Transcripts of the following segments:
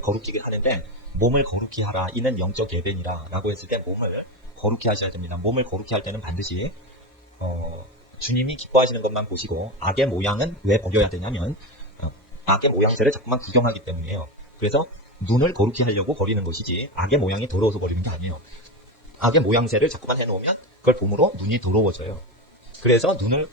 거룩히 하는데 몸을 거룩히 하라. 이는 영적 예배니라 라고 했을 때 몸을 거룩히 하셔야 됩니다. 몸을 거룩히 할 때는 반드시 주님이 기뻐하시는 것만 보시고 악의 모양은 왜 버려야 되냐면 악의 모양새를 자꾸만 구경하기 때문이에요. 그래서 눈을 거룩히 하려고 버리는 것이지 악의 모양이 더러워서 버리는 게 아니에요. 악의 모양새를 자꾸만 해놓으면 그걸 봄으로 눈이 더러워져요. 그래서 눈을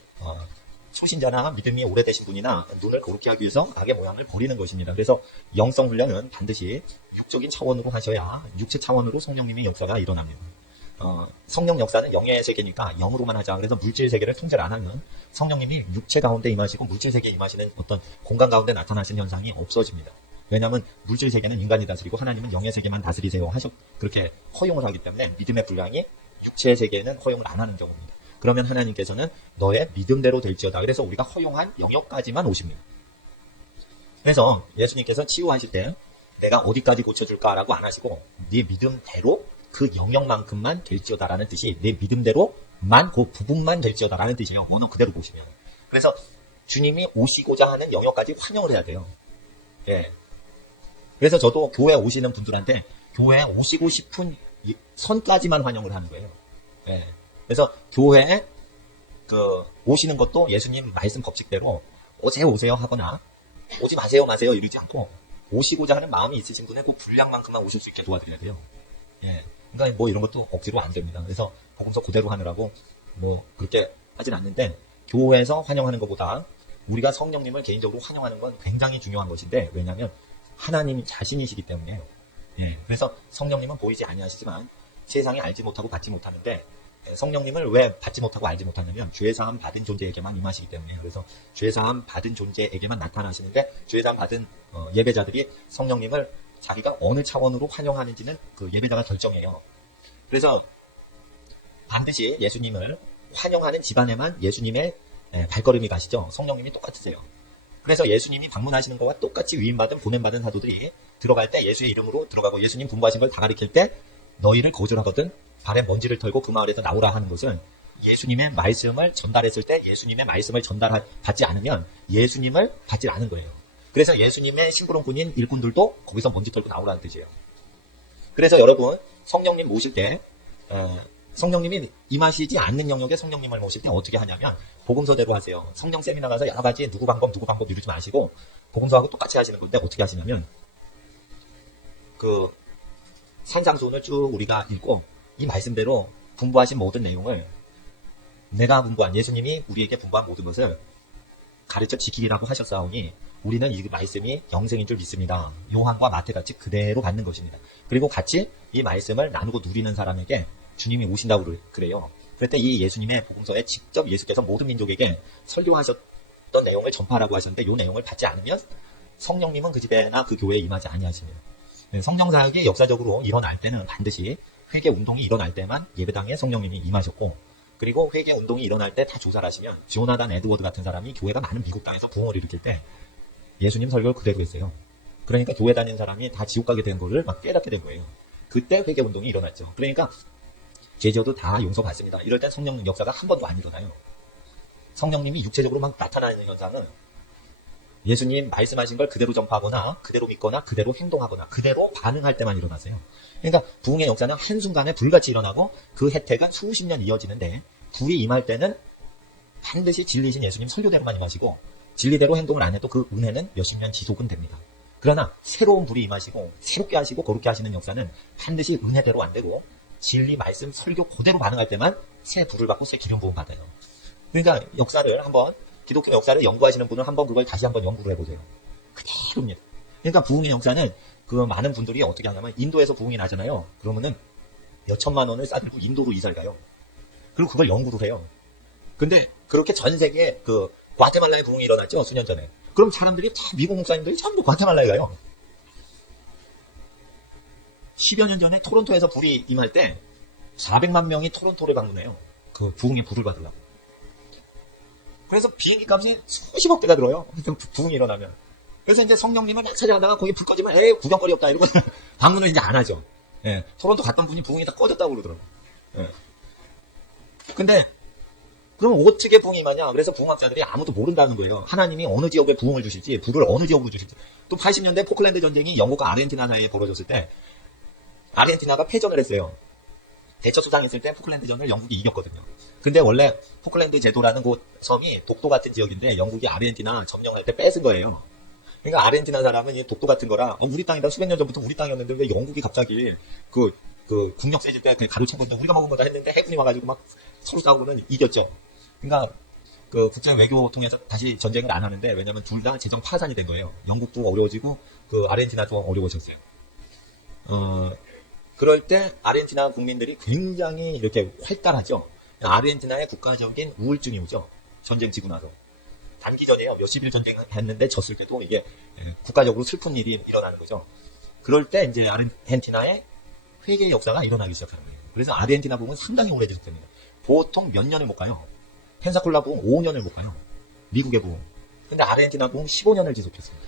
초신자나 믿음이 오래되신 분이나 눈을 거룩히 하기 위해서 악의 모양을 버리는 것입니다. 그래서 영성 훈련은 반드시 육적인 차원으로 하셔야 육체 차원으로 성령님의 역사가 일어납니다. 성령 역사는 영의 세계니까 영으로만 하자. 그래서 물질 세계를 통제를 안 하면 성령님이 육체 가운데 임하시고 물질 세계에 임하시는 어떤 공간 가운데 나타나시는 현상이 없어집니다. 왜냐하면 물질 세계는 인간이 다스리고 하나님은 영의 세계만 다스리세요 그렇게 허용을 하기 때문에 믿음의 분량이 육체 세계에는 허용을 안 하는 경우입니다. 그러면 하나님께서는 너의 믿음대로 될지어다. 그래서 우리가 허용한 영역까지만 오십니다. 그래서 예수님께서 치유하실 때 내가 어디까지 고쳐줄까라고 안 하시고 네 믿음대로 그 영역만큼만 될지어다라는 뜻이 내 믿음대로만 그 부분만 될지어다라는 뜻이에요. 언어 그대로 보시면. 그래서 주님이 오시고자 하는 영역까지 환영을 해야 돼요. 예. 그래서 저도 교회 오시는 분들한테 교회에 오시고 싶은 선까지만 환영을 하는 거예요. 예. 그래서 교회에 오시는 것도 예수님 말씀 법칙대로 오세요 하거나 오지 마세요 이러지 않고 오시고자 하는 마음이 있으신 분의 그 분량만큼만 오실 수 있게 도와드려야 돼요. 예. 그러니까 뭐 이런 것도 억지로 안 됩니다. 그래서 복음서 그대로 하느라고 뭐 그렇게 하진 않는데 교회에서 환영하는 것보다 우리가 성령님을 개인적으로 환영하는 건 굉장히 중요한 것인데 왜냐하면 하나님 자신이시기 때문에요. 예. 그래서 성령님은 보이지 아니하시지만 세상이 알지 못하고 받지 못하는데 성령님을 왜 받지 못하고 알지 못하냐면 죄사함 받은 존재에게만 임하시기 때문에 그래서 죄사함 받은 존재에게만 나타나시는데 죄사함 받은 예배자들이 성령님을 자기가 어느 차원으로 환영하는지는 그 예배자가 결정해요. 그래서 반드시 예수님을 환영하는 집안에만 예수님의 발걸음이 가시죠. 성령님이 똑같으세요. 그래서 예수님이 방문하시는 것과 똑같이 위임받은 보냄받은 사도들이 들어갈 때 예수의 이름으로 들어가고 예수님 분부하신 걸 다 가리킬 때 너희를 거절하거든 발에 먼지를 털고 그 마을에서 나오라 하는 것은 예수님의 말씀을 전달했을 때 예수님의 말씀을 받지 않으면 예수님을 받지 않은 거예요. 그래서 예수님의 심부름꾼인 일꾼들도 거기서 먼지 털고 나오라는 뜻이에요. 그래서 여러분 성령님 모실 때 성령님이 임하시지 않는 영역에 성령님을 모실 때 어떻게 하냐면 복음서대로 하세요. 성령 세미나 가서 여러 가지 누구 방법 이러지 마시고 복음서하고 똑같이 하시는 건데 어떻게 하시냐면 그 산상수훈을 쭉 우리가 읽고 이 말씀대로 분부하신 모든 내용을 내가 분부한 예수님이 우리에게 분부한 모든 것을 가르쳐 지키리라고 하셨사오니 우리는 이 말씀이 영생인 줄 믿습니다. 요한과 마태같이 그대로 받는 것입니다. 그리고 같이 이 말씀을 나누고 누리는 사람에게 주님이 오신다고 그래요. 그럴 때 이 예수님의 복음서에 직접 예수께서 모든 민족에게 설교하셨던 내용을 전파하라고 하셨는데 이 내용을 받지 않으면 성령님은 그 집에나 그 교회에 임하지 아니하십니다. 성령사역이 역사적으로 일어날 때는 반드시 회개운동이 일어날 때만 예배당에 성령님이 임하셨고 그리고 회개운동이 일어날 때 다 조사를 하시면 조나단 에드워드 같은 사람이 교회가 많은 미국 땅에서 부흥을 일으킬 때 예수님 설교를 그대로 했어요. 그러니까 교회 다니는 사람이 다 지옥 가게 된 거를 막 깨닫게 된 거예요. 그때 회개운동이 일어났죠. 그러니까 죄져도 다 용서받습니다. 이럴 땐 성령 역사가 한 번도 안 일어나요. 성령님이 육체적으로 막 나타나는 현상은 예수님 말씀하신 걸 그대로 전파하거나 그대로 믿거나 그대로 행동하거나 그대로 반응할 때만 일어나세요. 그러니까 부흥의 역사는 한순간에 불같이 일어나고 그 혜택은 수십 년 이어지는데 불이 임할 때는 반드시 진리신 예수님 설교대로만 임하시고 진리대로 행동을 안 해도 그 은혜는 몇십 년 지속은 됩니다. 그러나 새로운 불이 임하시고 새롭게 하시고 거룩게 하시는 역사는 반드시 은혜대로 안 되고 진리 말씀 설교 그대로 반응할 때만 새 불을 받고 새 기름 부음 받아요. 그러니까 역사를 한번 기독교 역사를 연구하시는 분은 한번 그걸 다시 한번 연구를 해보세요. 그대로입니다. 그러니까 부흥의 역사는 그 많은 분들이 어떻게 하냐면 인도에서 부흥이 나잖아요. 그러면은 몇 천만 원을 싸들고 인도로 이사를 가요. 그리고 그걸 연구를 해요. 근데 그렇게 전 세계에 그 과테말라의 부흥이 일어났죠. 수년 전에. 그럼 사람들이 다 미국 목사님들이 전부 과테말라에 가요. 10여 년 전에 토론토에서 불이 임할 때 400만 명이 토론토를 방문해요. 그 부흥의 불을 받으려고. 그래서 비행기 값이 수십억 대가 들어요. 부흥이 일어나면. 그래서 이제 성령님을 낙차지하다가 거기 불 꺼지면 에이 구경거리 없다 이러고 방문을 이제 안 하죠. 예. 토론토 갔던 분이 부흥이 다 꺼졌다고 그러더라고요. 예. 근데 그럼 어떻게 부흥이 임하냐? 그래서 부흥학자들이 아무도 모른다는 거예요. 하나님이 어느 지역에 부흥을 주실지, 불을 어느 지역으로 주실지. 또 80년대 포클랜드 전쟁이 영국과 아르헨티나 사이에 벌어졌을 때 아르헨티나가 패전을 했어요. 대처 수상했을 때 포클랜드전을 영국이 이겼거든요. 근데 원래 포클랜드 제도라는 곳 섬이 독도 같은 지역인데 영국이 아르헨티나 점령할 때 뺏은 거예요. 그러니까 아르헨티나 사람은 이 독도 같은 거라 우리 땅이다 수백 년 전부터 우리 땅이었는데 왜 영국이 갑자기 그 국력 세질 때 그냥 가로챈 건데 우리가 먹은 거다 했는데 해군이 와가지고 막 서로 싸우고는 이겼죠. 그러니까 그 국제 외교 통해서 다시 전쟁을 안 하는데 왜냐면 둘 다 재정 파산이 된 거예요. 영국도 어려워지고 그 아르헨티나도 어려워졌어요. 그럴 때 아르헨티나 국민들이 굉장히 이렇게 활달하죠. 아르헨티나의 국가적인 우울증이 오죠. 전쟁 지고 나서. 단기전이에요. 몇십일 전쟁을 했는데 졌을 때도 이게 국가적으로 슬픈 일이 일어나는 거죠. 그럴 때 이제 아르헨티나의 회개의 역사가 일어나기 시작하는 거예요. 그래서 아르헨티나 부흥은 상당히 오래 지속됩니다. 보통 몇 년을 못 가요. 펜사콜라 부흥 5년을 못 가요. 미국의 부흥. 근데 아르헨티나 부흥 15년을 지속했습니다.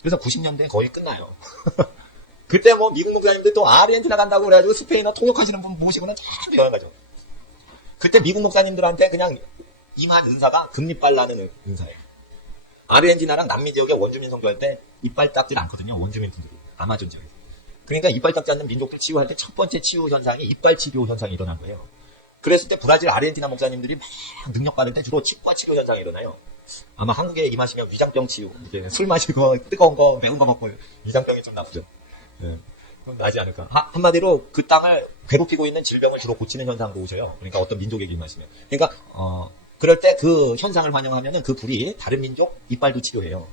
그래서 90년대 거의 끝나요. 그때 뭐 미국 목사님들 또 아르헨티나 간다고 그래가지고 스페인어 통역하시는 분 모시고는 참 여행 가죠. 그때 미국 목사님들한테 그냥 임한 은사가 금리빨 나는 은사예요. 아르헨티나랑 남미 지역의 원주민 선교할 때 이빨 닦질 않거든요. 원주민 분들이. 아마존 지역에서. 그러니까 이빨 닦지 않는 민족들 치유할 때 첫 번째 치유 현상이 이빨 치료 현상이 일어난 거예요. 그랬을 때 브라질 아르헨티나 목사님들이 막 능력 받을 때 주로 치과 치료 현상이 일어나요. 아마 한국에 임하시면 위장병 치유, 이제 술 마시고 뜨거운 거 매운 거 먹고 위장병이 좀 나쁘죠. 네. 그럼 나지 않을까. 한마디로 그 땅을 괴롭히고 있는 질병을 주로 고치는 현상도 오셔요. 그러니까 어떤 민족에게 임하시면. 그러니까 그럴 때 그 현상을 환영하면은 그 불이 다른 민족 이빨도 치료해요.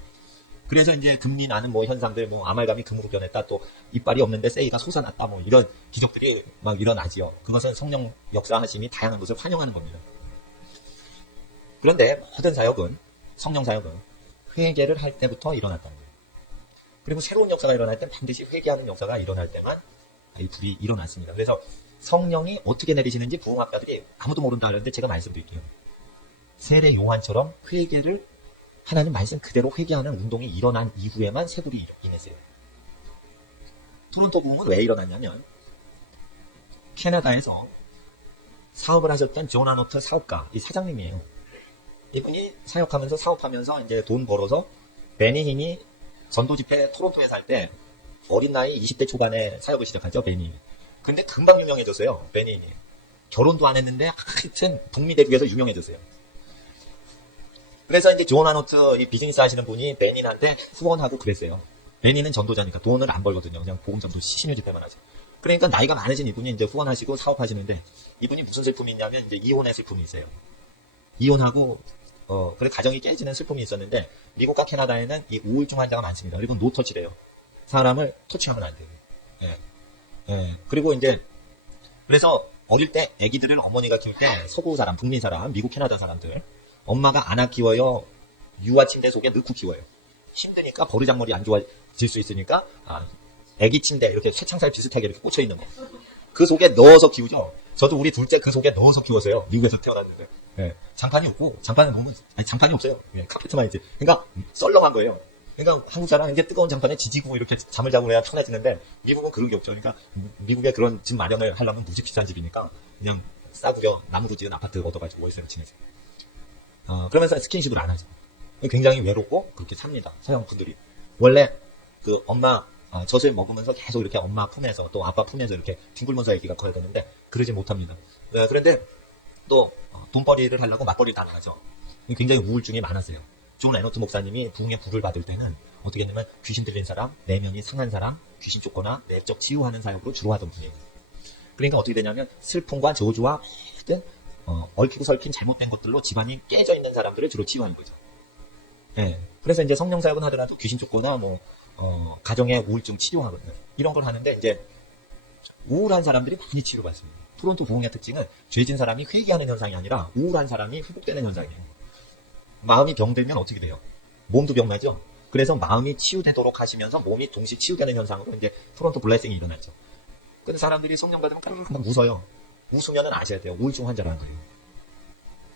그래서 이제 금리 나는 뭐 현상들, 뭐 아말감이 금으로 변했다, 또 이빨이 없는데 세이가 솟아났다, 뭐 이런 기적들이 막 일어나지요. 그것은 성령 역사하심이 다양한 것을 환영하는 겁니다. 그런데 모든 사역은, 성령 사역은 회개를 할 때부터 일어났다는 거예요. 그리고 새로운 역사가 일어날 때 반드시 회개하는 역사가 일어날 때만 이 불이 일어났습니다. 그래서 성령이 어떻게 내리시는지 부흥학자들이 아무도 모른다 하는데 제가 말씀드릴게요. 세례 요한처럼 회개를 하나님 말씀 그대로 회개하는 운동이 일어난 이후에만 새불이 임했어요. 토론토 부흥은 왜 일어났냐면 캐나다에서 사업을 하셨던 존 아노트 사업가, 이 사장님이에요. 이분이 사역하면서 사업하면서 이제 돈 벌어서 베니힘이 전도 집회 토론토에서 할 때 어린 나이 20대 초반에 사역을 시작하죠, 베니. 근데 금방 유명해졌어요, 베니힘이. 결혼도 안 했는데 하여튼 북미 대륙에서 유명해졌어요. 그래서 이제 존 아노트 이 비즈니스 하시는 분이 베니한테 후원하고 그랬어요. 베니는 전도자니까 돈을 안 벌거든요. 그냥 복음 전도 신유 집회만 하죠. 그러니까 나이가 많으신 이분이 이제 후원하시고 사업하시는데 이분이 무슨 슬픔이 있냐면 이제 이혼의 슬픔이 있어요. 이혼하고 그래 가정이 깨지는 슬픔이 있었는데 미국과 캐나다에는 이 우울증 환자가 많습니다. 그리고 노터치래요. 사람을 터치하면 안 돼요. 예. 예. 그리고 이제 그래서 어릴 때 아기들을 어머니가 키울 때 서구 사람, 북미 사람, 미국, 캐나다 사람들 엄마가 안아 키워요. 유아 침대 속에 넣고 키워요. 힘드니까 버르장머리 안 좋아질 수 있으니까 아기 침대 이렇게 쇠창살 비슷하게 이렇게 꽂혀 있는 거. 그 속에 넣어서 키우죠. 저도 우리 둘째 그 속에 넣어서 키웠어요. 미국에서 태어났는데. 예. 장판이 없고 장판이 없어요. 예, 카페트만 있지. 그러니까 썰렁한 거예요. 그러니까 한국 사람 이제 뜨거운 장판에 지지고 이렇게 잠을 자고 해야 편해지는데 미국은 그런 게 없죠. 그러니까 미국에 그런 집 마련을 하려면 무지 비싼 집이니까 그냥 싸구려 나무로 지은 아파트 얻어가지고 월세로 지내세요. 그러면서 스킨십을 안 하죠. 굉장히 외롭고 그렇게 삽니다. 서양 분들이. 원래 그 엄마 젖을 먹으면서 계속 이렇게 엄마 품에서 또 아빠 품에서 이렇게 뒹굴면서 아기가 커야 되는데 그러지 못합니다. 그런데 또 돈벌이를 하려고 맞벌이를 다 나가죠. 굉장히 우울증이 많았어요. 존 애너트 목사님이 부흥의 불을 받을 때는 어떻게 했냐면 귀신 들린 사람, 내면이 상한 사람, 귀신 쫓거나 내적 치유하는 사역으로 주로 하던 분이에요. 그러니까 어떻게 되냐면 슬픔과 저주와 하여튼 얽히고 설킨 잘못된 것들로 집안이 깨져 있는 사람들을 주로 치유하는 거죠. 예. 그래서 이제 성령 사역은 하더라도 귀신 쫓거나 뭐 가정의 우울증 치료하거든요. 이런 걸 하는데 이제 우울한 사람들이 많이 치료받습니다. 토론토 부흥의 특징은 죄진 사람이 회개하는 현상이 아니라 우울한 사람이 회복되는 현상이에요. 마음이 병들면 어떻게 돼요? 몸도 병나죠? 그래서 마음이 치유되도록 하시면서 몸이 동시에 치유되는 현상으로 이제 토론토 블레싱이 일어났죠. 근데 사람들이 성령 받으면 막 웃어요. 웃으면은 아셔야 돼요. 우울증 환자라는 거예요.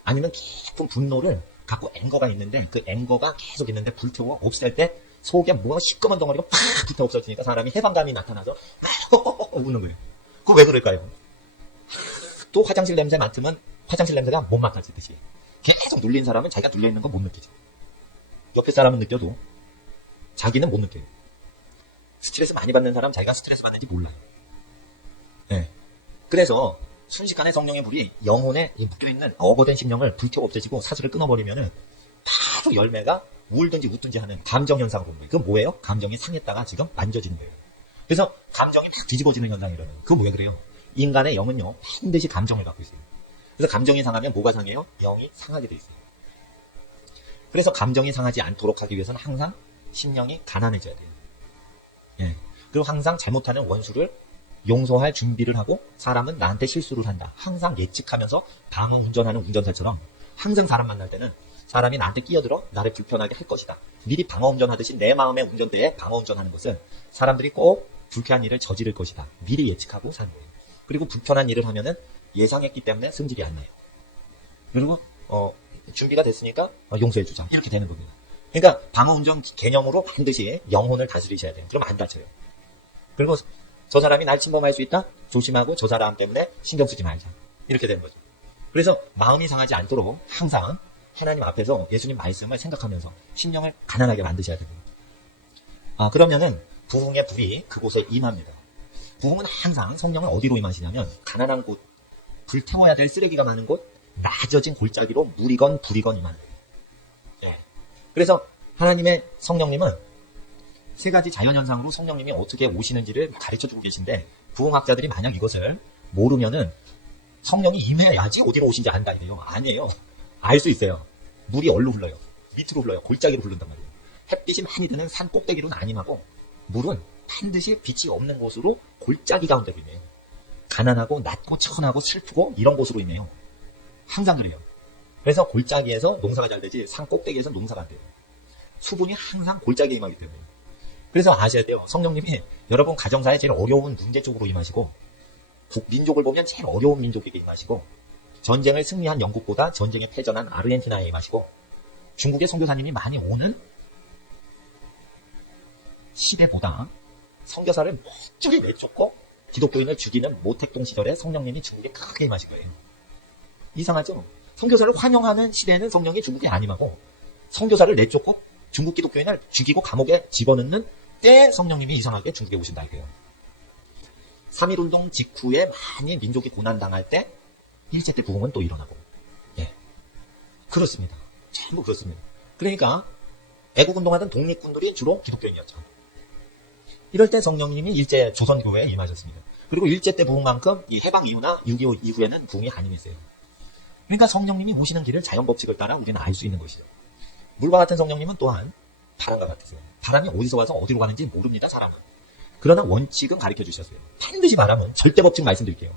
아니면 깊은 분노를 갖고 앵거가 있는데 그 앵거가 계속 있는데 불태워 없앨 때 속에 뭐가 시꺼먼 덩어리가 팍 불타 없어지니까 사람이 해방감이 나타나서 막 웃는 거예요. 그거 왜 그럴까요? 또 화장실 냄새 맡으면 화장실 냄새가 못 맡아지듯이 계속 눌린 사람은 자기가 눌려있는 거 못 느끼죠. 옆에 사람은 느껴도 자기는 못 느껴요. 스트레스 많이 받는 사람 자기가 스트레스 받는지 몰라요. 네. 그래서 순식간에 성령의 불이 영혼에 묶여있는 억어된 심령을 불태워 없애지고 사슬을 끊어버리면은 바로 열매가 울든지 웃든지 하는 감정현상으로 오는 거예요. 그건 뭐예요? 감정이 상했다가 지금 만져지는 거예요. 그래서 감정이 막 뒤집어지는 현상이라는 거예요. 그거 왜 그래요? 인간의 영은요, 반드시 감정을 갖고 있어요. 그래서 감정이 상하면 뭐가 상해요? 영이 상하게 돼 있어요. 그래서 감정이 상하지 않도록 하기 위해서는 항상 심령이 가난해져야 돼요. 예. 그리고 항상 잘못하는 원수를 용서할 준비를 하고 사람은 나한테 실수를 한다. 항상 예측하면서 방어 운전하는 운전사처럼 항상 사람 만날 때는 사람이 나한테 끼어들어 나를 불편하게 할 것이다. 미리 방어 운전하듯이 내 마음의 운전대에 방어 운전하는 것은 사람들이 꼭 불쾌한 일을 저지를 것이다. 미리 예측하고 사는 거예요. 그리고 불편한 일을 하면은 예상했기 때문에 성질이 안 나요. 그리고 준비가 됐으니까 용서해주자. 이렇게 되는 겁니다. 그러니까 방어운전 개념으로 반드시 영혼을 다스리셔야 돼요. 그럼 안 다쳐요. 그리고 저 사람이 날 침범할 수 있다? 조심하고 저 사람 때문에 신경 쓰지 말자. 이렇게 되는 거죠. 그래서 마음이 상하지 않도록 항상 하나님 앞에서 예수님 말씀을 생각하면서 심령을 가난하게 만드셔야 됩니다. 그러면은 부흥의 불이 그곳에 임합니다. 부흥은 항상 성령을 어디로 임하시냐면 가난한 곳, 불태워야 될 쓰레기가 많은 곳, 낮아진 골짜기로 물이건 불이건 임하는 거예요. 네. 그래서 하나님의 성령님은 세 가지 자연현상으로 성령님이 어떻게 오시는지를 가르쳐주고 계신데 부흥학자들이 만약 이것을 모르면은 성령이 임해야지 어디로 오신지 안다 이래요. 아니에요. 알 수 있어요. 물이 얼로 흘러요. 밑으로 흘러요. 골짜기로 흐른단 말이에요. 햇빛이 많이 드는 산 꼭대기로는 안 임하고 물은 반드시 빛이 없는 곳으로 골짜기 가운데로 임해요. 가난하고 낮고 천하고 슬프고 이런 곳으로 임해요. 항상 그래요. 그래서 골짜기에서 농사가 잘 되지 산 꼭대기에서 농사가 안 돼요. 수분이 항상 골짜기에 임하기 때문에. 그래서 아셔야 돼요. 성령님이 여러분 가정사에 제일 어려운 문제 쪽으로 임하시고 민족을 보면 제일 어려운 민족에게 임하시고 전쟁을 승리한 영국보다 전쟁에 패전한 아르헨티나에 임하시고 중국의 선교사님이 많이 오는 시대보다 선교사를 멋지게 내쫓고 기독교인을 죽이는 모택동 시절에 성령님이 중국에 크게 임하신 거예요. 이상하죠? 선교사를 환영하는 시대에는 성령이 중국에 안 임하고 선교사를 내쫓고 중국 기독교인을 죽이고 감옥에 집어넣는 때 성령님이 이상하게 중국에 오신다 이거예요. 3.1운동 직후에 많이 민족이 고난당할 때 1제 때 부흥은 또 일어나고. 예. 그렇습니다. 전부 그렇습니다. 그러니까 애국운동하던 독립군들이 주로 기독교인이었죠. 이럴 때 성령님이 일제 조선교회에 임하셨습니다. 그리고 일제 때 부흥만큼 이 해방 이후나 6.25 이후에는 부흥이 안 임했어요. 그러니까 성령님이 오시는 길을 자연법칙을 따라 우리는 알 수 있는 것이죠. 물과 같은 성령님은 또한 바람과 같으세요. 바람이 어디서 와서 어디로 가는지 모릅니다, 사람은. 그러나 원칙은 가르쳐 주셨어요. 반드시 바람은 절대 법칙 말씀드릴게요.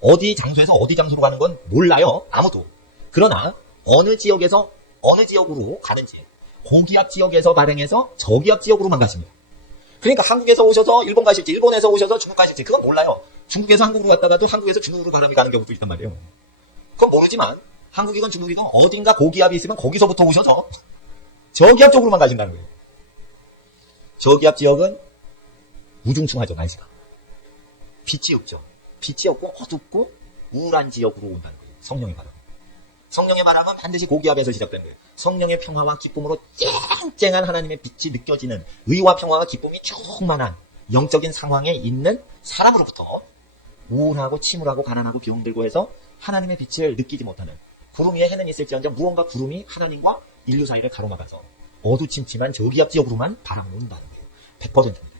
어디 장소에서 어디 장소로 가는 건 몰라요, 아무도. 그러나 어느 지역에서 어느 지역으로 가는지 고기압 지역에서 발행해서 저기압 지역으로만 가십니다. 그러니까 한국에서 오셔서 일본 가실지 일본에서 오셔서 중국 가실지 그건 몰라요. 중국에서 한국으로 갔다가도 한국에서 중국으로 바람이 가는 경우도 있단 말이에요. 그건 모르지만 한국이건 중국이건 어딘가 고기압이 있으면 거기서부터 오셔서 저기압 쪽으로만 가신다는 거예요. 저기압 지역은 우중충하죠, 날씨가. 빛이 없죠. 빛이 없고 어둡고 우울한 지역으로 온다는 거예요. 성령의 바람. 성령의 바람은 반드시 고기압에서 시작되는 거예요. 성령의 평화와 기쁨으로 쨍쨍한 하나님의 빛이 느껴지는 의와 평화와 기쁨이 충만한 영적인 상황에 있는 사람으로부터 우울하고 침울하고 가난하고 병들고 해서 하나님의 빛을 느끼지 못하는 구름 위에 해는 있을지언정 무언가 구름이 하나님과 인류 사이를 가로막아서 어두침침한 저기압 지역으로만 바람을 온다는 거예요. 100%입니다.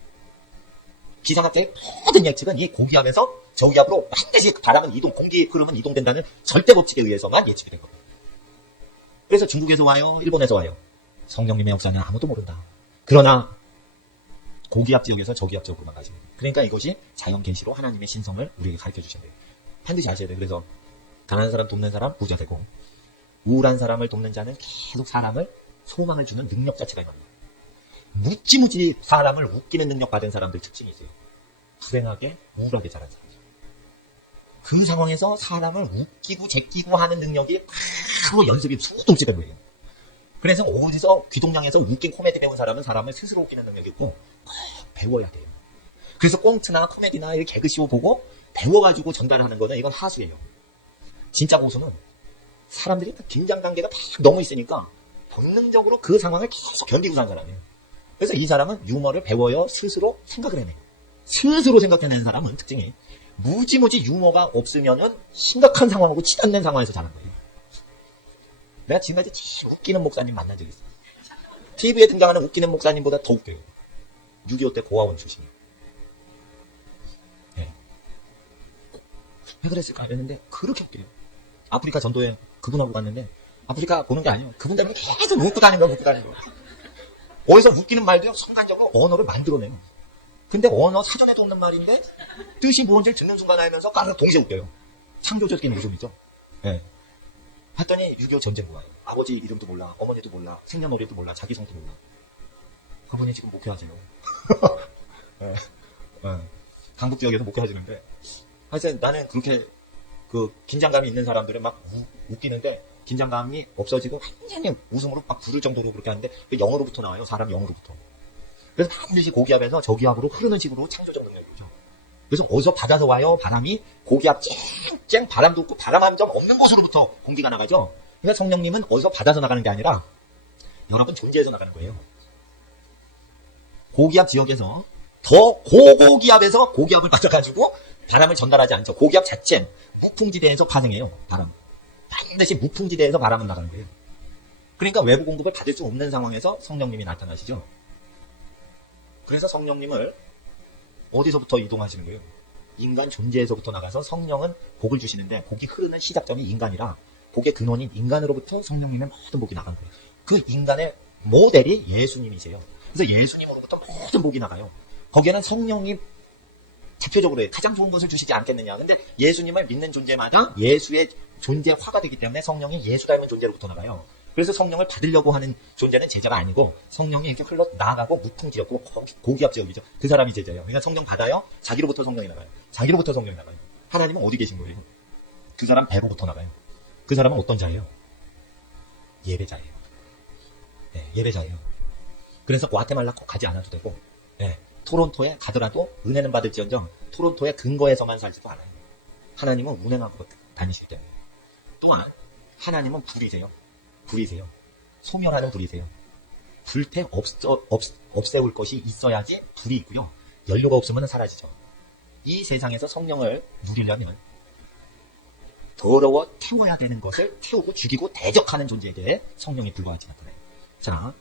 기상학자의 모든 예측은 이 고기압에서 저기압으로 반드시 바람은 이동, 공기 흐름은 이동된다는 절대 법칙에 의해서만 예측이 된 겁니다. 그래서 중국에서 와요, 일본에서 와요. 성령님의 역사는 아무도 모른다. 그러나 고기압 지역에서 저기압 지역으로만 가십니다. 그러니까 이것이 자연 계시로 하나님의 신성을 우리에게 가르쳐 주셔야 돼요. 반드시 아셔야 돼요. 그래서 가난한 사람 돕는 사람 부자 되고 우울한 사람을 돕는 자는 계속 사람을 소망을 주는 능력 자체가 있습니다. 무지무지 사람을 웃기는 능력 받은 사람들 특징이 있어요. 불행하게 우울하게 자란 사람이죠. 그 상황에서 사람을 웃기고 제끼고 하는 능력이 바로 연습이 수동치가 거예요. 그래서 어디서 귀동냥에서 웃긴 코미디 배운 사람은 사람을 스스로 웃기는 능력이 있고 꼭 배워야 돼요. 그래서 꽁트나 코미디나 이렇게 개그쇼 보고 배워가지고 전달하는 거는 이건 하수예요. 진짜 고수는 사람들이 긴장 단계가 막 너무 있으니까 본능적으로 그 상황을 계속 견디고 사는 사람이에요. 그래서 이 사람은 유머를 배워요. 스스로 생각을 해내요. 스스로 생각해내는 사람은 특징이 무지무지 유머가 없으면은 심각한 상황하고 치닫는 상황에서 자란 거예요. 내가 지금까지 제일 웃기는 목사님 만난 적이 있어요. TV에 등장하는 웃기는 목사님보다 더 웃겨요. 6.25 때 고아원 출신이에요. 네. 왜 그랬을까 했는데 그렇게 웃겨요. 아프리카 전도에 그분하고 갔는데 아프리카 보는 게 아니에요. 그분 때문에 계속 웃고 다니는 거예요. 어디서 웃기는 말도요. 순간적으로 언어를 만들어내요. 근데 언어 사전에도 없는 말인데 뜻이 뭔지를 듣는 순간 알면서 까르르 동시에 웃겨요. 창조적인 웃음이죠. 네. 했더니 6.25 전쟁 거예요. 아버지 이름도 몰라, 어머니도 몰라, 생년월일도 몰라, 자기 성도 몰라. 그분이 지금 목회하세요. 네. 네. 강북 지역에서 목회하시는데 하여튼 나는 그렇게 그 긴장감이 있는 사람들은 막 웃기는데 긴장감이 없어지고 완전히 웃음으로 막 부를 정도로 그렇게 하는데 그 영어로부터 나와요. 사람 영어로부터. 그래서 반드시 고기압에서 저기압으로 흐르는 식으로 창조적 능력이 오죠. 그래서 어디서 받아서 와요? 바람이 고기압 쨍쨍 바람도 없고 바람 한 점 없는 곳으로부터 공기가 나가죠. 그러니까 성령님은 어디서 받아서 나가는 게 아니라 여러분 존재에서 나가는 거예요. 고기압 지역에서 더 고고기압에서 고기압을 받아가지고 바람을 전달하지 않죠. 고기압 자체는 무풍지대에서 파생해요. 바람. 반드시 무풍지대에서 바람은 나가는 거예요. 그러니까 외부 공급을 받을 수 없는 상황에서 성령님이 나타나시죠. 그래서 성령님을 어디서부터 이동하시는 거예요? 인간 존재에서부터 나가서 성령은 복을 주시는데 복이 흐르는 시작점이 인간이라 복의 근원인 인간으로부터 성령님의 모든 복이 나가는 거예요. 그 인간의 모델이 예수님이세요. 그래서 예수님으로부터 모든 복이 나가요. 거기에는 성령이 대표적으로 가장 좋은 것을 주시지 않겠느냐. 근데 예수님을 믿는 존재마다 예수의 존재화가 되기 때문에 성령이 예수 닮은 존재로부터 나가요. 그래서 성령을 받으려고 하는 존재는 제자가 아니고 성령이 이렇게 흘러 나가고 무풍지였고 고기압 지역이죠. 그 사람이 제자예요. 그러니까 성령 받아요. 자기로부터 성령이 나가요. 자기로부터 성령이 나가요. 하나님은 어디 계신 거예요? 그 사람 배로부터 나가요. 그 사람은 어떤 자예요? 예배자예요. 네, 예배자예요. 그래서 과테말라 꼭 가지 않아도 되고 네, 토론토에 가더라도 은혜는 받을지언정 토론토의 근거에서만 살지도 않아요. 하나님은 운행하고 다니시기 때문에. 또한 하나님은 불이세요. 불이세요. 소멸하는 불이세요. 불태 없애올 것이 있어야지 불이 있고요. 연료가 없으면 사라지죠. 이 세상에서 성령을 누리려면 더러워 태워야 되는 것을 태우고 죽이고 대적하는 존재에게 성령이 불과하지 나타나요. 자,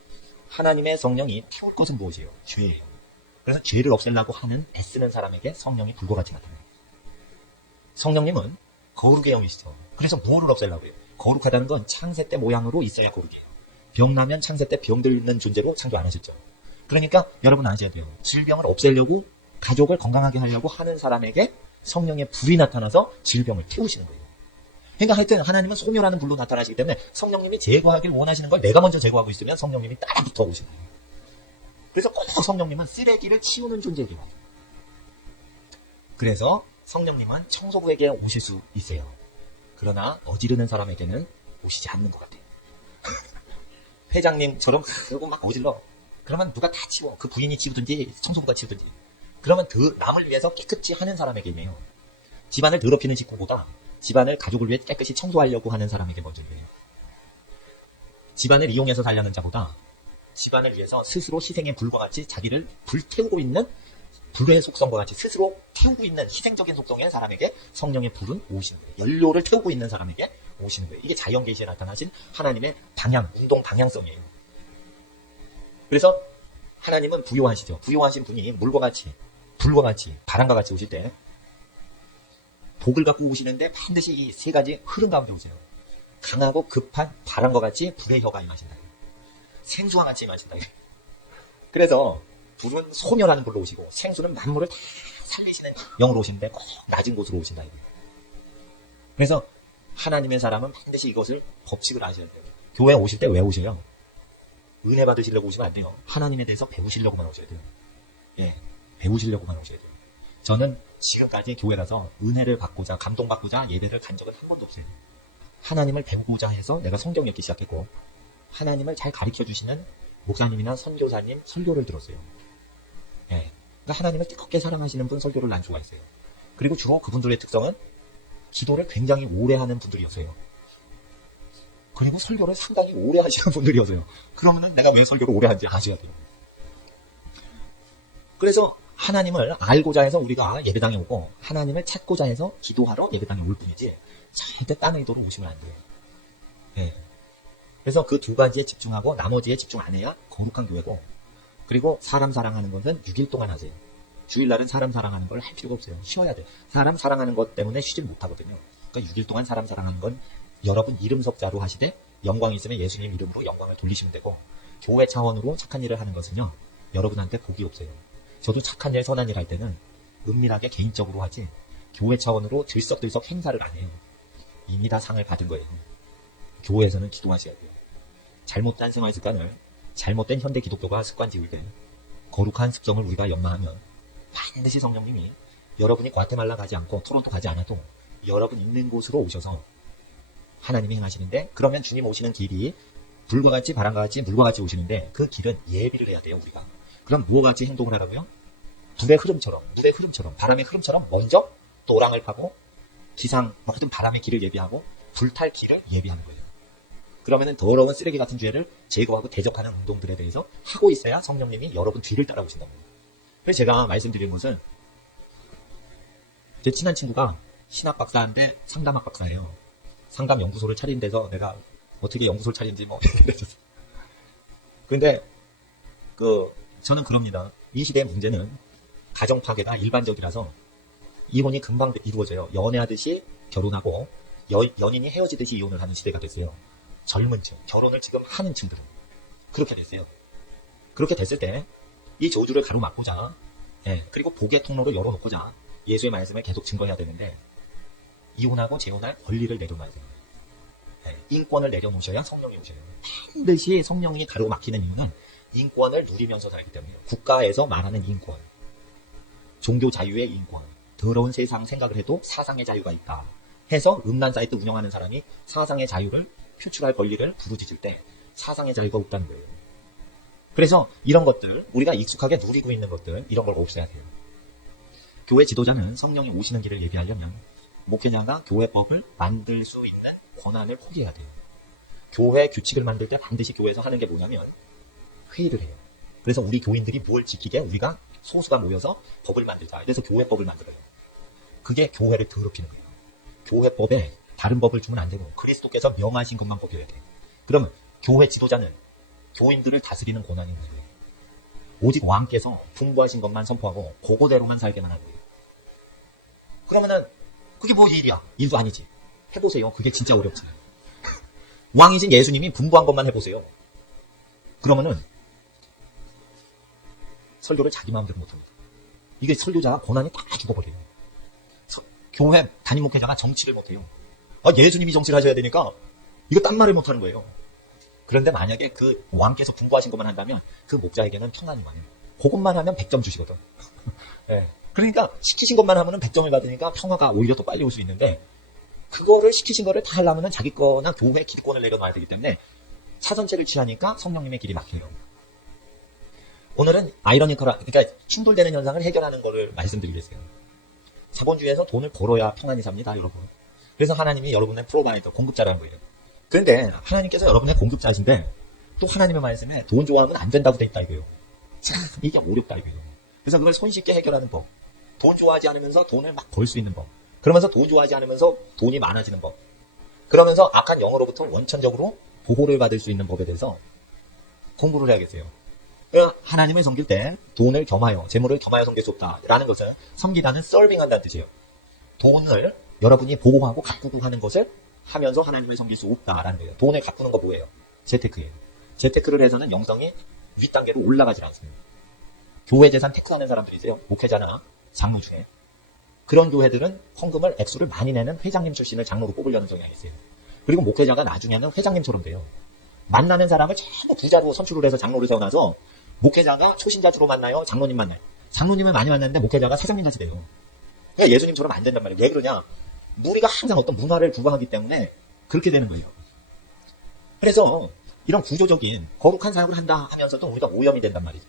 하나님의 성령이 태울 것은 무엇이에요? 죄예요. 그래서 죄를 없애려고 하는 애쓰는 사람에게 성령이 불과하지 나타나요. 성령님은 거룩의 영이시죠. 그래서 뭐를 없애려고 해요? 거룩하다는 건 창세 때 모양으로 있어야 거룩이에요. 병나면 창세 때 병들는 존재로 창조 안 하셨죠. 그러니까 여러분 아셔야 돼요. 질병을 없애려고 가족을 건강하게 하려고 하는 사람에게 성령의 불이 나타나서 질병을 태우시는 거예요. 그러니까 하여튼 하나님은 소멸하는 불로 나타나시기 때문에 성령님이 제거하길 원하시는 걸 내가 먼저 제거하고 있으면 성령님이 따라 붙어 오시는 거예요. 그래서 꼭 성령님은 쓰레기를 치우는 존재이기도 해요. 그래서 성령님은 청소부에게 오실 수 있어요. 그러나 어지르는 사람에게는 오시지 않는 것 같아요. 회장님처럼 그러고 막 어질러. 그러면 누가 다 치워. 그 부인이 치우든지 청소부가 치우든지. 그러면 그 남을 위해서 깨끗이 하는 사람에게네요. 집안을 더럽히는 식구보다 집안을 가족을 위해 깨끗이 청소하려고 하는 사람에게 먼저 이래요. 집안을 이용해서 살려는 자보다 집안을 위해서 스스로 희생의 불과 같이 자기를 불태우고 있는 불의 속성과 같이 스스로 태우고 있는 희생적인 속성의 사람에게 성령의 불은 오시는 거예요. 연료를 태우고 있는 사람에게 오시는 거예요. 이게 자연계시에 나타나신 하나님의 방향, 운동 방향성이에요. 그래서 하나님은 부요하시죠. 부요하신 분이 물과 같이, 불과 같이, 바람과 같이 오실 때 복을 갖고 오시는데 반드시 이 세 가지 흐름 가운데 오세요. 강하고 급한 바람과 같이 불의 혀가 임하신다. 생수와 같이 임하신다. 그래서 불은 소멸하는 불로 오시고 생수는 만물을 다 살리시는 영으로 오시는데 꼭 낮은 곳으로 오신다. 그래서 하나님의 사람은 반드시 이것을 법칙을 아셔야 돼요. 교회 오실 때 왜 오셔요? 은혜 받으시려고 오시면 안 돼요. 하나님에 대해서 배우시려고만 오셔야 돼요. 예, 배우시려고만 오셔야 돼요. 저는 지금까지 교회 가서 은혜를 받고자 감동받고자 예배를 간 적은 한 번도 없어요. 하나님을 배우고자 해서 내가 성경 읽기 시작했고 하나님을 잘 가르쳐 주시는 목사님이나 선교사님 설교를 들었어요. 예, 그러니까 하나님을 뜨겁게 사랑하시는 분 설교를 난 좋아했어요. 그리고 주로 그분들의 특성은 기도를 굉장히 오래 하는 분들이었어요. 그리고 설교를 상당히 오래 하시는 분들이었어요. 그러면은 내가 왜 설교를 오래 하는지 아셔야 돼요. 그래서 하나님을 알고자 해서 우리가 예배당에 오고 하나님을 찾고자 해서 기도하러 예배당에 올 뿐이지 절대 딴 의도로 오시면 안 돼요. 네. 그래서 그 두 가지에 집중하고 나머지에 집중 안 해야 거룩한 교회고, 그리고 사람 사랑하는 것은 6일 동안 하세요. 주일날은 사람 사랑하는 걸 할 필요가 없어요. 쉬어야 돼요. 사람 사랑하는 것 때문에 쉬질 못하거든요. 그러니까 6일 동안 사람 사랑하는 건 여러분 이름 석자로 하시되 영광이 있으면 예수님 이름으로 영광을 돌리시면 되고, 교회 차원으로 착한 일을 하는 것은요 여러분한테 복이 없어요. 저도 착한 일 선한 일 할 때는 은밀하게 개인적으로 하지 교회 차원으로 들썩들썩 행사를 안 해요. 이미 다 상을 받은 거예요. 교회에서는 기도하셔야 돼요. 잘못된 생활 습관을 잘못된 현대 기독교가 습관 지을 때 거룩한 습성을 우리가 연마하면 반드시 성령님이 여러분이 과테말라 가지 않고 토론토 가지 않아도 여러분 있는 곳으로 오셔서 하나님이 행하시는데, 그러면 주님 오시는 길이 불과 같이 바람과 같이 물과 같이 오시는데 그 길은 예비를 해야 돼요. 우리가 그럼 무엇과 같이 행동을 하라고요? 물의 흐름처럼 바람의 흐름처럼 먼저 또랑을 파고 기상 모든 바람의 길을 예비하고 불탈 길을 예비하는 거예요. 그러면은 더러운 쓰레기 같은 죄를 제거하고 대적하는 운동들에 대해서 하고 있어야 성령님이 여러분 뒤를 따라오신다고. 그래서 제가 말씀드린 것은, 제 친한 친구가 신학 박사인데 상담학 박사예요. 상담 연구소를 차린 데서 내가 어떻게 연구소를 차린지 뭐 얘기했었어요. 근데 저는 그럽니다. 이 시대의 문제는 가정 파괴가 일반적이라서 이혼이 금방 이루어져요. 연애하듯이 결혼하고 연인이 헤어지듯이 이혼을 하는 시대가 됐어요. 젊은 층, 결혼을 지금 하는 층들은 그렇게 됐어요. 그렇게 됐을 때 이 저주를 가로막고자, 그리고 복의 통로를 열어놓고자 예수의 말씀을 계속 증거해야 되는데, 이혼하고 재혼할 권리를 내려놔야 돼요. 인권을 내려놓으셔야 성령이 오셔요. 반드시 성령이 가로막히는 이유는 인권을 누리면서 살기 때문이에요. 국가에서 말하는 인권, 종교 자유의 인권, 더러운 세상 생각을 해도 사상의 자유가 있다 해서 음란 사이트 운영하는 사람이 사상의 자유를 표출할 권리를 부르짖을 때 사상의 자유가 없다는 거예요. 그래서 이런 것들, 우리가 익숙하게 누리고 있는 것들, 이런 걸 없애야 돼요. 교회 지도자는 성령이 오시는 길을 예비하려면 목회자가 교회법을 만들 수 있는 권한을 포기해야 돼요. 교회 규칙을 만들 때 반드시 교회에서 하는 게 뭐냐면 회의를 해요. 그래서 우리 교인들이 무엇을 지키게 우리가 소수가 모여서 법을 만들자. 그래서 교회법을 만들어요. 그게 교회를 더럽히는 거예요. 교회법에 다른 법을 주면 안 되고 그리스도께서 명하신 것만 법이어야 돼요. 그러면 교회 지도자는 교인들을 다스리는 권한이 있는 거예요. 오직 왕께서 분부하신 것만 선포하고 그거대로만 살게만 하는 거예요. 그러면은 그게 뭐 일이야? 일도 아니지. 해보세요. 그게 진짜 어렵잖아요. 왕이신 예수님이 분부한 것만 해보세요. 그러면은 설교를 자기 마음대로 못합니다. 이게 설교자가 권한이 다 죽어버려요. 교회 담임 목회자가 정치를 못해요. 예수님이 정치를 하셔야 되니까 이거 딴 말을 못하는 거예요. 그런데 만약에 그 왕께서 분부하신 것만 한다면 그 목자에게는 평안이 많아요. 그것만 하면 100점 주시거든. 그러니까 시키신 것만 하면은 100점을 받으니까 평화가 오히려 더 빨리 올 수 있는데, 그거를 시키신 거를 다 하려면은 자기 거나 교회 기득권을 내려놔야 되기 때문에 사전체를 취하니까 성령님의 길이 막혀요. 오늘은 그러니까 충돌되는 현상을 해결하는 거를 말씀드리겠어요. 자본주의에서 돈을 벌어야 평안히 삽니다, 여러분. 그래서 하나님이 여러분의 프로바이더, 공급자라는 거예요. 그런데 하나님께서 여러분의 공급자이신데 또 하나님의 말씀에 돈 좋아하면 안 된다고 돼 있다 이거예요. 참 이게 어렵다 이거예요. 그래서 그걸 손쉽게 해결하는 법. 돈 좋아하지 않으면서 돈을 막 벌 수 있는 법. 그러면서 돈 좋아하지 않으면서 돈이 많아지는 법. 그러면서 악한 영으로부터 원천적으로 보호를 받을 수 있는 법에 대해서 공부를 해야겠어요. 하나님을 섬길 때 돈을 겸하여, 재물을 겸하여 섬길 수 없다라는 것은 섬기다는 서빙한다는 뜻이에요. 돈을 여러분이 보호하고 가꾸고 하는 것을 하면서 하나님을 섬길 수 없다라는 거예요. 돈을 가꾸는 거 뭐예요? 재테크예요. 재테크를 해서는 영성이 윗단계로 올라가지 않습니다. 교회 재산 테크하는 사람들이 있어요. 목회자나 장로 중에. 그런 교회들은 헌금을 액수를 많이 내는 회장님 출신을 장로로 뽑으려는 성향이 있어요. 그리고 목회자가 나중에는 회장님처럼 돼요. 만나는 사람을 전부 부자로 선출을 해서 장로를 세워놔서 목회자가 초신자 주로 만나요? 장로님 만나요? 장로님을 많이 만났는데 목회자가 사장님 같이 돼요. 그러니까 예수님처럼 안 된단 말이에요. 왜 그러냐? 우리가 항상 어떤 문화를 부과하기 때문에 그렇게 되는 거예요. 그래서 이런 구조적인 거룩한 사역을 한다 하면서도 우리가 오염이 된단 말이죠.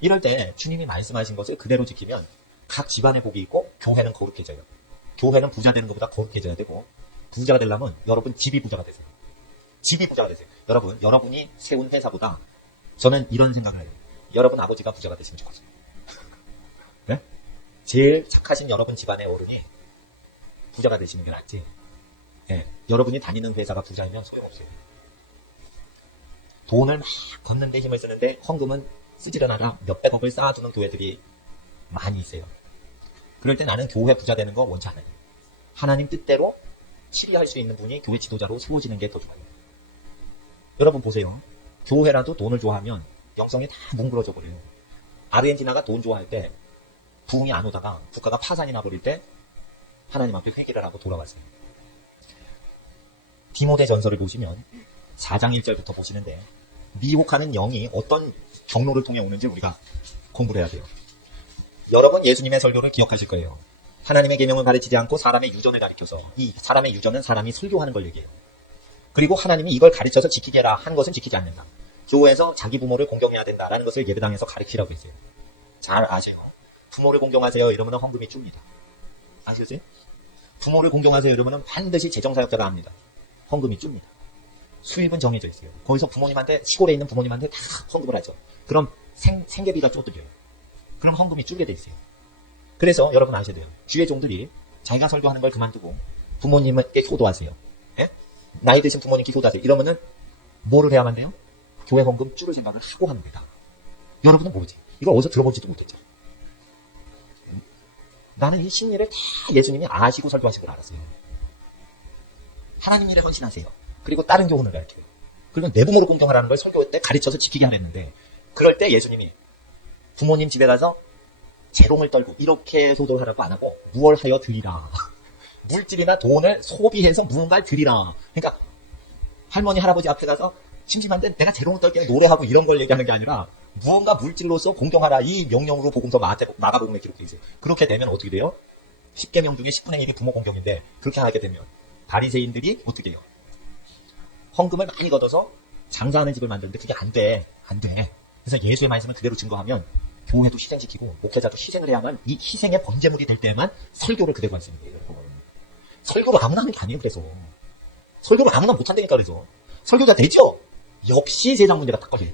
이럴 때 주님이 말씀하신 것을 그대로 지키면 각 집안의 복이 있고 교회는 거룩해져요. 교회는 부자 되는 것보다 거룩해져야 되고, 부자가 되려면 여러분 집이 부자가 되세요. 집이 부자가 되세요. 여러분, 여러분이 세운 회사보다 저는 이런 생각을 해요. 여러분 아버지가 부자가 되시면 좋겠어요. 네? 제일 착하신 여러분 집안의 어른이 부자가 되시는 게 낫지. 네. 여러분이 다니는 회사가 부자이면 소용없어요. 돈을 막 걷는데 힘을 쓰는데 헌금은 쓰지를 않아 몇백억을 쌓아두는 교회들이 많이 있어요. 그럴 때 나는 교회 부자 되는 거 원치 않아요. 하나님 뜻대로 치리할 수 있는 분이 교회 지도자로 세워지는 게 더 좋아요. 여러분 보세요. 교회라도 돈을 좋아하면 영성이 다 뭉그러져 버려요. 아르헨티나가 돈 좋아할 때 부흥이 안 오다가 국가가 파산이 나버릴 때 하나님 앞에 회개를 하고 돌아왔어요. 디모데 전서를 보시면 4장 1절부터 보시는데 미혹하는 영이 어떤 경로를 통해 오는지 우리가 공부를 해야 돼요. 여러분 예수님의 설교를 기억하실 거예요. 하나님의 계명을 가르치지 않고 사람의 유전을 가리켜서, 이 사람의 유전은 사람이 설교하는 걸 얘기해요. 그리고 하나님이 이걸 가르쳐서 지키게 해라 한 것은 지키지 않는다. 교회에서 자기 부모를 공경해야 된다라는 것을 예배당에서 가르치라고 했어요. 잘 아세요. 부모를 공경하세요 이러면 헌금이 줍니다. 아시겠어요? 부모를 공경하세요 이러면 반드시 재정사역자가 합니다. 헌금이 줍니다. 수입은 정해져 있어요. 거기서 부모님한테, 시골에 있는 부모님한테 다 헌금을 하죠. 그럼 생계비가 쪼들려요. 그럼 헌금이 줄게 돼 있어요. 그래서 여러분 아셔야 돼요. 주의 종들이 자기가 설교하는 걸 그만두고 부모님께 효도하세요. 예? 나이 드신 부모님께 효도하세요. 이러면은 뭐를 해야만 돼요? 교회 헌금 줄을 생각을 하고 하는 거다. 여러분은 모르지. 이걸 어디서 들어보지도 못했죠. 나는 이 심리를 다 예수님이 아시고 설교하신 걸 알았어요. 하나님 일에 헌신하세요. 그리고 다른 교훈을 가르쳐요. 그리고 내 부모를 공경하라는 걸 설교 때 가르쳐서 지키게 하랬는데, 그럴 때 예수님이 부모님 집에 가서 재롱을 떨고 이렇게 효도하라고 안 하고 무얼 하여 드리라. 물질이나 돈을 소비해서 무언가를 드리라. 그러니까 할머니 할아버지 앞에 가서 심심한데 내가 재롱을 떨게 노래하고 이런 걸 얘기하는 게 아니라 무언가 물질로서 공경하라. 이 명령으로 복음서 마가복음에 기록되어 있어요. 그렇게 되면 어떻게 돼요? 10계명 중에 10분의 1이 부모 공경인데, 그렇게 하게 되면 바리새인들이 어떻게 해요? 헌금을 많이 걷어서 장사하는 집을 만드는데 그게 안 돼. 안 돼. 그래서 예수의 말씀을 그대로 증거하면 교회도 희생시키고 목회자도 희생을 해야만, 이 희생의 번제물이 될 때만 설교를 그대로 할 수 있는 거예요. 설교를 아무나 하는 게 아니에요. 그래서 설교를 아무나 못한다니까. 그래서 설교가 되죠? 역시 세상 문제가 딱 걸려요.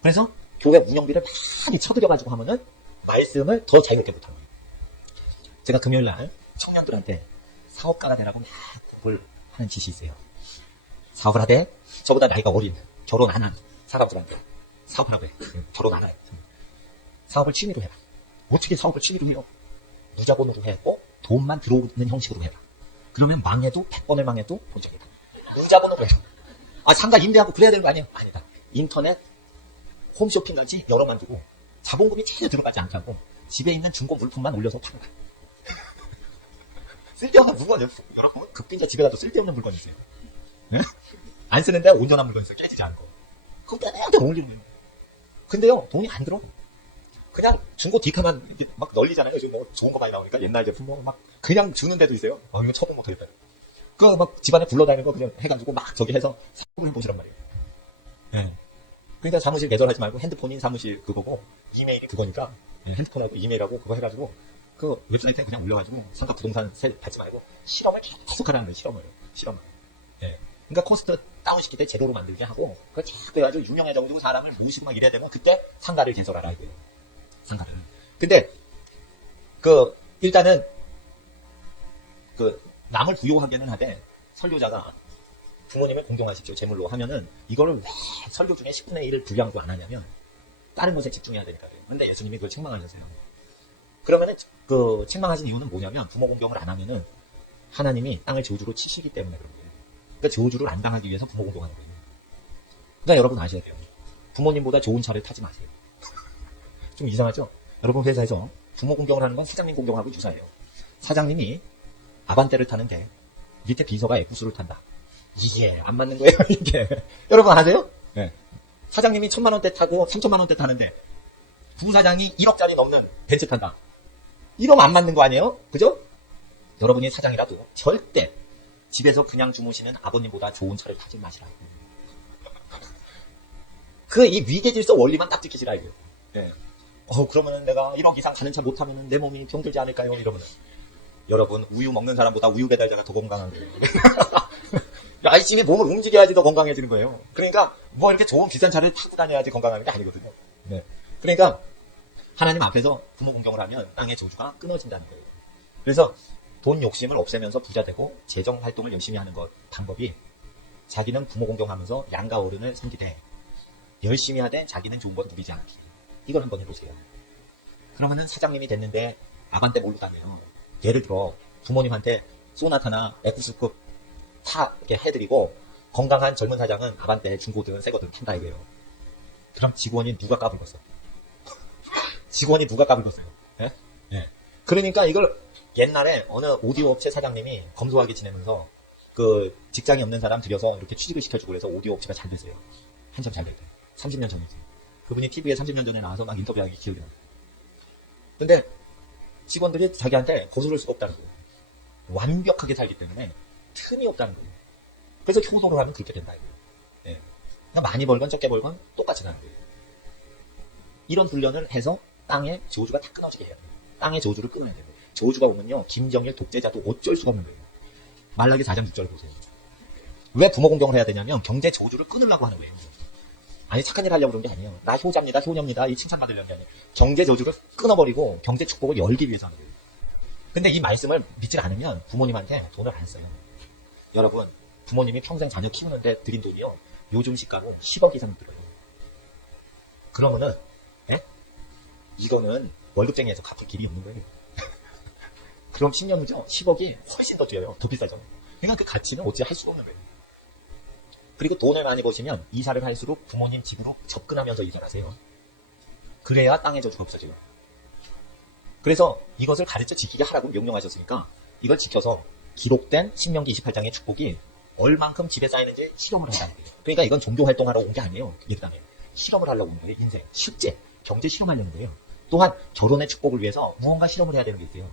그래서 교회 운영비를 많이 쳐들여가지고 하면은 말씀을 더 자유롭게 못하는 거예요. 제가 금요일날 청년들한테 사업가가 되라고 막 공부를 하는 짓이 있어요. 사업을 하되 저보다 나이가 어린 결혼 안 한 사람들한테 사업하라고 해. 결혼 안 해. 사업을 취미로 해라. 어떻게 사업을 취미로 해요? 무자본으로 해고 돈만 들어오는 형식으로 해라. 그러면 망해도 100번을 망해도 본적이다. 무자본으로 해라. 아, 상가 임대하고 그래야 되는 거 아니에요? 아니다. 인터넷 홈쇼핑 같이 여러 만두고 자본금이 전혀 들어가지 않게 하고 집에 있는 중고 물품만 올려서 파는 거야. 쓸데없는 물건이요. 여러분 급빈자 집에 가도 쓸데없는 물건이 있어요. 네? 안 쓰는데 온전한 물건이 있어요. 깨지지 않고. 그럼 때때때 올리는 거예요. 근데요, 돈이 안 들어. 그냥 중고 디카만 막 널리잖아요. 요즘 뭐 좋은 거 많이 나오니까 옛날 제품 뭐 막 그냥 주는 데도 있어요. 이거 처분 못하겠다. 그거 막 집안에 굴러다니는 거 그냥 해가지고 막 저기 해서 사업을 해보시란 말이에요. 네. 그러니까 사무실 개설하지 말고 핸드폰이 사무실 그거고 이메일이 그거니까, 핸드폰하고 이메일하고 그거 해가지고 그 웹사이트에 그냥 올려가지고 상가 부동산 세 받지 말고 실험을 계속 하라는 거예요. 실험을. 예. 그러니까 코스트 다운시킬 때 제도로 만들게 하고 그걸 자꾸 해가지고 유명해져가지고 사람을 모시고 막 이래야 되면 그때 상가를 개설하라 이거예요. 상가를. 근데 일단은 남을 부요하게는 하되 설교자가 부모님을 공경하십시오 제물로 하면은 이거를 왜 설교 중에 10분의 1을 분량도 안 하냐면 다른 것에 집중해야 되니까 그래요. 근데 예수님이 그걸 책망하셨어요. 그러면은 책망하신 이유는 뭐냐면 부모 공경을 안 하면은 하나님이 땅을 저주로 치시기 때문에 그런 거예요. 그러니까 저주를 안 당하기 위해서 부모 공경하는 거예요. 그러니까 여러분 아셔야 돼요. 부모님보다 좋은 차를 타지 마세요. 좀 이상하죠? 여러분 회사에서 부모 공경을 하는 건 사장님 공경하고 유사해요. 사장님이 아반떼를 타는데 밑에 비서가 에쿠스를 탄다. 이게 안 맞는 거예요. 이게 여러분 아세요? 네. 사장님이 1,000만원대 타고 3,000만원대 타는데 부사장이 1억짜리 넘는 벤츠 탄다. 이러면 안 맞는 거 아니에요? 그죠? 여러분이 사장이라도 절대 집에서 그냥 주무시는 아버님보다 좋은 차를 타지 마시라. 이 위계질서 원리만 딱 지키시라 이거예요. 네. 그러면은 내가 1억 이상 가는 차 못 타면은 내 몸이 병들지 않을까요? 이러면은 여러분, 우유 먹는 사람보다 우유 배달자가 더 건강한 거예요. 열심히 몸을 움직여야지 더 건강해지는 거예요. 그러니까 뭐 이렇게 좋은 비싼 차를 타고 다녀야지 건강한 게 아니거든요. 네. 그러니까 하나님 앞에서 부모 공경을 하면 땅의 저주가 끊어진다는 거예요. 그래서 돈 욕심을 없애면서 부자 되고 재정 활동을 열심히 하는 것 방법이 자기는 부모 공경하면서 양가 어른을 섬기되 열심히 하되 자기는 좋은 것 누리지 않기. 이걸 한번 해보세요. 그러면은 사장님이 됐는데 아반떼 몰고 다녀요. 예를 들어 부모님한테 소나타나 에쿠스급 타게 해드리고 건강한 젊은 사장은 아반떼 중고든 새거든 탄다 이거예요. 그럼 직원이 누가 까불겠어? 직원이 누가 까불겠어요? 예? 예. 그러니까 이걸 옛날에 어느 오디오 업체 사장님이 검소하게 지내면서 그 직장이 없는 사람 들여서 이렇게 취직을 시켜주고 그래서 오디오 업체가 잘 됐어요. 한참 잘 됐대요. 30년 전이지. 그분이 TV에 30년 전에 나와서 막 인터뷰하기 기억이 나요. 근데 직원들이 자기한테 거스를 수가 없다는 거예요. 완벽하게 살기 때문에 틈이 없다는 거예요. 그래서 효도를 하면 그렇게 된다 이거예요. 예. 그냥 많이 벌건 적게 벌건 똑같이 가는 거예요. 이런 훈련을 해서 땅의 저주가 다 끊어지게 해야 돼요. 땅의 저주를 끊어야 돼요. 저주가 오면요, 김정일 독재자도 어쩔 수가 없는 거예요. 말라기 4장 6절 보세요. 왜 부모 공경을 해야 되냐면 경제 저주를 끊으려고 하는 거예요. 아니 착한 일 하려고 그런 게 아니에요. 나 효자입니다, 효녀입니다, 이 칭찬받으려는 게 아니에요. 경제 저주를 끊어버리고 경제 축복을 열기 위해서 하는 거예요. 근데 이 말씀을 믿지 않으면 부모님한테 돈을 안 써요. 여러분, 부모님이 평생 자녀 키우는데 드린 돈이요, 요즘 시가로 10억 이상 들어요. 그러면은 이거는 월급쟁이에서 갚을 길이 없는 거예요. 그럼 10년 후죠, 10억이 훨씬 더 뛰어요. 더 비싸죠. 그러니까 그 가치는 어찌 할 수가 없는 거예요. 그리고 돈을 많이 버시면 이사를 할수록 부모님 집으로 접근하면서 이사를 하세요. 그래야 땅의 저주가 없어져요. 그래서 이것을 가르쳐 지키게 하라고 명령하셨으니까 이걸 지켜서 기록된 신명기 28장의 축복이 얼만큼 집에 쌓이는지 실험을 한다는 거예요. 그러니까 이건 종교 활동하러 온 게 아니에요. 예배당에 실험을 하려고 온 거예요. 인생, 실제, 경제 실험하려는 거예요. 또한 결혼의 축복을 위해서 무언가 실험을 해야 되는 게 있어요.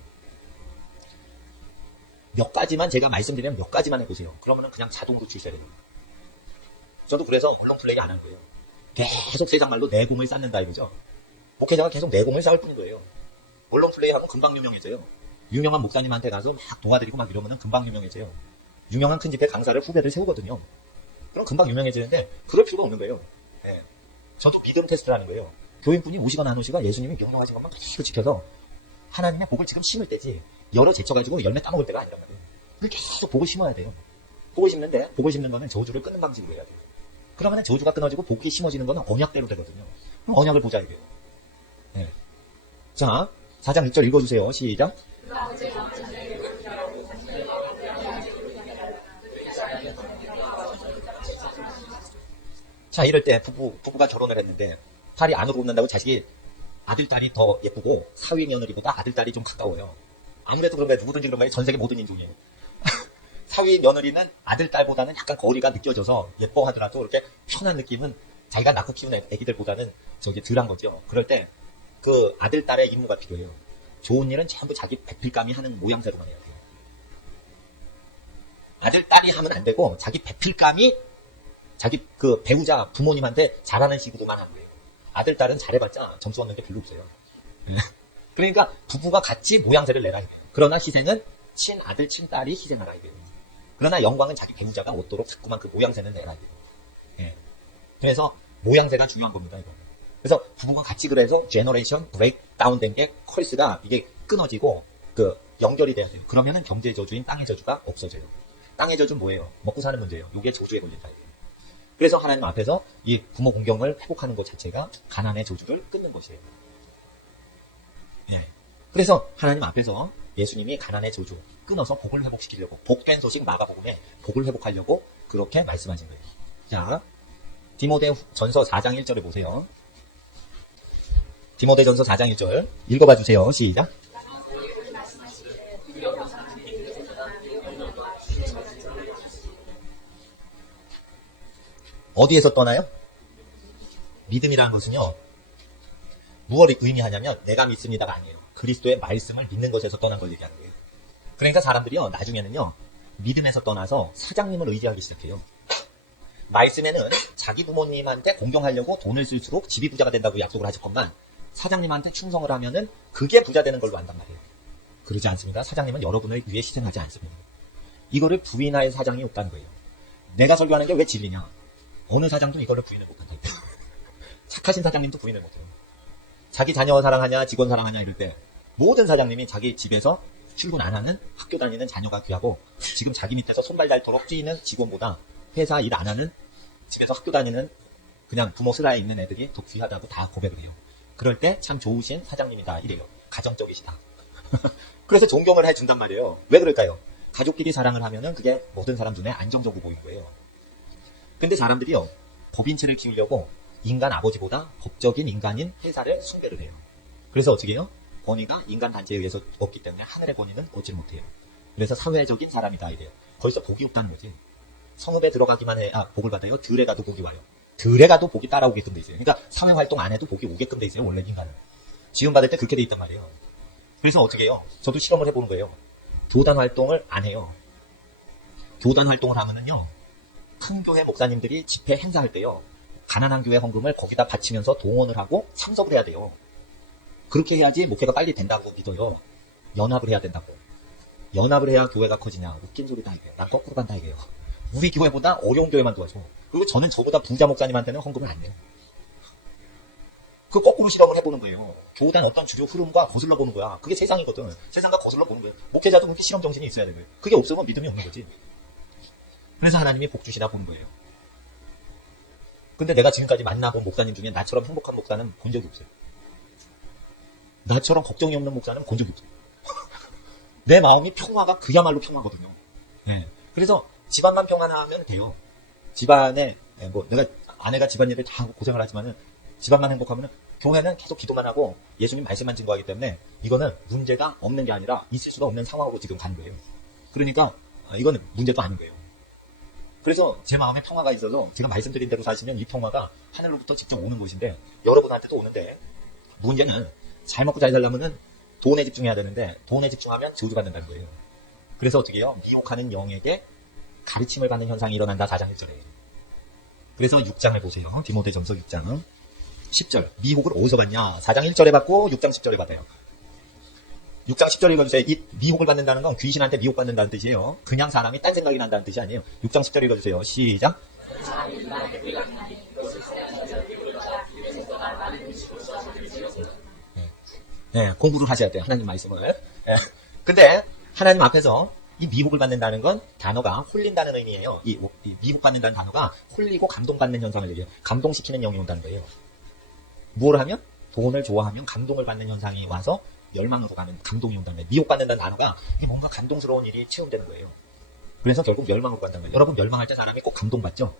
몇 가지만 제가 말씀드리면 몇 가지만 해보세요. 그러면은 그냥 자동으로 주셔야 됩니다. 저도 그래서 물론 플레이 안 한 거예요. 계속 세상말로 내공을 쌓는다 이거죠. 목회자가 계속 내공을 쌓을 뿐인 거예요. 언론 플레이하면 금방 유명해져요. 유명한 목사님한테 가서 막 도와드리고 막 이러면은 금방 유명해져요. 유명한 큰 집회 강사를 후배를 세우거든요. 그럼 금방 유명해지는데 그럴 필요가 없는 거예요. 네. 저도 믿음 테스트라는 거예요. 교인분이 오시거나 안 오시거나 예수님이 명령하신 것만 그대로 지켜서 하나님의 복을 지금 심을 때지 열어 제쳐가지고 열매 따먹을 때가 아니란 말이에요. 계속 복을 심어야 돼요. 복을 심는데 복을 심는 거는 저주를 끊는 방식으로 해야 돼요. 그러면 저주가 끊어지고 복이 심어지는 거는 언약대로 되거든요. 그럼 언약을 보자야 돼요. 네. 자, 4장 6절 읽어주세요. 시작. 자, 이럴 때 부부가 결혼을 했는데 딸이 안으로 웃는다고 자식이 아들, 딸이 더 예쁘고 사위 며느리보다 아들, 딸이 좀 가까워요. 아무래도 그런 거예요. 누구든지 그런 거예요. 전 세계 모든 인종이에요. 사위 며느리는 아들, 딸보다는 약간 거리가 느껴져서 예뻐하더라도 이렇게 편한 느낌은 자기가 낳고 키우는 애기들보다는 덜한 거죠. 그럴 때 그 아들, 딸의 임무가 필요해요. 좋은 일은 전부 자기 배필감이 하는 모양새로만 해야 돼요. 아들, 딸이 하면 안 되고 자기 배필감이 자기 그 배우자 부모님한테 잘하는 식으로만 하는 거예요. 아들, 딸은 잘해봤자 점수 얻는 게 별로 없어요. 그러니까 부부가 같이 모양새를 내라. 그러나 희생은 친아들, 친딸이 희생하라 이거예요. 그러나 영광은 자기 배우자가 얻도록 자꾸만 그 모양새는 내라 이거예요. 예. 그래서 모양새가 중요한 겁니다. 이거. 그래서 부부가 같이 그래서 제너레이션 브레이크다운 된 게 컬스가 이게 끊어지고 그 연결이 돼야 돼요. 그러면은 경제 저주인 땅의 저주가 없어져요. 땅의 저주는 뭐예요? 먹고 사는 문제예요. 이게 저주에 걸린다 이거예요. 그래서 하나님 앞에서 이 부모 공경을 회복하는 것 자체가 가난의 저주를 끊는 것이에요. 예. 그래서 하나님 앞에서 예수님이 가난의 저주 끊어서 복을 회복시키려고 복된 소식 마가복음에 복을 회복하려고 그렇게 말씀하신 거예요. 자, 디모데전서 4장 1절에 보세요. 디모데전서 4장 1절 읽어봐 주세요. 시작. 어디에서 떠나요? 믿음이라는 것은요, 무엇을 의미하냐면 내가 믿습니다가 아니에요. 그리스도의 말씀을 믿는 것에서 떠난 걸 얘기하는 거예요. 그러니까 사람들이요, 나중에는요, 믿음에서 떠나서 사장님을 의지하기 시작해요. 말씀에는 자기 부모님한테 공경하려고 돈을 쓸수록 집이 부자가 된다고 약속을 하셨건만 사장님한테 충성을 하면은 그게 부자 되는 걸로 안단 말이에요. 그러지 않습니다. 사장님은 여러분을 위해 희생하지 않습니다. 이거를 부인할 사장이 없다는 거예요. 내가 설교하는 게 왜 진리냐? 어느 사장도 이거를 부인을 못한다. 착하신 사장님도 부인을 못해요. 자기 자녀 사랑하냐, 직원 사랑하냐 이럴 때 모든 사장님이 자기 집에서 출근 안 하는 학교 다니는 자녀가 귀하고 지금 자기 밑에서 손발 닳도록 뛰는 직원보다 회사 일 안 하는 집에서 학교 다니는 그냥 부모 슬하에 있는 애들이 더 귀하다고 다 고백을 해요. 그럴 때 참 좋으신 사장님이다 이래요. 가정적이시다. 그래서 존경을 해준단 말이에요. 왜 그럴까요? 가족끼리 사랑을 하면은 그게 모든 사람 눈에 안정적으로 보이는 거예요. 근데 사람들이요, 법인체를 키우려고 인간 아버지보다 법적인 인간인 회사를 숭배를 해요. 그래서 어떻게 해요? 권위가 인간 단체에 의해서 없기 때문에 하늘의 권위는 얻지 못해요. 그래서 사회적인 사람이다 이래요. 거기서 복이 없다는 거지. 성읍에 들어가기만 해, 복을 받아요. 들에 가도 복이 와요. 들에 가도 복이 따라오게끔 돼 있어요. 그러니까 사회활동 안 해도 복이 오게끔 돼 있어요. 원래 인간은. 지원받을 때 그렇게 돼 있단 말이에요. 그래서 어떻게 해요? 저도 실험을 해보는 거예요. 교단 활동을 안 해요. 교단 활동을 하면은요, 큰 교회 목사님들이 집회 행사할 때요, 가난한 교회 헌금을 거기다 바치면서 동원을 하고 참석을 해야 돼요. 그렇게 해야지 목회가 빨리 된다고 믿어요. 연합을 해야 된다고. 연합을 해야 교회가 커지냐. 웃긴 소리다 이게. 난 거꾸로 간다 이게요. 우리 교회보다 어려운 교회만 도와줘. 그리고 저는 저보다 부자 목사님한테는 헌금을 안 내요. 그 거꾸로 실험을 해보는 거예요. 교단 어떤 주류 흐름과 거슬러 보는 거야. 그게 세상이거든. 세상과 거슬러 보는 거예요. 목회자도 그렇게 실험 정신이 있어야 되고요. 그게 없으면 믿음이 없는 거지. 그래서 하나님이 복 주시나 보는 거예요. 근데 내가 지금까지 만나본 목사님 중에 나처럼 행복한 목사는 본 적이 없어요. 나처럼 걱정이 없는 목사는 본 적이 없어요. 내 마음이 평화가 그야말로 평화거든요. 네. 그래서 집안만 평안하면 돼요. 집안에 내가 아내가 집안일을 다 하고 고생을 하지만은 집안만 행복하면은 교회는 계속 기도만 하고 예수님 말씀만 증거하기 때문에 이거는 문제가 없는 게 아니라 있을 수가 없는 상황으로 지금 가는 거예요. 그러니까 이거는 문제도 아닌 거예요. 그래서 제 마음에 평화가 있어서 제가 말씀드린 대로 사시면 이 평화가 하늘로부터 직접 오는 것인데 여러분한테도 오는데 문제는 잘 먹고 잘 살려면은 돈에 집중해야 되는데 돈에 집중하면 저주받는다는 거예요. 그래서 어떻게 해요? 미혹하는 영에게 가르침을 받는 현상이 일어난다. 4장 1절에. 그래서 6장을 보세요. 디모데전서 6장 10절. 미혹을 어디서 받냐? 4장 1절에 받고 6장 10절에 받아요. 6장 10절 읽어주세요. 이 미혹을 받는다는 건 귀신한테 미혹받는다는 뜻이에요. 그냥 사람이 딴 생각이 난다는 뜻이 아니에요. 6장 10절 읽어주세요. 시작. 네, 공부를 하셔야 돼요. 하나님 말씀을. 네. 근데 하나님 앞에서 이 미혹을 받는다는 건 단어가 홀린다는 의미예요. 이 미혹받는다는 단어가 홀리고 감동받는 현상을 얘기해요. 감동시키는 영이 온다는 거예요. 뭘 하면? 돈을 좋아하면 감동을 받는 현상이 와서 멸망으로 가는 감동이 온다는 거예요. 미혹받는다는 단어가 뭔가 감동스러운 일이 체험되는 거예요. 그래서 결국 멸망으로 간다는 거예요. 여러분 멸망할 때 사람이 꼭 감동받죠?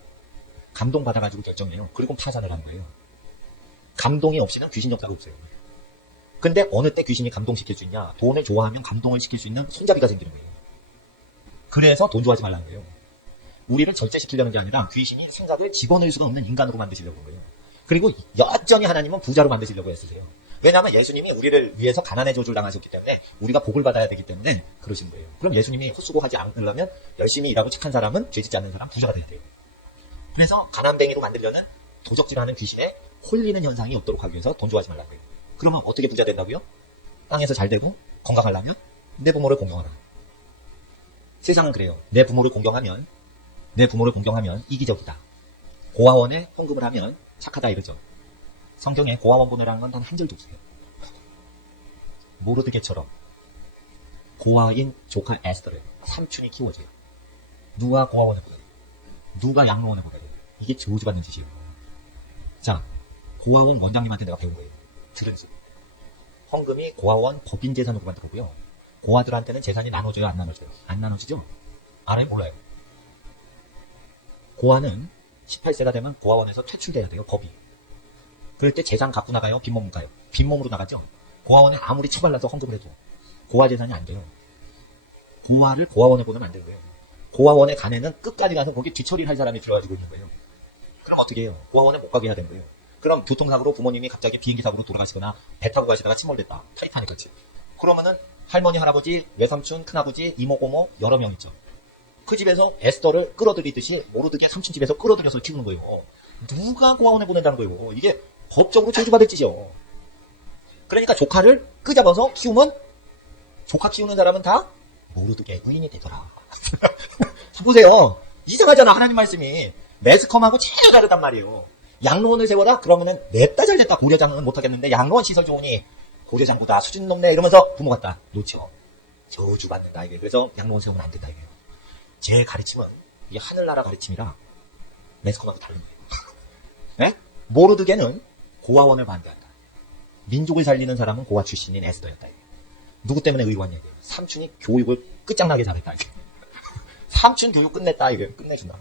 감동받아가지고 결정해요. 그리고 파산을 하는 거예요. 감동이 없이는 귀신 역사가 없어요. 근데 어느 때 귀신이 감동시킬 수 있냐? 돈을 좋아하면 감동을 시킬 수 있는 손잡이가 생기는 거예요. 그래서 돈 좋아하지 말라는 거예요. 우리를 절제시키려는 게 아니라 귀신이 생각을 집어넣을 수가 없는 인간으로 만드시려고 하는 거예요. 그리고 여전히 하나님은 부자로 만드시려고 했으세요. 왜냐하면 예수님이 우리를 위해서 가난의 저주를 당하셨기 때문에 우리가 복을 받아야 되기 때문에 그러신 거예요. 그럼 예수님이 헛수고하지 않으려면 열심히 일하고 착한 사람은 죄짓지 않는 사람 부자가 돼야 돼요. 그래서 가난뱅이로 만들려는 도적질하는 귀신에 홀리는 현상이 없도록 하기 위해서 돈 좋아하지 말라고 해요. 그러면 어떻게 부자 된다고요? 땅에서 잘 되고 건강하려면 내 부모를 공경하라. 세상은 그래요. 내 부모를 공경하면 이기적이다. 고아원에 헌금을 하면 착하다 이러죠. 성경에 고아원 보내라는 건 단 한 절도 없어요. 모르드게처럼 고아인 조카 에스더를 삼촌이 키워줘요. 누가 고아원에 보내요? 누가 양로원에 보내요? 이게 저주받는 짓이에요. 자, 고아원 원장님한테 내가 배운 거예요. 들은 수. 헌금이 고아원 법인 재산으로 만들어고요. 고아들한테는 재산이 나눠져요, 안 나눠져요? 안 나눠지죠? 알아요? 몰라요? 고아는 18세가 되면 고아원에서 퇴출돼야 돼요, 법이. 그럴 때 재산 갖고 나가요? 빈몸으로 가요? 빈몸으로 나가죠? 고아원에 아무리 처발라서 헌금을 해도 고아 재산이 안 돼요. 고아를 고아원에 보내면 안 되는 거예요. 고아원에 가내는 끝까지 가서 거기 뒤처리를 할 사람이 들어가지고 있는 거예요. 그럼 어떻게 해요? 고아원에 못 가게 해야 되는 거예요. 그럼 교통사고로 부모님이 갑자기 비행기 사고로 돌아가시거나 배 타고 가시다가 침몰됐다. 타이타닉 같이. 그러면은 할머니, 할아버지, 외삼촌, 큰아버지, 이모, 고모 여러 명 있죠. 그 집에서 에스더를 끌어들이듯이 모르드게 삼촌 집에서 끌어들여서 키우는 거예요. 누가 고아원에 보낸다는 거예요. 이게 법적으로 저주받을 짓이요. 그러니까 조카를 끄잡아서 키우면 조카 키우는 사람은 다 모르드게 의인이 되더라. 자, 보세요. 이상하잖아, 하나님 말씀이. 매스컴하고 제일 다르단 말이에요. 양로원을 세워라? 그러면은 냅다 잘 됐다. 고려장은 못하겠는데 양로원 시설 좋으니 고려장보다 수준 높네. 이러면서 부모 같다. 놓쳐. 저주받는다, 이게. 그래서 양로원 세우면 안 된다, 이게. 제 가르침은 이게 하늘나라 가르침이라 매스컴하고 다른 거예요. 네? 모르드게는 고아원을 반대한다. 민족을 살리는 사람은 고아 출신인 에스더였다, 이게. 누구 때문에 의로한 얘기예요? 삼촌이 교육을 끝장나게 잘했다, 이게. 삼촌 교육 끝냈다, 이게. 끝내준다.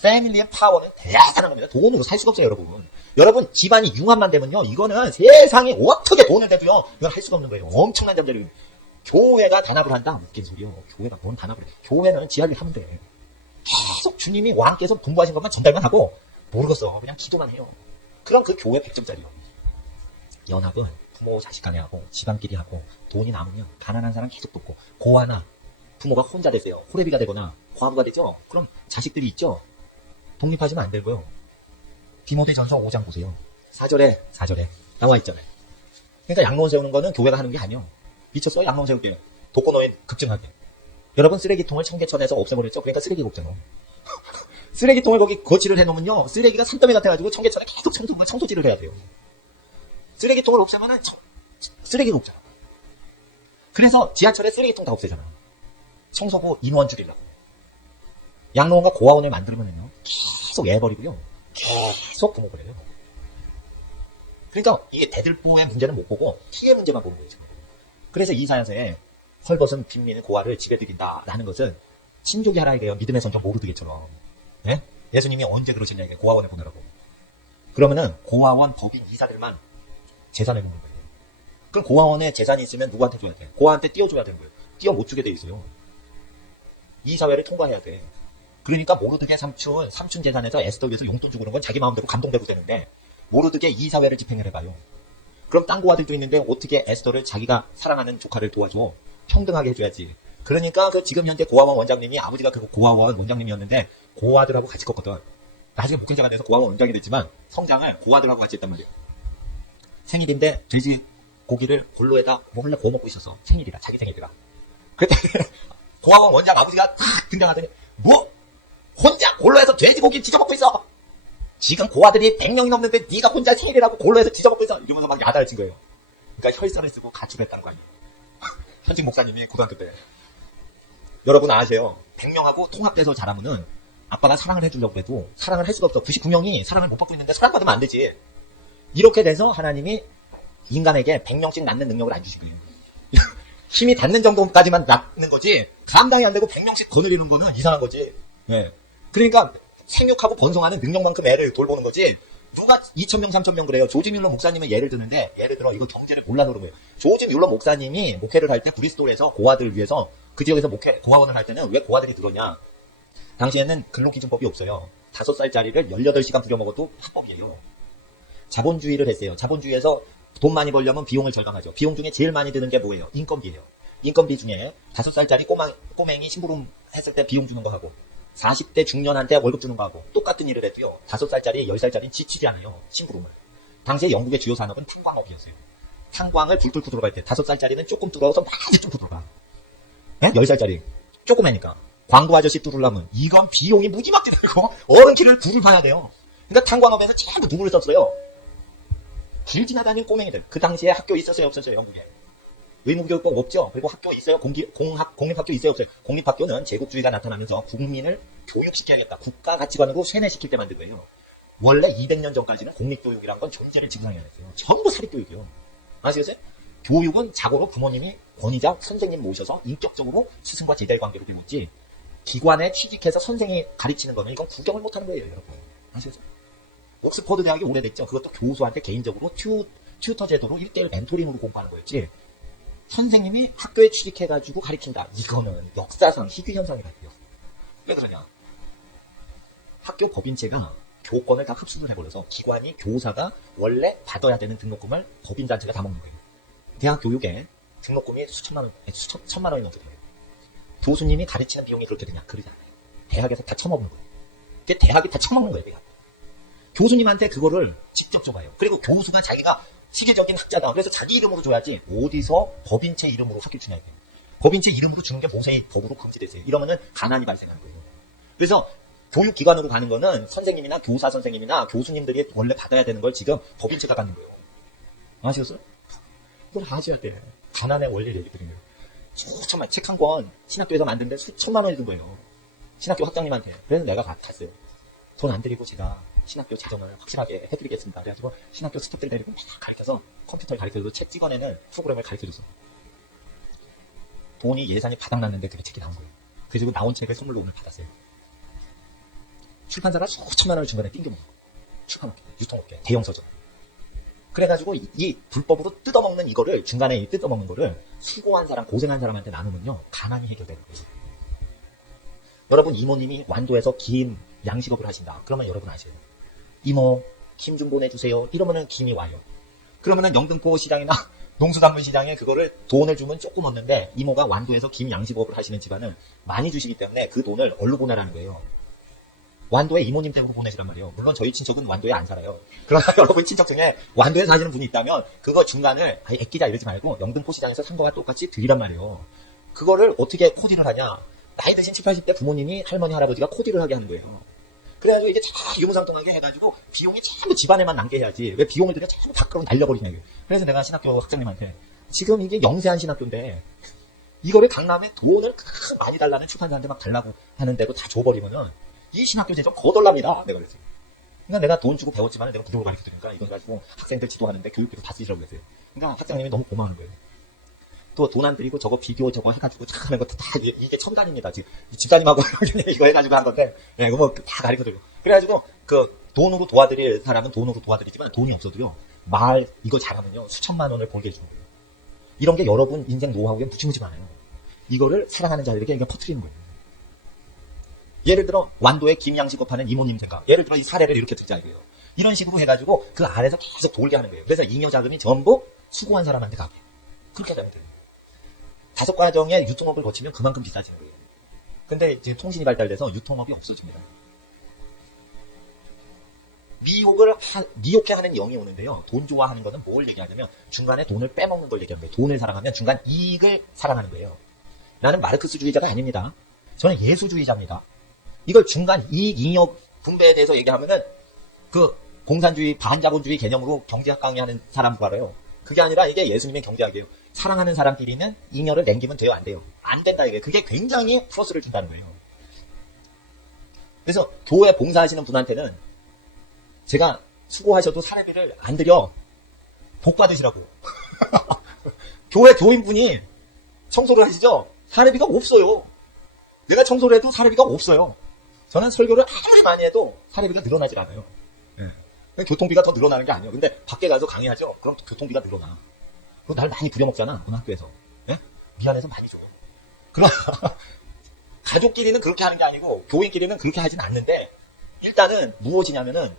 패밀리의 파워는 대단한 겁니다. 돈으로 살 수가 없어요, 여러분. 여러분, 집안이 융합만 되면요, 이거는 세상에 어떻게 돈을 대도요, 이건 할 수가 없는 거예요. 엄청난 잠재력. 교회가 단합을 한다? 웃긴 소리요. 교회가 뭔 단합을 해. 교회는 지할 일 하면 돼. 계속 주님이 왕께서 공부하신 것만 전달만 하고, 모르겠어. 그냥 기도만 해요. 그럼 그 교회 100점짜리요. 연합은 부모 자식 간에 하고, 집안끼리 하고, 돈이 남으면 가난한 사람 계속 돕고, 고아나 부모가 혼자 되세요. 호래비가 되거나, 과부가 되죠? 그럼 자식들이 있죠? 독립하시면 안 되고요. 디모데전서 5장 보세요. 4절에 나와 있잖아요. 그러니까 양로원 세우는 거는 교회가 하는 게 아니에요. 미쳤어요? 양로원 세울 때. 독거노인 급증하게. 여러분 쓰레기통을 청계천에서 없애버렸죠? 그러니까 쓰레기가 없잖아. 쓰레기통을 거기 거치를 해놓으면요, 쓰레기가 산더미 같아가지고 청계천에 계속 청소질을 해야 돼요. 쓰레기통을 없애면은 쓰레기가 없잖아. 그래서 지하철에 쓰레기통 다 없애잖아. 청소부 인원 줄이려고. 양로원과 고아원을 만들면은요, 계속 애버리고요, 계속 부모 버려요. 그러니까 이게 대들보의 문제는 못 보고 피해 문제만 보는 거죠. 그래서 이사야서에 헐벗은 빈민의 고아를 집에 들인다라는 것은 친족이 하라 이래요. 믿음의 선정 모르드게처럼. 예? 예수님이 언제 그러셨냐, 이게 고아원에 보내라고. 그러면은 고아원 법인 이사들만 재산을 묻는 거예요. 그럼 고아원에 재산이 있으면 누구한테 줘야 돼? 고아한테 띄워줘야 되는 거예요. 띄워 못 주게 돼 있어요. 이 사회를 통과해야 돼. 그러니까 모르드게 삼촌 재산에서 에스더 위해서 용돈 주고 그런 건 자기 마음대로 감동되고 되는데, 모르드게 이 사회를 집행을 해봐요. 그럼 딴 고아들도 있는데 어떻게 에스더를 자기가 사랑하는 조카를 도와줘? 평등하게 해줘야지. 그러니까 그 지금 현재 고아원 원장님이, 아버지가 그 고아원 원장님이었는데 고아들하고 같이 컸거든. 나중에 목회자가 돼서 고아원 원장이 됐지만 성장을 고아들하고 같이 했단 말이에요. 생일인데 돼지 고기를 골로에다 몰래 구워 먹고 있었어. 생일이라, 자기 생일이라. 그때 고아원 원장 아버지가 탁 등장하더니, 뭐? 혼자 골로에서 돼지고기를 뒤져먹고 있어. 지금 고아들이 100명이 넘는데 네가 혼자 생일이라고 골로에서 뒤져먹고 있어. 이러면서 막 야단을 친 거예요. 그러니까 혈서를 쓰고 가출을 했다는 거 아니에요. 현직 목사님이 고등학교 때. 여러분 아세요? 100명하고 통합돼서 자라면은 아빠가 사랑을 해주려고 해도 사랑을 할 수가 없어. 99명이 사랑을 못 받고 있는데 사랑받으면 안 되지. 이렇게 돼서 하나님이 인간에게 100명씩 낳는 능력을 안 주신 거예요. 힘이 닿는 정도까지만 낳는 거지, 감당이 안 되고 100명씩 거느리는 거는 이상한 거지. 예. 그러니까 생육하고 번성하는 능력만큼 애를 돌보는 거지, 누가 2,000명, 3,000명 그래요. 조지 뮬러 목사님의 예를 드는데, 예를 들어 이거 경제를 몰라서 그런 거예요. 조지 뮬러 목사님이 목회를 할 때 브리스톨에서 고아들을 위해서 그 지역에서 고아원을 할 때는 왜 고아들이 들어오냐. 당시에는 근로기준법이 없어요. 5살짜리를 18시간 부려먹어도 합법이에요. 자본주의를 했어요. 자본주의에서 돈 많이 벌려면 비용을 절감하죠. 비용 중에 제일 많이 드는 게 뭐예요? 인건비예요. 인건비 중에 5살짜리 꼬맹이 심부름 했을 때 비용 주는 거 하고, 40대 중년한테 월급 주는 거 하고 똑같은 일을 해도요, 5살짜리, 10살짜리는 지치지 않아요. 심부름을. 당시에 영국의 주요 산업은 탄광업이었어요. 탄광을 불 뚫고 들어갈 때 5살짜리는 조금 뚫어서 많이 뚫고 들어가. 네? 10살짜리 조그매니까. 광고 아저씨 뚫으려면 이건 비용이 무지막지 들고 어른 키를 불을 봐야 돼요. 그러니까 탄광업에서 전부 누구를 썼어요? 길 지나다니는 꼬맹이들. 그 당시에 학교 있었어요, 없었어요? 영국에 의무교육법 없죠. 그리고 학교 있어요? 공립학교 있어요, 없어요? 공립학교는 제국주의가 나타나면서 국민을 교육시켜야겠다, 국가 가치관으로 세뇌시킬 때 만든 거예요. 원래 200년 전까지는 공립교육이란 건 존재를 지구상에 안 했어요. 전부 사립교육이요. 아시겠어요? 교육은 자고로 부모님이 권위자 선생님 모셔서 인격적으로 스승과 제자의 관계로 배웠지, 기관에 취직해서 선생이 가르치는 거는 이건 구경을 못하는 거예요, 여러분. 아시겠어요? 옥스퍼드 대학이 오래됐죠. 그것도 교수한테 개인적으로 튜터 제도로 1:1 멘토링으로 공부하는 거였지, 선생님이 학교에 취직해가지고 가르친다, 이거는 역사상 희귀 현상이라고요. 왜 그러냐? 학교 법인체가 교권을 다 흡수를 해버려서 기관이, 교사가 원래 받아야 되는 등록금을 법인단체가 다 먹는 거예요. 대학 교육에 등록금이 천만 원이 넘게 돼요. 교수님이 가르치는 비용이 그렇게 되냐? 그러지 않아요. 대학에서 다 처먹는 거예요. 그게 대학이 다 처먹는 거예요, 대학. 교수님한테 그거를 직접 줘봐요. 그리고 교수가 자기가 시기적인 학자다, 그래서 자기 이름으로 줘야지, 어디서 법인체 이름으로 학교 주냐, 이게. 법인체 이름으로 주는 게 모세의 법으로 금지됐어요. 이러면은 가난이 발생하는 거예요. 그래서 교육기관으로 가는 거는 선생님이나 교사 선생님이나 교수님들이 원래 받아야 되는 걸 지금 법인체가 받는 거예요. 아시겠어요? 이걸 아셔야 돼. 가난의 원리를 얘기 드리는 거예요. 수천만, 책 한 권 신학교에서 만드는데 수천만 원이 든 거예요. 신학교 학장님한테. 그래서 내가 갔어요. 돈 안 드리고 제가 신학교 재정을 확실하게 해드리겠습니다. 그래가지고 신학교 스태프들 데리고 막 가르쳐서 컴퓨터를 가르쳐줘서 책 찍어내는 프로그램을 가르쳐줘서 돈이 예산이 바닥났는데 그게 책이 나온 거예요. 그래서 나온 책을 선물로 오늘 받았어요. 출판사가 수천만 원을 중간에 띵겨먹는 거예요. 출판업계, 유통업계, 대형 서점. 그래가지고 이 불법으로 뜯어먹는 이거를 중간에 이 뜯어먹는 거를 수고한 사람, 고생한 사람한테 나누면요 가난이 해결되는 거예요. 여러분 이모님이 완도에서 김 양식업을 하신다. 그러면 여러분 아세요. 이모 김 좀 보내주세요. 이러면은 김이 와요. 그러면은 영등포 시장이나 농수산물 시장에 그거를 돈을 주면 조금 얻는데 이모가 완도에서 김 양식업을 하시는 집안은 많이 주시기 때문에 그 돈을 얼로 보내라는 거예요. 완도에 이모님 댁으로 보내시란 말이에요. 물론 저희 친척은 완도에 안 살아요. 그러나 여러분 친척 중에 완도에 사시는 분이 있다면 그거 중간을 아예 애끼자 이러지 말고 영등포 시장에서 산 거와 똑같이 드리란 말이에요. 그거를 어떻게 코디를 하냐. 나이 드신 7, 80대 부모님이 할머니, 할아버지가 코디를 하게 하는 거예요. 그래가지고 이게 잘 유무상통하게 해가지고 비용이 전부 집안에만 남게 해야지. 왜 비용을 들여 전부 밖으로 날려버리냐. 그래서 내가 신학교 학장님한테 지금 이게 영세한 신학교인데 이거를 강남에 돈을 많이 달라는 출판사한테 막 달라고 하는데도 다 줘버리면은 이 신학교 재정 거덜납니다. 내가 그랬어요. 그러니까 내가 돈 주고 배웠지만 내가 무료로 가르쳐드리니까 이걸 가지고 학생들 지도하는데 교육비도 다 쓰시라고 그랬어요. 그러니까 학장님이 너무 고마운 거예요. 또 돈 안 들이고 저거 비교 저거 해가지고 참 하는 것도 다 이게 첨단입니다. 지금 집사님하고 이거 해가지고 한 건데 네, 그거 다 가르쳐드리고 그래가지고 그 돈으로 도와드릴 사람은 돈으로 도와드리지만 돈이 없어도요 말 이거 잘하면요 수천만 원을 벌게 해주는 거예요. 이런 게 여러분 인생 노하우에 무지무지 많아요. 이거를 사랑하는 자들에게 이게 퍼뜨리는 거예요. 예를 들어 완도에 김양식업 하는 이모님 생각. 예를 들어 이 사례를 이렇게 듣자 이거예요. 이런 식으로 해가지고 그 아래에서 계속 돌게 하는 거예요. 그래서 잉여 자금이 전부 수고한 사람한테 가게. 그렇게 하면 돼요. 5과정의 유통업을 거치면 그만큼 비싸지는 거예요. 근데 이제 통신이 발달돼서 유통업이 없어집니다. 미혹해 하는 영이 오는데요. 돈 좋아하는 거는 뭘 얘기하냐면 중간에 돈을 빼먹는 걸 얘기하는 거예요. 돈을 사랑하면 중간 이익을 사랑하는 거예요. 나는 마르크스주의자가 아닙니다. 저는 예수주의자입니다. 이걸 중간 이익, 잉여 분배에 대해서 얘기하면은 그 공산주의, 반자본주의 개념으로 경제학 강의하는 사람 봐라요. 그게 아니라 이게 예수님의 경제학이에요. 사랑하는 사람끼리는 잉여를 남기면 돼요, 안 돼요? 안 된다 이게. 그게 굉장히 플러스를 준다는 거예요. 그래서 교회 봉사하시는 분한테는 제가 수고하셔도 사례비를 안 드려. 복 받으시라고요. 교회 교인분이 청소를 하시죠? 사례비가 없어요. 내가 청소를 해도 사례비가 없어요. 저는 설교를 아무리 많이 해도 사례비가 늘어나질 않아요. 네. 교통비가 더 늘어나는 게 아니에요. 근데 밖에 가서 강의하죠? 그럼 교통비가 늘어나. 그거 날 많이 부려먹잖아, 고등학교에서. 네? 미안해서 많이 줘요. 그럼 가족끼리는 그렇게 하는 게 아니고 교인끼리는 그렇게 하진 않는데 일단은 무엇이냐면은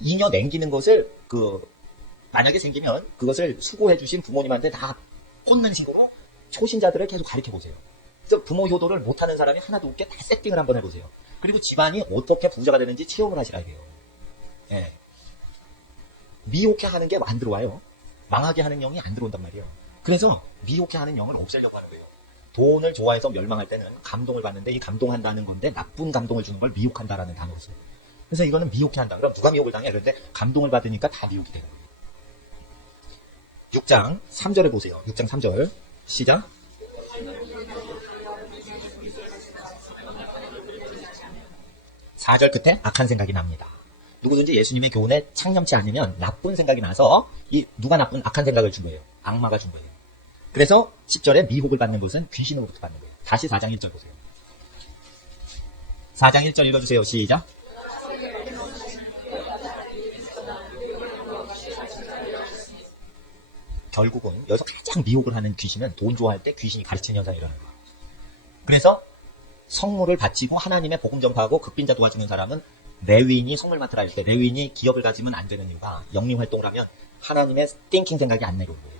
잉여 남기는 것을 만약에 생기면 그것을 수고해주신 부모님한테 다 꽂는 식으로 초신자들을 계속 가르쳐보세요. 그래서 부모 효도를 못하는 사람이 하나도 없게 다 세팅을 한번 해보세요. 그리고 집안이 어떻게 부자가 되는지 체험을 하시라 이게요. 예. 미혹해 하는 게 안 들어와요. 망하게 하는 영이 안 들어온단 말이에요. 그래서 미혹해 하는 영을 없애려고 하는 거예요. 돈을 좋아해서 멸망할 때는 감동을 받는데 이 감동한다는 건데 나쁜 감동을 주는 걸 미혹한다라는 단어로 써요. 그래서 이거는 미혹해 한다. 그럼 누가 미혹을 당해? 그런데 감동을 받으니까 다 미혹이 되는 거예요. 6장 3절에 보세요. 6장 3절 시작. (4절) 끝에 악한 생각이 납니다. 누구든지 예수님의 교훈에 창념치 않으면 나쁜 생각이 나서 누가 나쁜 악한 생각을 준 거예요. 악마가 준 거예요. 그래서 10절에 미혹을 받는 것은 귀신으로부터 받는 거예요. 다시 4장 1절 보세요. 4장 1절 읽어주세요. 시작. 결국은 여기서 가장 미혹을 하는 귀신은 돈 좋아할 때 귀신이 가르치는 현상이라는 거예요. 그래서 성물을 바치고 하나님의 복음 전파하고 극빈자 도와주는 사람은 레위인이 성물 맡으라 할 때 레위인이 기업을 가지면 안 되는 이유가 영리 활동을 하면 하나님의 띵킹 생각이 안 내려오는 거예요.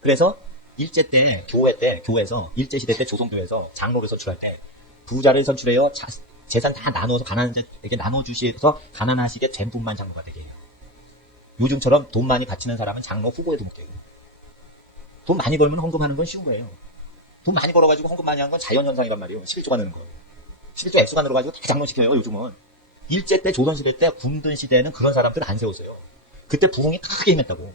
그래서 일제 때 교회에서 일제 시대 때 조선교회에서 장로를 선출할 때 부자를 선출해요. 재산 다 나눠서 가난한 자에게 나눠주셔서 가난하시게 된 분만 장로가 되게 해요. 요즘처럼 돈 많이 바치는 사람은 장로 후보에도 못 돼요. 돈 많이 벌면 헌금하는 건 쉬운 거예요. 돈 많이 벌어가지고 헌금 많이 한 건 자연현상이란 말이에요. 11조가 느는 거. 11조 액수가 늘어가지고 다 장로시켜요, 요즘은. 일제 때, 조선시대 때, 군든 시대에는 그런 사람들 안 세웠어요. 그때 부흥이 크게 임했다고.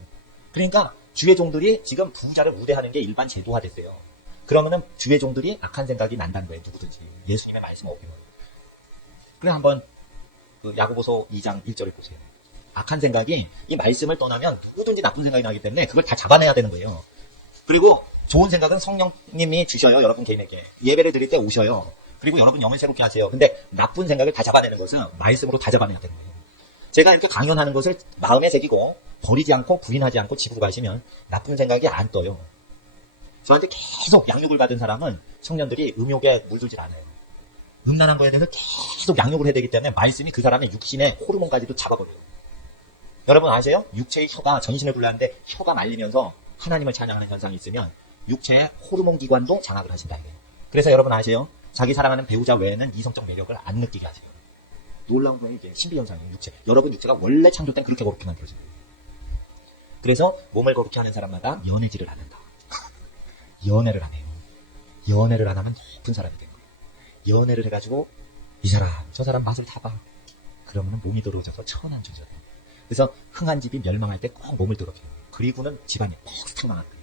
그러니까 주의 종들이 지금 부자를 우대하는 게 일반 제도화됐어요. 그러면은 주의 종들이 악한 생각이 난다는 거예요, 누구든지. 예수님의 말씀 어기면. 그래 한번 그 야고보서 2장 1절을 보세요. 악한 생각이 이 말씀을 떠나면 누구든지 나쁜 생각이 나기 때문에 그걸 다 잡아내야 되는 거예요. 그리고 좋은 생각은 성령님이 주셔요, 여러분 개인에게. 예배를 드릴 때 오셔요. 그리고 여러분 영을 새롭게 하세요. 근데 나쁜 생각을 다 잡아내는 것은 말씀으로 다 잡아내야 되는 거예요. 제가 이렇게 강연하는 것을 마음에 새기고 버리지 않고 부인하지 않고 지구로 가시면 나쁜 생각이 안 떠요. 저한테 계속 양육을 받은 사람은 청년들이 음욕에 물들질 않아요. 음란한 거에 대해서 계속 양육을 해야 되기 때문에 말씀이 그 사람의 육신의 호르몬까지도 잡아버려요. 여러분 아세요? 육체의 혀가 전신을 불러하는데 혀가 말리면서 하나님을 찬양하는 현상이 있으면 육체의 호르몬 기관도 장악을 하신다 이거예요. 그래서 여러분 아세요? 자기 사랑하는 배우자 외에는 이성적 매력을 안 느끼게 하세요. 놀라운 거예요. 이게 신비현상이에요. 육체. 여러분 육체가 원래 창조 땐 그렇게 거룩히 만들어져요. 그래서 몸을 거룩히 하는 사람마다 연애질을 안 한다. 연애를 안 해요. 연애를 안 하면 높은 사람이 된 거예요. 연애를 해가지고 이 사람 저 사람 맛을 다 봐. 그러면 몸이 더러워져서 천한 존재예요. 그래서 흥한 집이 멸망할 때 꼭 몸을 더럽혀요. 그리고는 집안이 퍽 망한 거예요.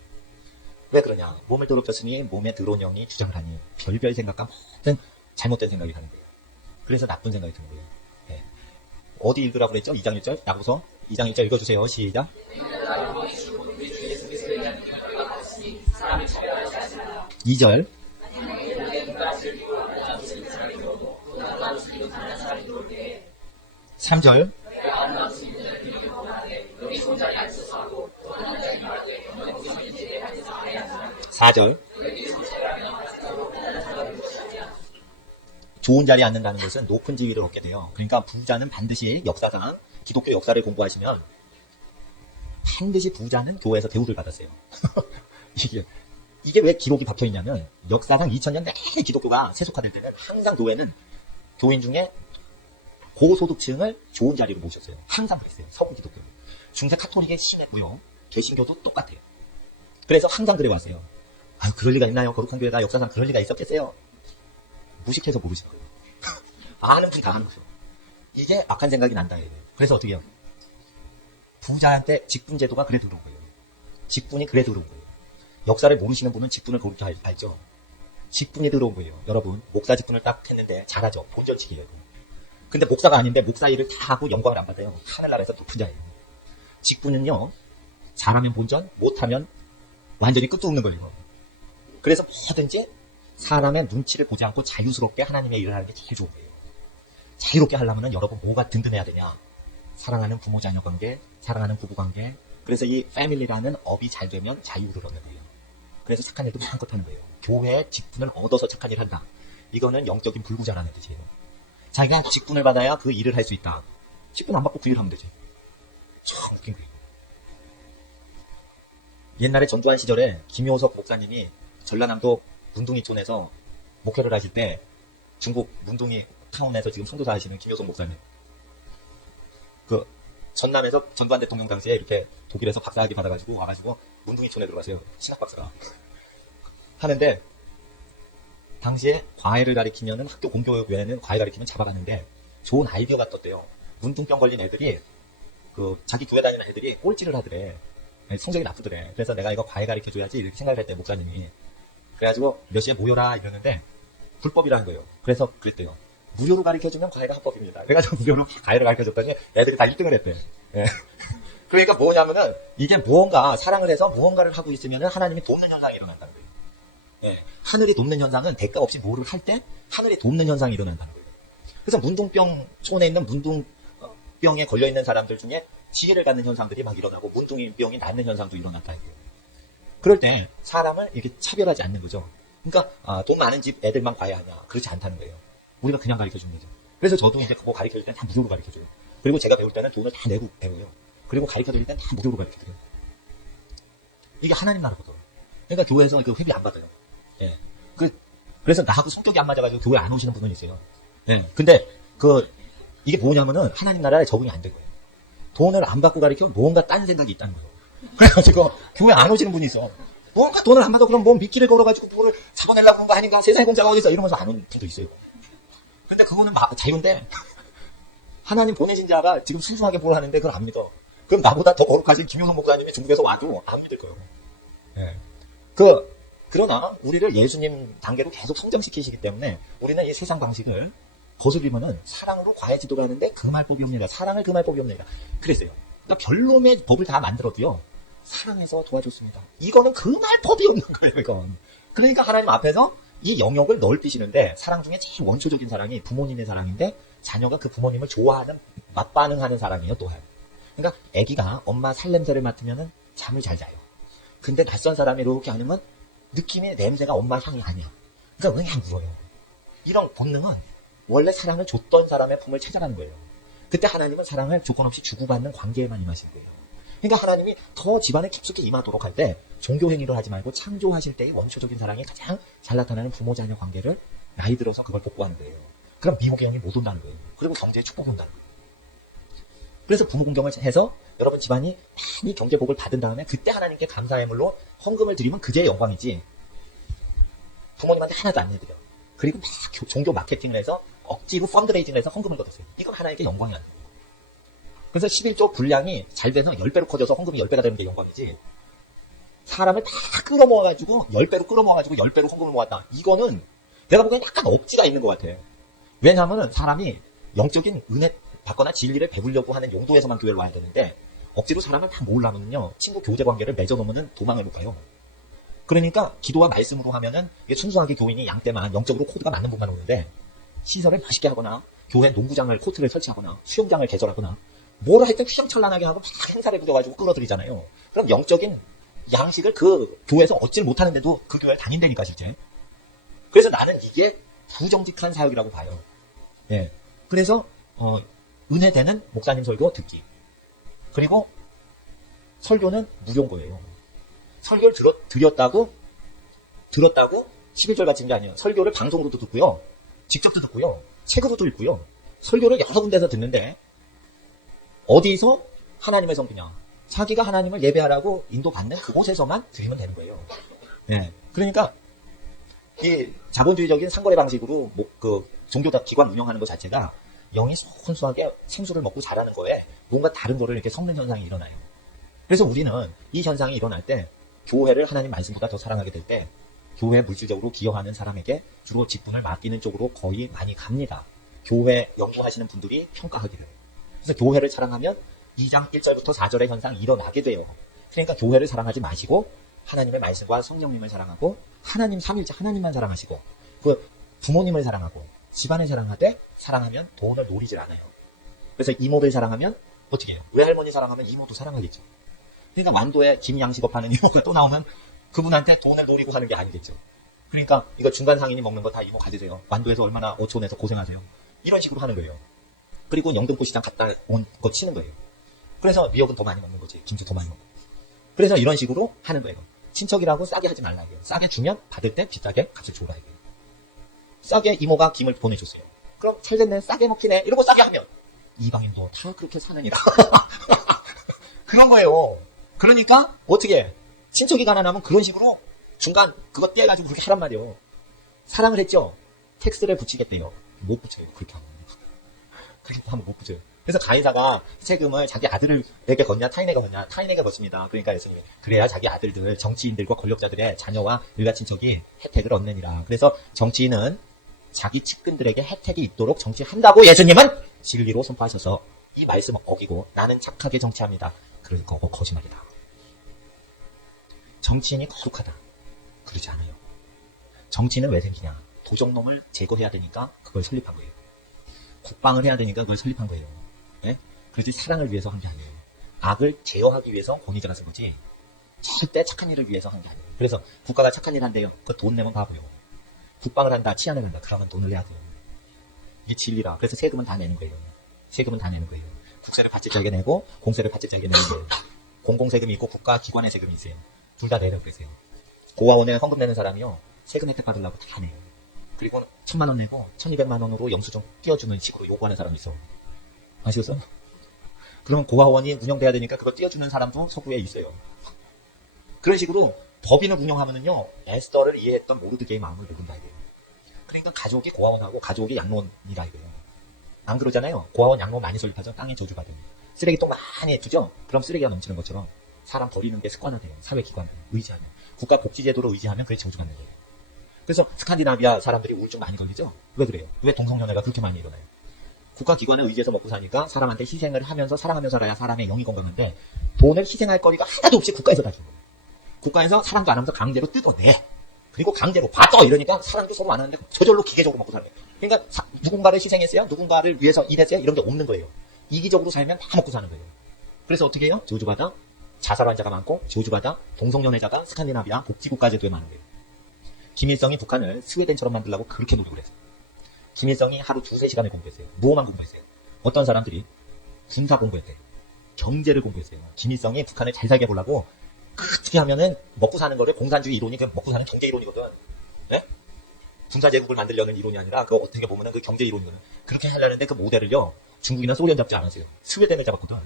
왜 그러냐? 몸을 더럽혔으니 몸에 들어온 영이 주장을 하니 별별 생각과 모든 잘못된 생각이 하는 거예요. 그래서 나쁜 생각이 드는 거예요. 네. 어디 읽으라고 그랬죠? 2장 1절? 야고보서 2장 1절 읽어주세요. 시작. 2절. 3절. 4절. 좋은 자리에 앉는다는 것은 높은 지위를 얻게 돼요. 그러니까 부자는 반드시 역사상 기독교 역사를 공부하시면 반드시 부자는 교회에서 대우를 받았어요. 이게 왜 기록이 박혀있냐면 역사상 2000년 내내 기독교가 세속화될 때는 항상 교회는 교인 중에 고소득층을 좋은 자리로 모셨어요. 항상 그랬어요. 서구 기독교. 중세 카톨릭이 심했고요. 개신교도 똑같아요. 그래서 항상 그래 왔어요. 아유 그럴 리가 있나요? 거룩한 교회가 역사상 그럴 리가 있었겠어요? 무식해서 모르시는 거예요. 아는 분 다 하는 거죠. 이게 악한 생각이 난다. 그래서 어떻게 해요? 부자한테 직분 제도가 그래 들어온 거예요. 직분이 그래 들어온 거예요. 역사를 모르시는 분은 직분을 그렇게 알죠. 직분이 들어온 거예요. 여러분 목사 직분을 딱 했는데 잘하죠. 본전치기예요. 근데 목사가 아닌데 목사 일을 다 하고 영광을 안 받아요. 하늘나라에서 높은 자예요. 직분은요. 잘하면 본전, 못하면 완전히 끝도 없는 거예요. 그래서 뭐든지 사람의 눈치를 보지 않고 자유스럽게 하나님의 일을 하는 게 제일 좋은 거예요. 자유롭게 하려면 여러분 뭐가 든든해야 되냐? 사랑하는 부모 자녀 관계, 사랑하는 부부 관계. 그래서 이 패밀리라는 업이 잘 되면 자유를 얻는 거예요. 그래서 착한 일도 마음껏 하는 거예요. 교회의 직분을 얻어서 착한 일을 한다. 이거는 영적인 불구자라는 뜻이에요. 자기가 직분을 받아야 그 일을 할 수 있다. 직분 안 받고 그 일을 하면 되지. 참 웃긴 거예요. 옛날에 전두환 시절에 김효석 목사님이 전라남도 문둥이촌에서 목회를 하실 때 중국 문둥이 타운에서 지금 선교사 하시는 김효석 목사님 그 전남에서 전두환 대통령 당시에 이렇게 독일에서 박사학위 받아가지고 와가지고 문둥이촌에 들어가세요. 신학 박사가 하는데 당시에 과외를 가리키면은 학교 공교육 외에는 과외 가리키면 잡아가는데 좋은 아이디어가 떴대요. 문둥병 걸린 애들이 그 자기 교회 다니는 애들이 꼴찌를 하더래. 성적이 나쁘더래. 그래서 내가 이거 과외 가르쳐줘야지 이렇게 생각을 했대 목사님이. 그래가지고 몇 시에 모여라 이러는데 불법이라는 거예요. 그래서 그랬대요. 무료로 가르쳐주면 과외가 합법입니다. 그래가지고 무료로 과외를 가르쳐줬더니 애들이 다 1등을 했대. 예. 그러니까 뭐냐면은 이게 무언가 사랑을 해서 무언가를 하고 있으면은 하나님이 돕는 현상이 일어난다는 거예요. 예. 하늘이 돕는 현상은 대가 없이 뭐를 할 때 하늘이 돕는 현상이 일어난다는 거예요. 그래서 문둥병 촌에 있는 문둥병에 걸려있는 사람들 중에 지혜를 갖는 현상들이 막 일어나고 문둥이병이 낫는 현상도 일어났다 이거예요. 그럴 때 사람을 이렇게 차별하지 않는 거죠. 그러니까 돈 많은 집 애들만 과외하냐 그렇지 않다는 거예요. 우리가 그냥 가르쳐주는 거죠. 그래서 저도 이제 그거 가르쳐줄 때는 다 무료로 가르쳐줘요. 그리고 제가 배울 때는 돈을 다 내고 배워요. 그리고 가르쳐드릴 때는 다 무료로 가르쳐드려요. 이게 하나님 나라거든. 그러니까 교회에서 그 회비 안 받아요. 예. 그래서 나하고 성격이 안 맞아가지고 교회 안 오시는 분은 있어요. 예. 근데 이게 뭐냐면은 하나님 나라에 적응이 안 된 거예요. 돈을 안 받고 가르치면 뭔가 딴 생각이 있다는 거예요. 그래가지고 교회 안 오시는 분이 있어. 뭔가 돈을 안 받아 그럼 뭐 미끼를 걸어가지고 뭐를 잡아내려고 그런 거 아닌가? 세상에 공짜가 어디 있어? 이러면서 하는 분도 있어요. 근데 그거는 자유인데 하나님 보내신 자가 지금 순수하게 뭘 하는데 그걸 안 믿어. 그럼 나보다 더 거룩하신 김용성 목사님이 중국에서 와도 안 믿을 거예요. 예. 그러나 우리를 예수님 단계로 계속 성장시키시기 때문에 우리는 이 세상 방식을 거슬리면은 사랑으로 과해지도록 하는데 금할 법이 없느니라. 사랑을 금할 법이 없느니라. 그랬어요. 그러니까 별놈의 법을 다 만들어도요. 사랑해서 도와줬습니다. 이거는 금할 법이 없는 거예요, 이건. 그러니까 하나님 앞에서 이 영역을 넓히시는데 사랑 중에 제일 원초적인 사랑이 부모님의 사랑인데 자녀가 그 부모님을 좋아하는, 맞반응하는 사랑이에요, 또한. 그러니까 아기가 엄마 살냄새를 맡으면은 잠을 잘 자요. 근데 낯선 사람이 이렇게 하면 느낌의 냄새가 엄마 향이 아니야. 그러니까 그냥 울어요. 이런 본능은 원래 사랑을 줬던 사람의 품을 찾아가는 거예요. 그때 하나님은 사랑을 조건 없이 주고받는 관계에만 임하실 거예요. 그러니까 하나님이 더 집안에 깊숙이 임하도록 할 때 종교 행위를 하지 말고 창조하실 때의 원초적인 사랑이 가장 잘 나타나는 부모 자녀 관계를 나이 들어서 그걸 복구하는 거예요. 그럼 미혹의 영이 못 온다는 거예요. 그리고 경제의 축복이 온다는 거예요. 그래서 부모 공경을 해서 여러분 집안이 많이 경제복을 받은 다음에 그때 하나님께 감사의 물로 헌금을 드리면 그제의 영광이지 부모님한테 하나도 안 내드려. 그리고 막 종교 마케팅을 해서 억지로 펀드레이징을 해서 헌금을 걷었어요. 이건 하나님께 영광이 아니에요. 그래서 11조 분량이 잘 돼서 10배로 커져서 헌금이 10배가 되는 게 영광이지 사람을 다 끌어모아가지고 10배로 끌어모아가지고 10배로 헌금을 모았다. 이거는 내가 보기엔 약간 억지가 있는 것 같아. 왜냐하면 사람이 영적인 은혜 받거나 진리를 배우려고 하는 용도에서만 교회를 와야 되는데 억지로 사람을 다 모으려면요 친구 교제 관계를 맺어놓으면 도망을 못 가요. 그러니까 기도와 말씀으로 하면은 이게 순수하게 교인이 양떼만 영적으로 코드가 맞는 분만 오는데 시설을 맛있게 하거나 교회 농구장을 코트를 설치하거나 수영장을 개설하거나 뭘 할 때 휘황찬란하게 하고 막 행사를 부려가지고 끌어들이잖아요. 그럼 영적인 양식을 그 교회에서 얻지를 못하는데도 그 교회에 다닌다니까 실제. 그래서 나는 이게 부정직한 사역이라고 봐요. 예. 그래서 은혜되는 목사님 설교 듣기. 그리고 설교는 무료인 거예요. 설교를 들었다고 11절 바친 게 아니에요. 설교를 방송으로도 듣고요. 직접도 듣고요. 책으로도 읽고요. 설교를 여러 군데서 듣는데 어디서 하나님의 성기냐. 자기가 하나님을 예배하라고 인도받는 그곳에서만 드리면 되는 거예요. 네. 그러니까 이 자본주의적인 상거래 방식으로 그 종교 기관 운영하는 것 자체가 영이 순수하게 생수를 먹고 자라는 거에 뭔가 다른 거를 이렇게 섞는 현상이 일어나요. 그래서 우리는 이 현상이 일어날 때 교회를 하나님 말씀보다 더 사랑하게 될 때 교회 물질적으로 기여하는 사람에게 주로 직분을 맡기는 쪽으로 거의 많이 갑니다. 교회 연구하시는 분들이 평가하기를. 그래서 교회를 사랑하면 2장 1절부터 4절의 현상이 일어나게 돼요. 그러니까 교회를 사랑하지 마시고 하나님의 말씀과 성령님을 사랑하고 하나님 삼일째 하나님만 사랑하시고 그 부모님을 사랑하고 집안을 사랑하되 사랑하면 돈을 노리질 않아요. 그래서 이모를 사랑하면 어떻게 해요? 외할머니 사랑하면 이모도 사랑하겠죠. 그러니까 완도에 김양식업 하는 이모가 또 나오면 그분한테 돈을 노리고 하는 게 아니겠죠. 그러니까 이거 중간 상인이 먹는 거 다 이모 가지세요. 완도에서 얼마나 어촌에서 고생하세요. 이런 식으로 하는 거예요. 그리고 영등포 시장 갔다 온 거 치는 거예요. 그래서 미역은 더 많이 먹는 거지. 김치 더 많이 먹고. 그래서 이런 식으로 하는 거예요. 친척이라고 싸게 하지 말라 이게요. 싸게 주면 받을 때 비싸게 값을 줘라 이게요. 싸게 이모가 김을 보내줬어요. 그럼 잘됐네 싸게 먹히네 이러고 싸게 하면 이방인도 다 그렇게 사느니라. 그런 거예요. 그러니까 어떻게 해? 친척이 가난하면 그런 식으로 중간 그거 떼가지고 그렇게 하란 말이에요. 사랑을 했죠. 텍스를 붙이겠대요. 못 붙여요. 그렇게 하면. 그렇게 하면 못 붙여요. 그래서 가이사가 세금을 자기 아들에게 걷냐 타인에게 걷냐 타인에게 걷습니다. 그러니까 예수님이 그래야 자기 아들들 정치인들과 권력자들의 자녀와 일가 친척이 혜택을 얻느니라. 그래서 정치인은 자기 측근들에게 혜택이 있도록 정치한다고 예수님은 진리로 선포하셔서 이 말씀을 어기고 나는 착하게 정치합니다. 그러니까 거짓말이다. 정치인이 거룩하다. 그러지 않아요. 정치는 왜 생기냐. 도적놈을 제거해야 되니까 그걸 설립한 거예요. 국방을 해야 되니까 그걸 설립한 거예요. 네? 그렇지 사랑을 위해서 한 게 아니에요. 악을 제어하기 위해서 권위자가 쓴 거지 절대 착한 일을 위해서 한 게 아니에요. 그래서 국가가 착한 일 한대요. 그 돈 내면 바보요. 국방을 한다, 치안을 한다. 그러면 돈을 내야 돼요. 이게 진리라. 그래서 세금은 다 내는 거예요. 세금은 다 내는 거예요. 국세를 받칠 자에게 내고 공세를 받칠 자에게 내는 거예요. 공공세금이 있고 국가 기관의 세금이 있어요. 둘 다 내려고 그러세요. 고아원에 헌금 내는 사람이요. 세금 혜택 받으려고 다 내요. 그리고 1,000만 원 내고 1,200만 원으로 영수증 띄워주는 식으로 요구하는 사람이 있어. 아시겠어요? 그러면 고아원이 운영돼야 되니까 그거 띄워주는 사람도 서구에 있어요. 그런 식으로 법인을 운영하면은요, 에스더를 이해했던 모르드게의 마음을 읽는다 이거예요. 그러니까 가족이 고아원하고 가족이 양로원이다 이거예요. 안 그러잖아요. 고아원 양로원 많이 설립하죠. 땅에 저주받은. 쓰레기통 많이 두죠. 그럼 쓰레기가 넘치는 것처럼 사람 버리는 게 습관화돼요. 사회기관을 의지하면. 국가복지제도를 의지하면 그게 저주받는 거예요. 그래서 스칸디나비아 사람들이 우울증 많이 걸리죠? 왜 그래요? 왜 동성연애가 그렇게 많이 일어나요? 국가기관에 의지해서 먹고 사니까 사람한테 희생을 하면서 사랑하며 살아야 사람의 영이 건강한데 돈을 희생할 거리가 하나도 없이 국가에서 다 주는 거예요. 국가에서 사랑도 안 하면서 강제로 뜯어내. 그리고 강제로 받아 이러니까 사랑도 서로 안 하는데 저절로 기계적으로 먹고 사는 거예요. 그러니까 누군가를 희생했어요? 누군가를 위해서 일했어요? 이런 게 없는 거예요. 이기적으로 살면 다 먹고 사는 거예요. 그래서 어떻게 해요? 저주받아 자살 환자가 많고 저주받아 동성연애자가 스칸디나비아 복지국가 제도에 많은 거예요. 김일성이 북한을 스웨덴처럼 만들려고 그렇게 노력을 했어요. 김일성이 하루 2-3시간을 공부했어요. 무엇만 공부했어요? 어떤 사람들이 군사 공부했대요. 경제를 공부했어요. 김일성이 북한을 잘 살게 보려고 어떻게 하면은 먹고 사는 거를 공산주의 이론이 그냥 먹고 사는 경제 이론이거든. 네? 군사제국을 만들려는 이론이 아니라 그거 어떻게 보면은 그 경제 이론이거든. 그렇게 하려는데 그 모델을요. 중국이나 소련 잡지 않았어요. 스웨덴을 잡았거든.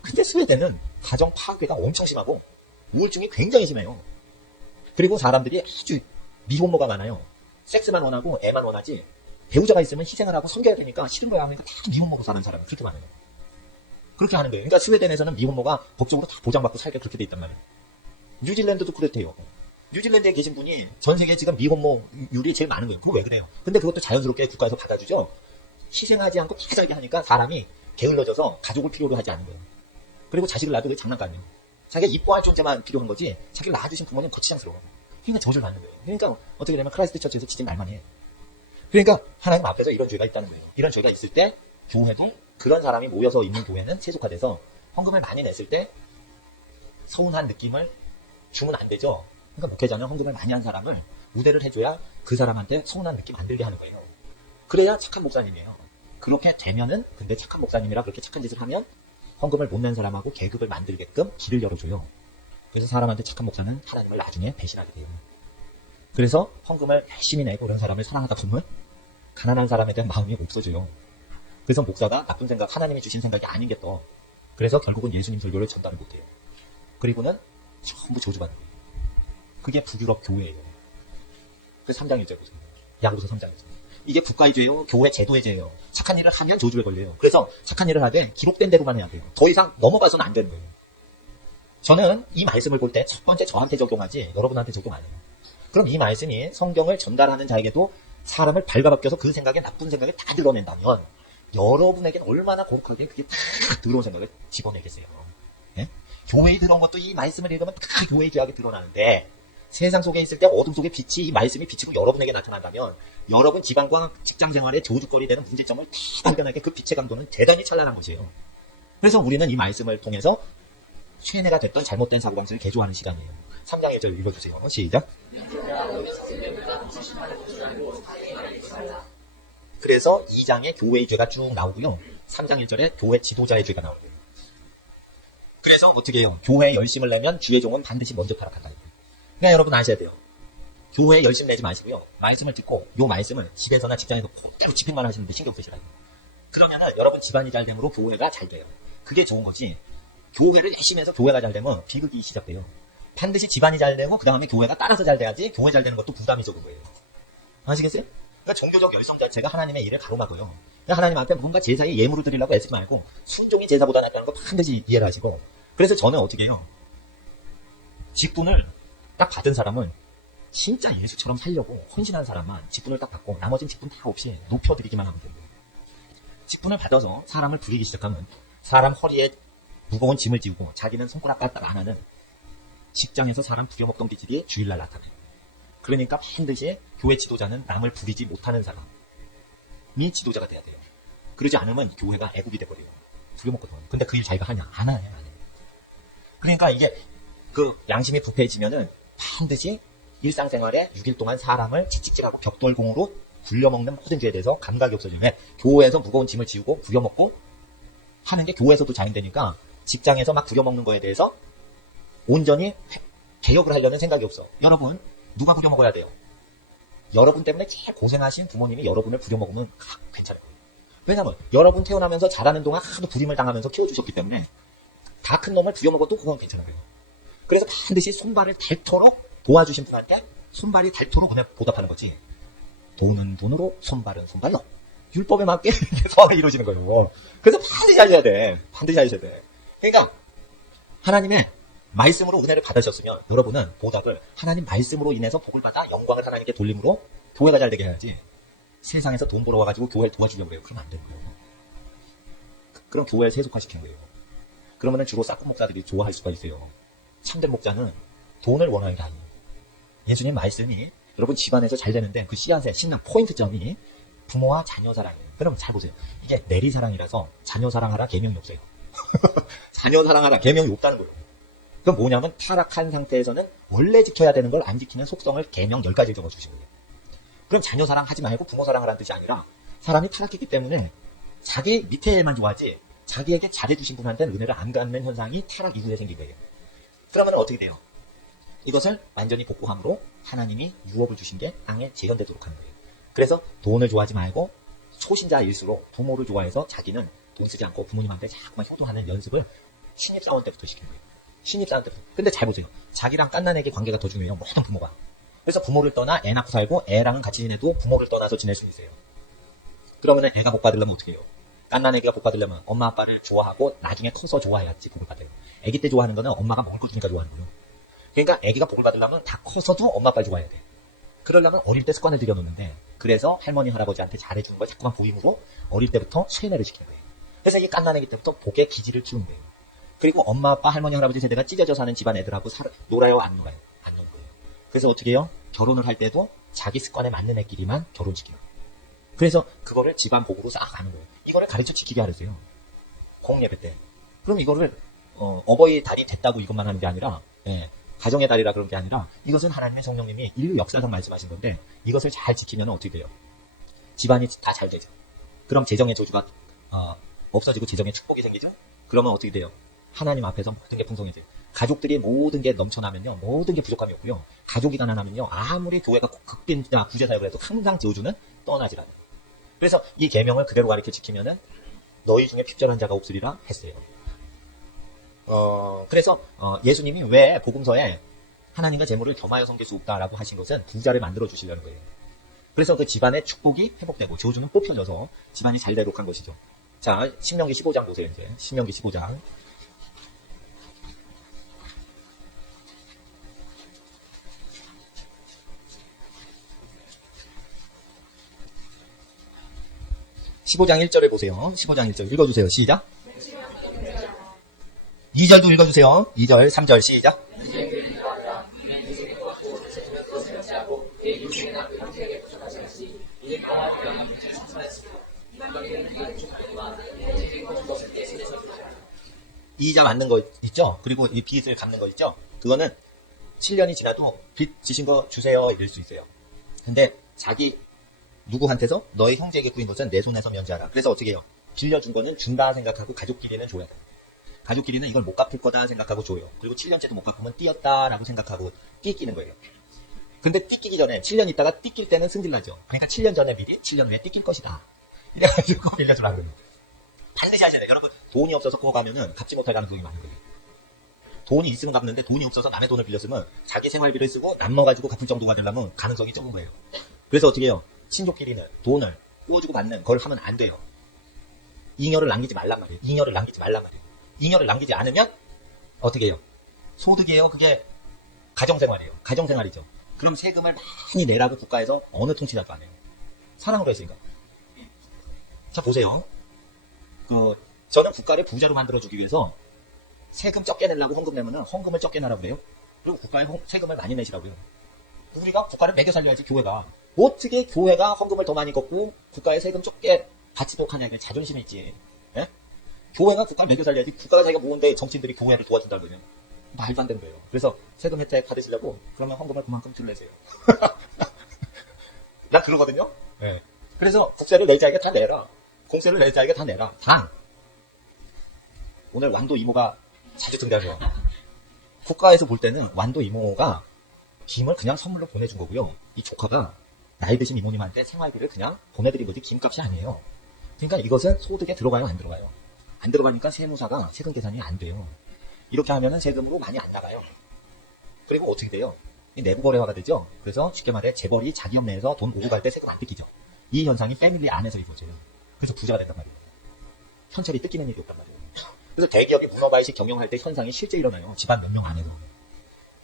근데 스웨덴은 가정 파괴가 엄청 심하고 우울증이 굉장히 심해요. 그리고 사람들이 아주 미혼모가 많아요. 섹스만 원하고 애만 원하지 배우자가 있으면 희생을 하고 섬겨야 되니까 싫은 거야 하니까 다 미혼모로 사는 사람이 그렇게 많아요. 그렇게 하는 거예요. 그러니까 스웨덴에서는 미혼모가 법적으로 다 보장받고 살게 그렇게 돼 있단 말이에요. 뉴질랜드도 그렇대요. 뉴질랜드에 계신 분이 전 세계에 지금 미혼모율이 제일 많은 거예요. 그거 왜 그래요? 근데 그것도 자연스럽게 국가에서 받아주죠. 희생하지 않고 다 살게 하니까 사람이 게을러져서 가족을 필요로 하지 않은 거예요. 그리고 자식을 낳아도 그게 장난감이에요. 자기가 이뻐할 존재만 필요한 거지 자기를 낳아주신 부모님 거치장스러워. 그러니까 저주를 받는 거예요. 그러니까 어떻게 되면 크라이스트 처치에서 지진 날만 해. 그러니까 하나님 앞에서 이런 죄가 있다는 거예요. 이런 죄가 있을 때 교회도 그런 사람이 모여서 있는 교회는 세속화돼서 헌금을 많이 냈을 때 서운한 느낌을 주면 안 되죠. 그러니까 목회자는 헌금을 많이 한 사람을 우대를 해줘야 그 사람한테 서운한 느낌 안 들게 하는 거예요. 그래야 착한 목사님이에요. 그렇게 되면은 근데 착한 목사님이라 그렇게 착한 짓을 하면 헌금을 못 낸 사람하고 계급을 만들게끔 길을 열어줘요. 그래서 사람한테 착한 목사는 하나님을 나중에 배신하게 돼요. 그래서 헌금을 열심히 내고 그런 사람을 사랑하다 보면 가난한 사람에 대한 마음이 없어져요. 그래서 목사가 나쁜 생각, 하나님이 주신 생각이 아닌 게 떠. 그래서 결국은 예수님 설교를 전달을 못해요. 그리고는 전부 저주받는 거예요. 그게 북유럽 교회예요. 그래서 3장 1절 보세요. 야고보서 3장 1절. 이게 국가의 죄요, 교회 제도의 죄예요. 착한 일을 하면 저주에 걸려요. 그래서 착한 일을 하되 기록된 대로만 해야 돼요. 더 이상 넘어가서는 안 되는 거예요. 저는 이 말씀을 볼 때 첫 번째 저한테 적용하지 여러분한테 적용 안 해요. 그럼 이 말씀이 성경을 전달하는 자에게도 사람을 발가벗겨서 그 생각에 나쁜 생각을 다 드러낸다면 여러분에게는 얼마나 거룩하게 그게 다 더러운 생각을 집어내겠어요. 예? 교회에 들어온 것도 이 말씀을 읽으면 다 교회의 죄악이 드러나는데 세상 속에 있을 때 어둠 속의 빛이 이 말씀이 비치고 여러분에게 나타난다면 여러분 집안과 직장 생활에 저주거리 되는 문제점을 다 발견하게 그 빛의 강도는 대단히 찬란한 것이에요. 그래서 우리는 이 말씀을 통해서 쇠뇌가 됐던 잘못된 사고방식을 개조하는 시간이에요. 3장 1절 읽어주세요. 시작. 그래서 2장에 교회의 죄가 쭉 나오고요. 3장 1절에 교회 지도자의 죄가 나오고요. 그래서 어떻게 해요? 교회에 열심을 내면 주의 종은 반드시 먼저 타락한다. 그러니까 여러분 아셔야 돼요. 교회에 열심 내지 마시고요. 말씀을 듣고 요 말씀을 집에서나 직장에서 그대로 집행만 하시는데 신경 쓰시라고. 그러면은 여러분 집안이 잘 되므로 교회가 잘 돼요. 그게 좋은 거지. 교회를 열심히 해서 교회가 잘 되면 비극이 시작돼요. 반드시 집안이 잘 되고 그 다음에 교회가 따라서 잘 돼야지 교회 잘 되는 것도 부담이 적은 거예요. 아시겠어요? 그러니까 종교적 열성 자체가 하나님의 일을 가로막아요. 그러니까 하나님 앞에 뭔가 제사에 예물을 드리려고 애쓰지 말고 순종이 제사보다 낫다는 거 반드시 이해를 하시고 그래서 저는 어떻게 해요? 직분을 딱 받은 사람은 진짜 예수처럼 살려고 헌신한 사람만 직분을 딱 받고 나머지는 직분 다 없이 높여드리기만 하면 돼요. 직분을 받아서 사람을 부리기 시작하면 사람 허리에 무거운 짐을 지우고 자기는 손가락 까딱 안 하는 직장에서 사람 부려먹던 기질이 주일날 나타나요. 그러니까 반드시 교회 지도자는 남을 부리지 못하는 사람이 지도자가 돼야 돼요. 그러지 않으면 교회가 애국이 돼버려요. 부려먹거든. 근데 그 일 자기가 하냐? 안 해요. 그러니까 이게 그 양심이 부패해지면은 반드시 일상생활에 6일 동안 사람을 채찍질하고 벽돌공으로 굴려먹는 모든 죄에 대해서 감각이 없어지면 교회에서 무거운 짐을 지우고 부려먹고 하는 게 교회에서도 자행되니까 직장에서 막 부려먹는 거에 대해서 온전히 개혁을 하려는 생각이 없어. 여러분 누가 부려먹어야 돼요? 여러분 때문에 제일 고생하신 부모님이 여러분을 부려먹으면 괜찮아요. 왜냐면 여러분 태어나면서 자라는 동안 하도 부림을 당하면서 키워주셨기 때문에 다 큰 놈을 부려먹어도 그건 괜찮아요. 그래서 반드시 손발을 닳도록 도와주신 분한테 손발이 닳도록 그냥 보답하는 거지. 돈은 돈으로, 손발은 손발로. 율법에 맞게 서로 이루어지는 거예요. 그래서 반드시 하셔야 돼. 반드시 하셔야 돼. 그러니까 하나님의 말씀으로 은혜를 받으셨으면 여러분은 보답을 하나님 말씀으로 인해서 복을 받아 영광을 하나님께 돌림으로 교회가 잘 되게 해야지. 세상에서 돈 벌어와가지고 교회를 도와주려고 해요. 그러면 안 되는 거예요. 그럼 교회를 세속화시키는 거예요. 그러면은 주로 싹군 목사들이 좋아할 수가 있어요. 참된 목자는 돈을 원하는 게 아니에요. 예수님 말씀이 여러분 집안에서 잘 되는데 그 씨앗의 신앙 포인트점이 부모와 자녀 사랑이에요. 그러면 잘 보세요. 이게 내리 사랑이라서 자녀 사랑하라 계명이 없어요. 자녀 사랑하라 계명이 없다는 거예요. 그럼 뭐냐면 타락한 상태에서는 원래 지켜야 되는 걸 안 지키는 속성을 계명 10가지를 적어주신 거예요. 그럼 자녀 사랑하지 말고 부모 사랑하라는 뜻이 아니라 사람이 타락했기 때문에 자기 밑에만 좋아하지 자기에게 잘해주신 분한테는 은혜를 안 갖는 현상이 타락 이후에 생긴 거예요. 그러면 어떻게 돼요? 이것을 완전히 복구함으로 하나님이 유업을 주신 게 땅에 재현되도록 하는 거예요. 그래서 돈을 좋아하지 말고 초신자일수록 부모를 좋아해서 자기는 돈 쓰지 않고 부모님한테 자꾸만 효도하는 연습을 신입사원 때부터 시키는 거예요. 신입사원 때부터. 근데 잘 보세요. 자기랑 갓난에게 관계가 더 중요해요. 모든 부모가. 그래서 부모를 떠나 애 낳고 살고 애랑은 같이 지내도 부모를 떠나서 지낼 수 있어요. 그러면 애가 복 받으려면 어떻게 해요? 갓난애기가 복 받으려면 엄마 아빠를 좋아하고 나중에 커서 좋아해야지 복을 받아요. 애기 때 좋아하는 거는 엄마가 먹을 거 주니까 좋아하는 거예요. 그러니까 애기가 복을 받으려면 다 커서도 엄마 아빠를 좋아해야 돼. 그러려면 어릴 때 습관을 들여놓는데 그래서 할머니 할아버지한테 잘해주는 걸 자꾸만 보임으로 어릴 때부터 쇠뇌를 시키는 거예요. 그래서 이게 갓난애기 때부터 복의 기질을 키우는 거예요. 그리고 엄마 아빠 할머니 할아버지 세대가 찢어져 사는 집안 애들하고 놀아요 안 놀아요? 안 노는 거예요. 그래서 어떻게 해요? 결혼을 할 때도 자기 습관에 맞는 애끼리만 결혼시켜요. 그래서 그거를 집안 복으로 싹 가는 거예요. 이거를 가르쳐 지키게 하랬어요. 공예배 때. 그럼 이거를 어버이 달이 됐다고 이것만 하는 게 아니라 가정의 달이라 그런 게 아니라 이것은 하나님의 성령님이 인류 역사상 말씀하신 건데 이것을 잘 지키면 어떻게 돼요? 집안이 다 잘 되죠. 그럼 재정의 저주가 없어지고 재정의 축복이 생기죠. 그러면 어떻게 돼요? 하나님 앞에서 모든 게 풍성해져요. 가족들이 모든 게 넘쳐나면요. 모든 게 부족함이 없고요. 가족이 가난하면요. 아무리 교회가 극빈이나 구제사역을 해도 항상 저주는 떠나질 않아요. 그래서 이 계명을 그대로 가르쳐 지키면은 너희 중에 핍절한 자가 없으리라 했어요. 그래서 예수님이 왜 복음서에 하나님과 재물을 겸하여 섬길 수 없다라고 하신 것은 부자를 만들어 주시려는 거예요. 그래서 그 집안의 축복이 회복되고 저주는 뽑혀져서 집안이 잘 되도록 한 것이죠. 자, 신명기 15장 보세요. 이제 신명기 15장. (15장 1절에) 보세요. 15장 1절 읽어주세요. 시작. 2절도 읽어주세요. 2절 3절 시작. 이자 맞는 거 있죠? 그리고 이 빚을 갚는 거 있죠? 그거는 7년이 지나도 빚 지신 거 주세요 이럴 수 있어요. 근데 자기 누구한테서 너의 형제에게 꾸인 것은 내 손에서 면제하라. 그래서 어떻게 해요? 빌려준 거는 준다 생각하고 가족끼리는 줘야 돼. 가족끼리는 이걸 못 갚을 거다 생각하고 줘요. 그리고 7년째도 못 갚으면 띄었다라고 생각하고 띠끼는 거예요. 근데 띠끼기 전에 7년 있다가 띠낄 때는 승질나죠. 그러니까 7년 전에 미리 7년 후에 띠낄 것이다. 이래가지고 빌려주라는 거예요. 반드시 하셔야 돼요. 여러분 돈이 없어서 그거 가면은 갚지 못할 가능성이 많은 거예요. 돈이 있으면 갚는데 돈이 없어서 남의 돈을 빌렸으면 자기 생활비를 쓰고 남아가지고 갚을 정도가 되려면 가능성이 적은 거예요. 그래서 어떻게 해요? 친족끼리는 돈을 띄워주고 받는 걸 하면 안 돼요. 잉여를 남기지 말란 말이에요. 잉여를 남기지 말란 말이에요. 잉여를 남기지 않으면 어떻게 해요? 소득이에요. 그게 가정생활이에요. 가정생활이죠. 그럼 세금을 많이 내라고 국가에서 어느 통치자도 안 해요. 사랑으로 했으니까. 자 보세요. 저는 국가를 부자로 만들어주기 위해서 세금 적게 내려고 헌금 내면은 헌금을 적게 내라고 그래요. 그리고 국가에 세금을 많이 내시라고 해요. 우리가 국가를 매겨 살려야지 교회가. 어떻게 교회가 헌금을 더 많이 걷고 국가에 세금 적게 받지도 하냐. 이게 자존심이 있지. 예? 교회가 국가를 매겨 살려야지. 국가가 자기가 모은데 정치인들이 교회를 도와준다고 그러면 말도 안 되는 거예요. 그래서 세금 혜택 받으시려고 그러면 헌금을 그만큼 줄내세요. 난 그러거든요. 예. 그래서 국세를 낼 자에게 다 내라. 공세를 낼 자에게 다 내라. 단 오늘 완도 이모가 자주 등장해요. 국가에서 볼 때는 완도 이모가 김을 그냥 선물로 보내준 거고요. 이 조카가 나이 드신 이모님한테 생활비를 그냥 보내드린 거지 김값이 아니에요. 그러니까 이것은 소득에 들어가요, 안 들어가요? 안 들어가니까 세무사가 세금 계산이 안 돼요. 이렇게 하면은 세금으로 많이 안 나가요. 그리고 어떻게 돼요? 이 내부 거래화가 되죠. 그래서 쉽게 말해 재벌이 자기업 내에서 돈 오고 갈 때 세금 안 뜯기죠. 이 현상이 패밀리 안에서 이루어져요. 그래서 부자가 된단 말이에요. 현찰이 뜯기는 일이 없단 말이에요. 그래서 대기업이 문어발식 경영할 때 현상이 실제 일어나요. 집안 몇 명 안에도.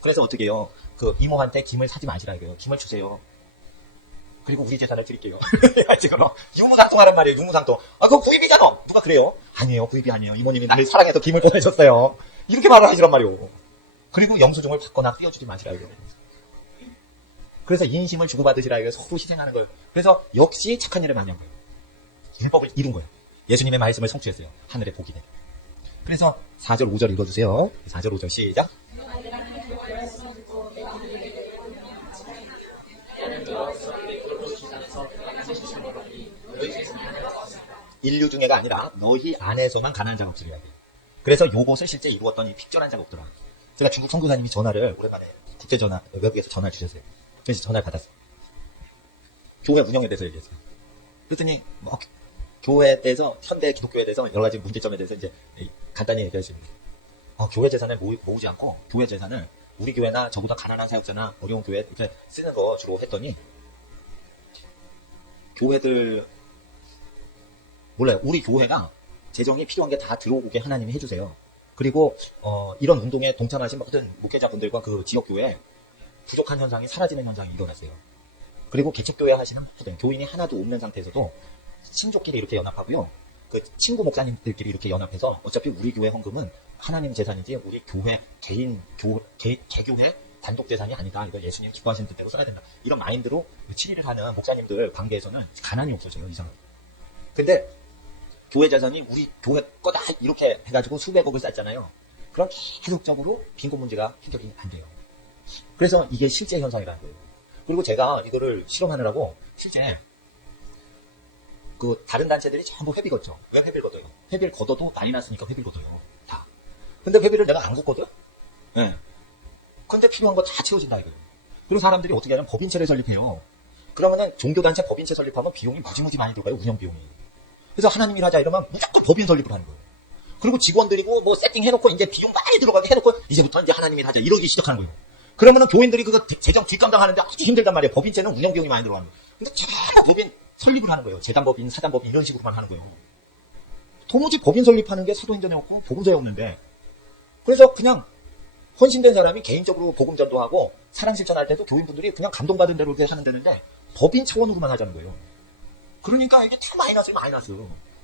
그래서 어떻게 해요? 그 이모한테 김을 사지 마시라 이거예요. 김을 주세요. 그리고 우리 재산을 드릴게요. 지금 유무상통하란 말이에요. 유무상통. 아, 그거 구입이잖아. 누가 그래요? 아니에요. 구입이 아니에요. 이모님이 나를 사랑해서 김을 보내셨어요. 이렇게 말을 하시란 말이에요. 그리고 영수증을 받거나 띄워주지 마시라 이거예요. 그래서 인심을 주고받으시라 이거예요. 서로 희생하는 거예요. 그래서 역시 착한 일을 많이 한 거예요. 율법을 이룬 거예요. 예수님의 말씀을 성취했어요. 하늘의 복이 돼. 그래서 4절 5절 읽어주세요. 4절 5절 시작. 인류 중에가 아니라 너희 안에서만 가난한 자가 없으리라. 그래서 요것을 실제 이루었던 이 픽절한 자가 없더라. 제가 중국 선교사님이 전화를 오랜만에 국제전화 외국에서 전화를 주셨어요. 그래서 전화를 받았어요. 교회 운영에 대해서 얘기했어요. 그랬더니 뭐 교회에 대해서 현대 기독교에 대해서 여러 가지 문제점에 대해서 이제 간단히 얘기하시는 교회 재산을 모으지 않고 교회 재산을 우리 교회나 저보다 가난한 사역자나 어려운 교회 이렇게 쓰는 거 주로 했더니 교회들 몰라요. 우리 교회가 재정이 필요한 게 다 들어오게 하나님이 해주세요. 그리고 이런 운동에 동참하신 모든 목회자분들과 그 지역교회 부족한 현상이 사라지는 현상이 일어났어요. 그리고 개척교회 하시는 모든 교인이 하나도 없는 상태에서도 친족끼리 이렇게 연합하고요. 그 친구 목사님들끼리 이렇게 연합해서 어차피 우리 교회 헌금은 하나님 재산이지 우리 교회 개교회 단독 재산이 아니다. 이거 예수님 기뻐하시는 뜻대로 써야 된다. 이런 마인드로 친일을 하는 목사님들 관계에서는 가난이 없어져요. 이상하게. 근데 교회 재산이 우리 교회 거다 이렇게 해가지고 수백억을 쌌잖아요. 그럼 계속적으로 빈곤 문제가 해결이 안 돼요. 그래서 이게 실제 현상이라는 거예요. 그리고 제가 이거를 실험하느라고 실제 그 다른 단체들이 전부 회비 걷죠. 왜 회비를 걷어요? 회비를 걷어도 마이너스니까 회비를 걷어요. 다. 근데 회비를 내가 안 걷거든? 네. 근데 필요한 거 다 채워진다 이거예요. 그리고 사람들이 어떻게 하냐면 법인체를 설립해요. 그러면은 종교단체 법인체 설립하면 비용이 무지무지 많이 들어가요. 운영 비용이. 그래서 하나님 일하자 이러면 무조건 법인 설립을 하는 거예요. 그리고 직원들이고 뭐 세팅해놓고 이제 비용 많이 들어가게 해놓고 이제부터 이제 하나님 일하자 이러기 시작하는 거예요. 그러면은 교인들이 그거 재정 뒷감당하는데 아주 힘들단 말이에요. 법인체는 운영 비용이 많이 들어가는 거예요. 근데 전부 법인 설립을 하는 거예요. 재단법인, 사단법인 이런 식으로만 하는 거예요. 도무지 법인 설립하는 게 사도행전에 없고 복음서에 없는데 그래서 그냥 헌신된 사람이 개인적으로 복음 전도하고 사랑 실천할 때도 교인분들이 그냥 감동받은 대로 이렇게 하는 데는데 법인 차원으로만 하자는 거예요. 그러니까 이게 다 마이너스예요. 마이너스.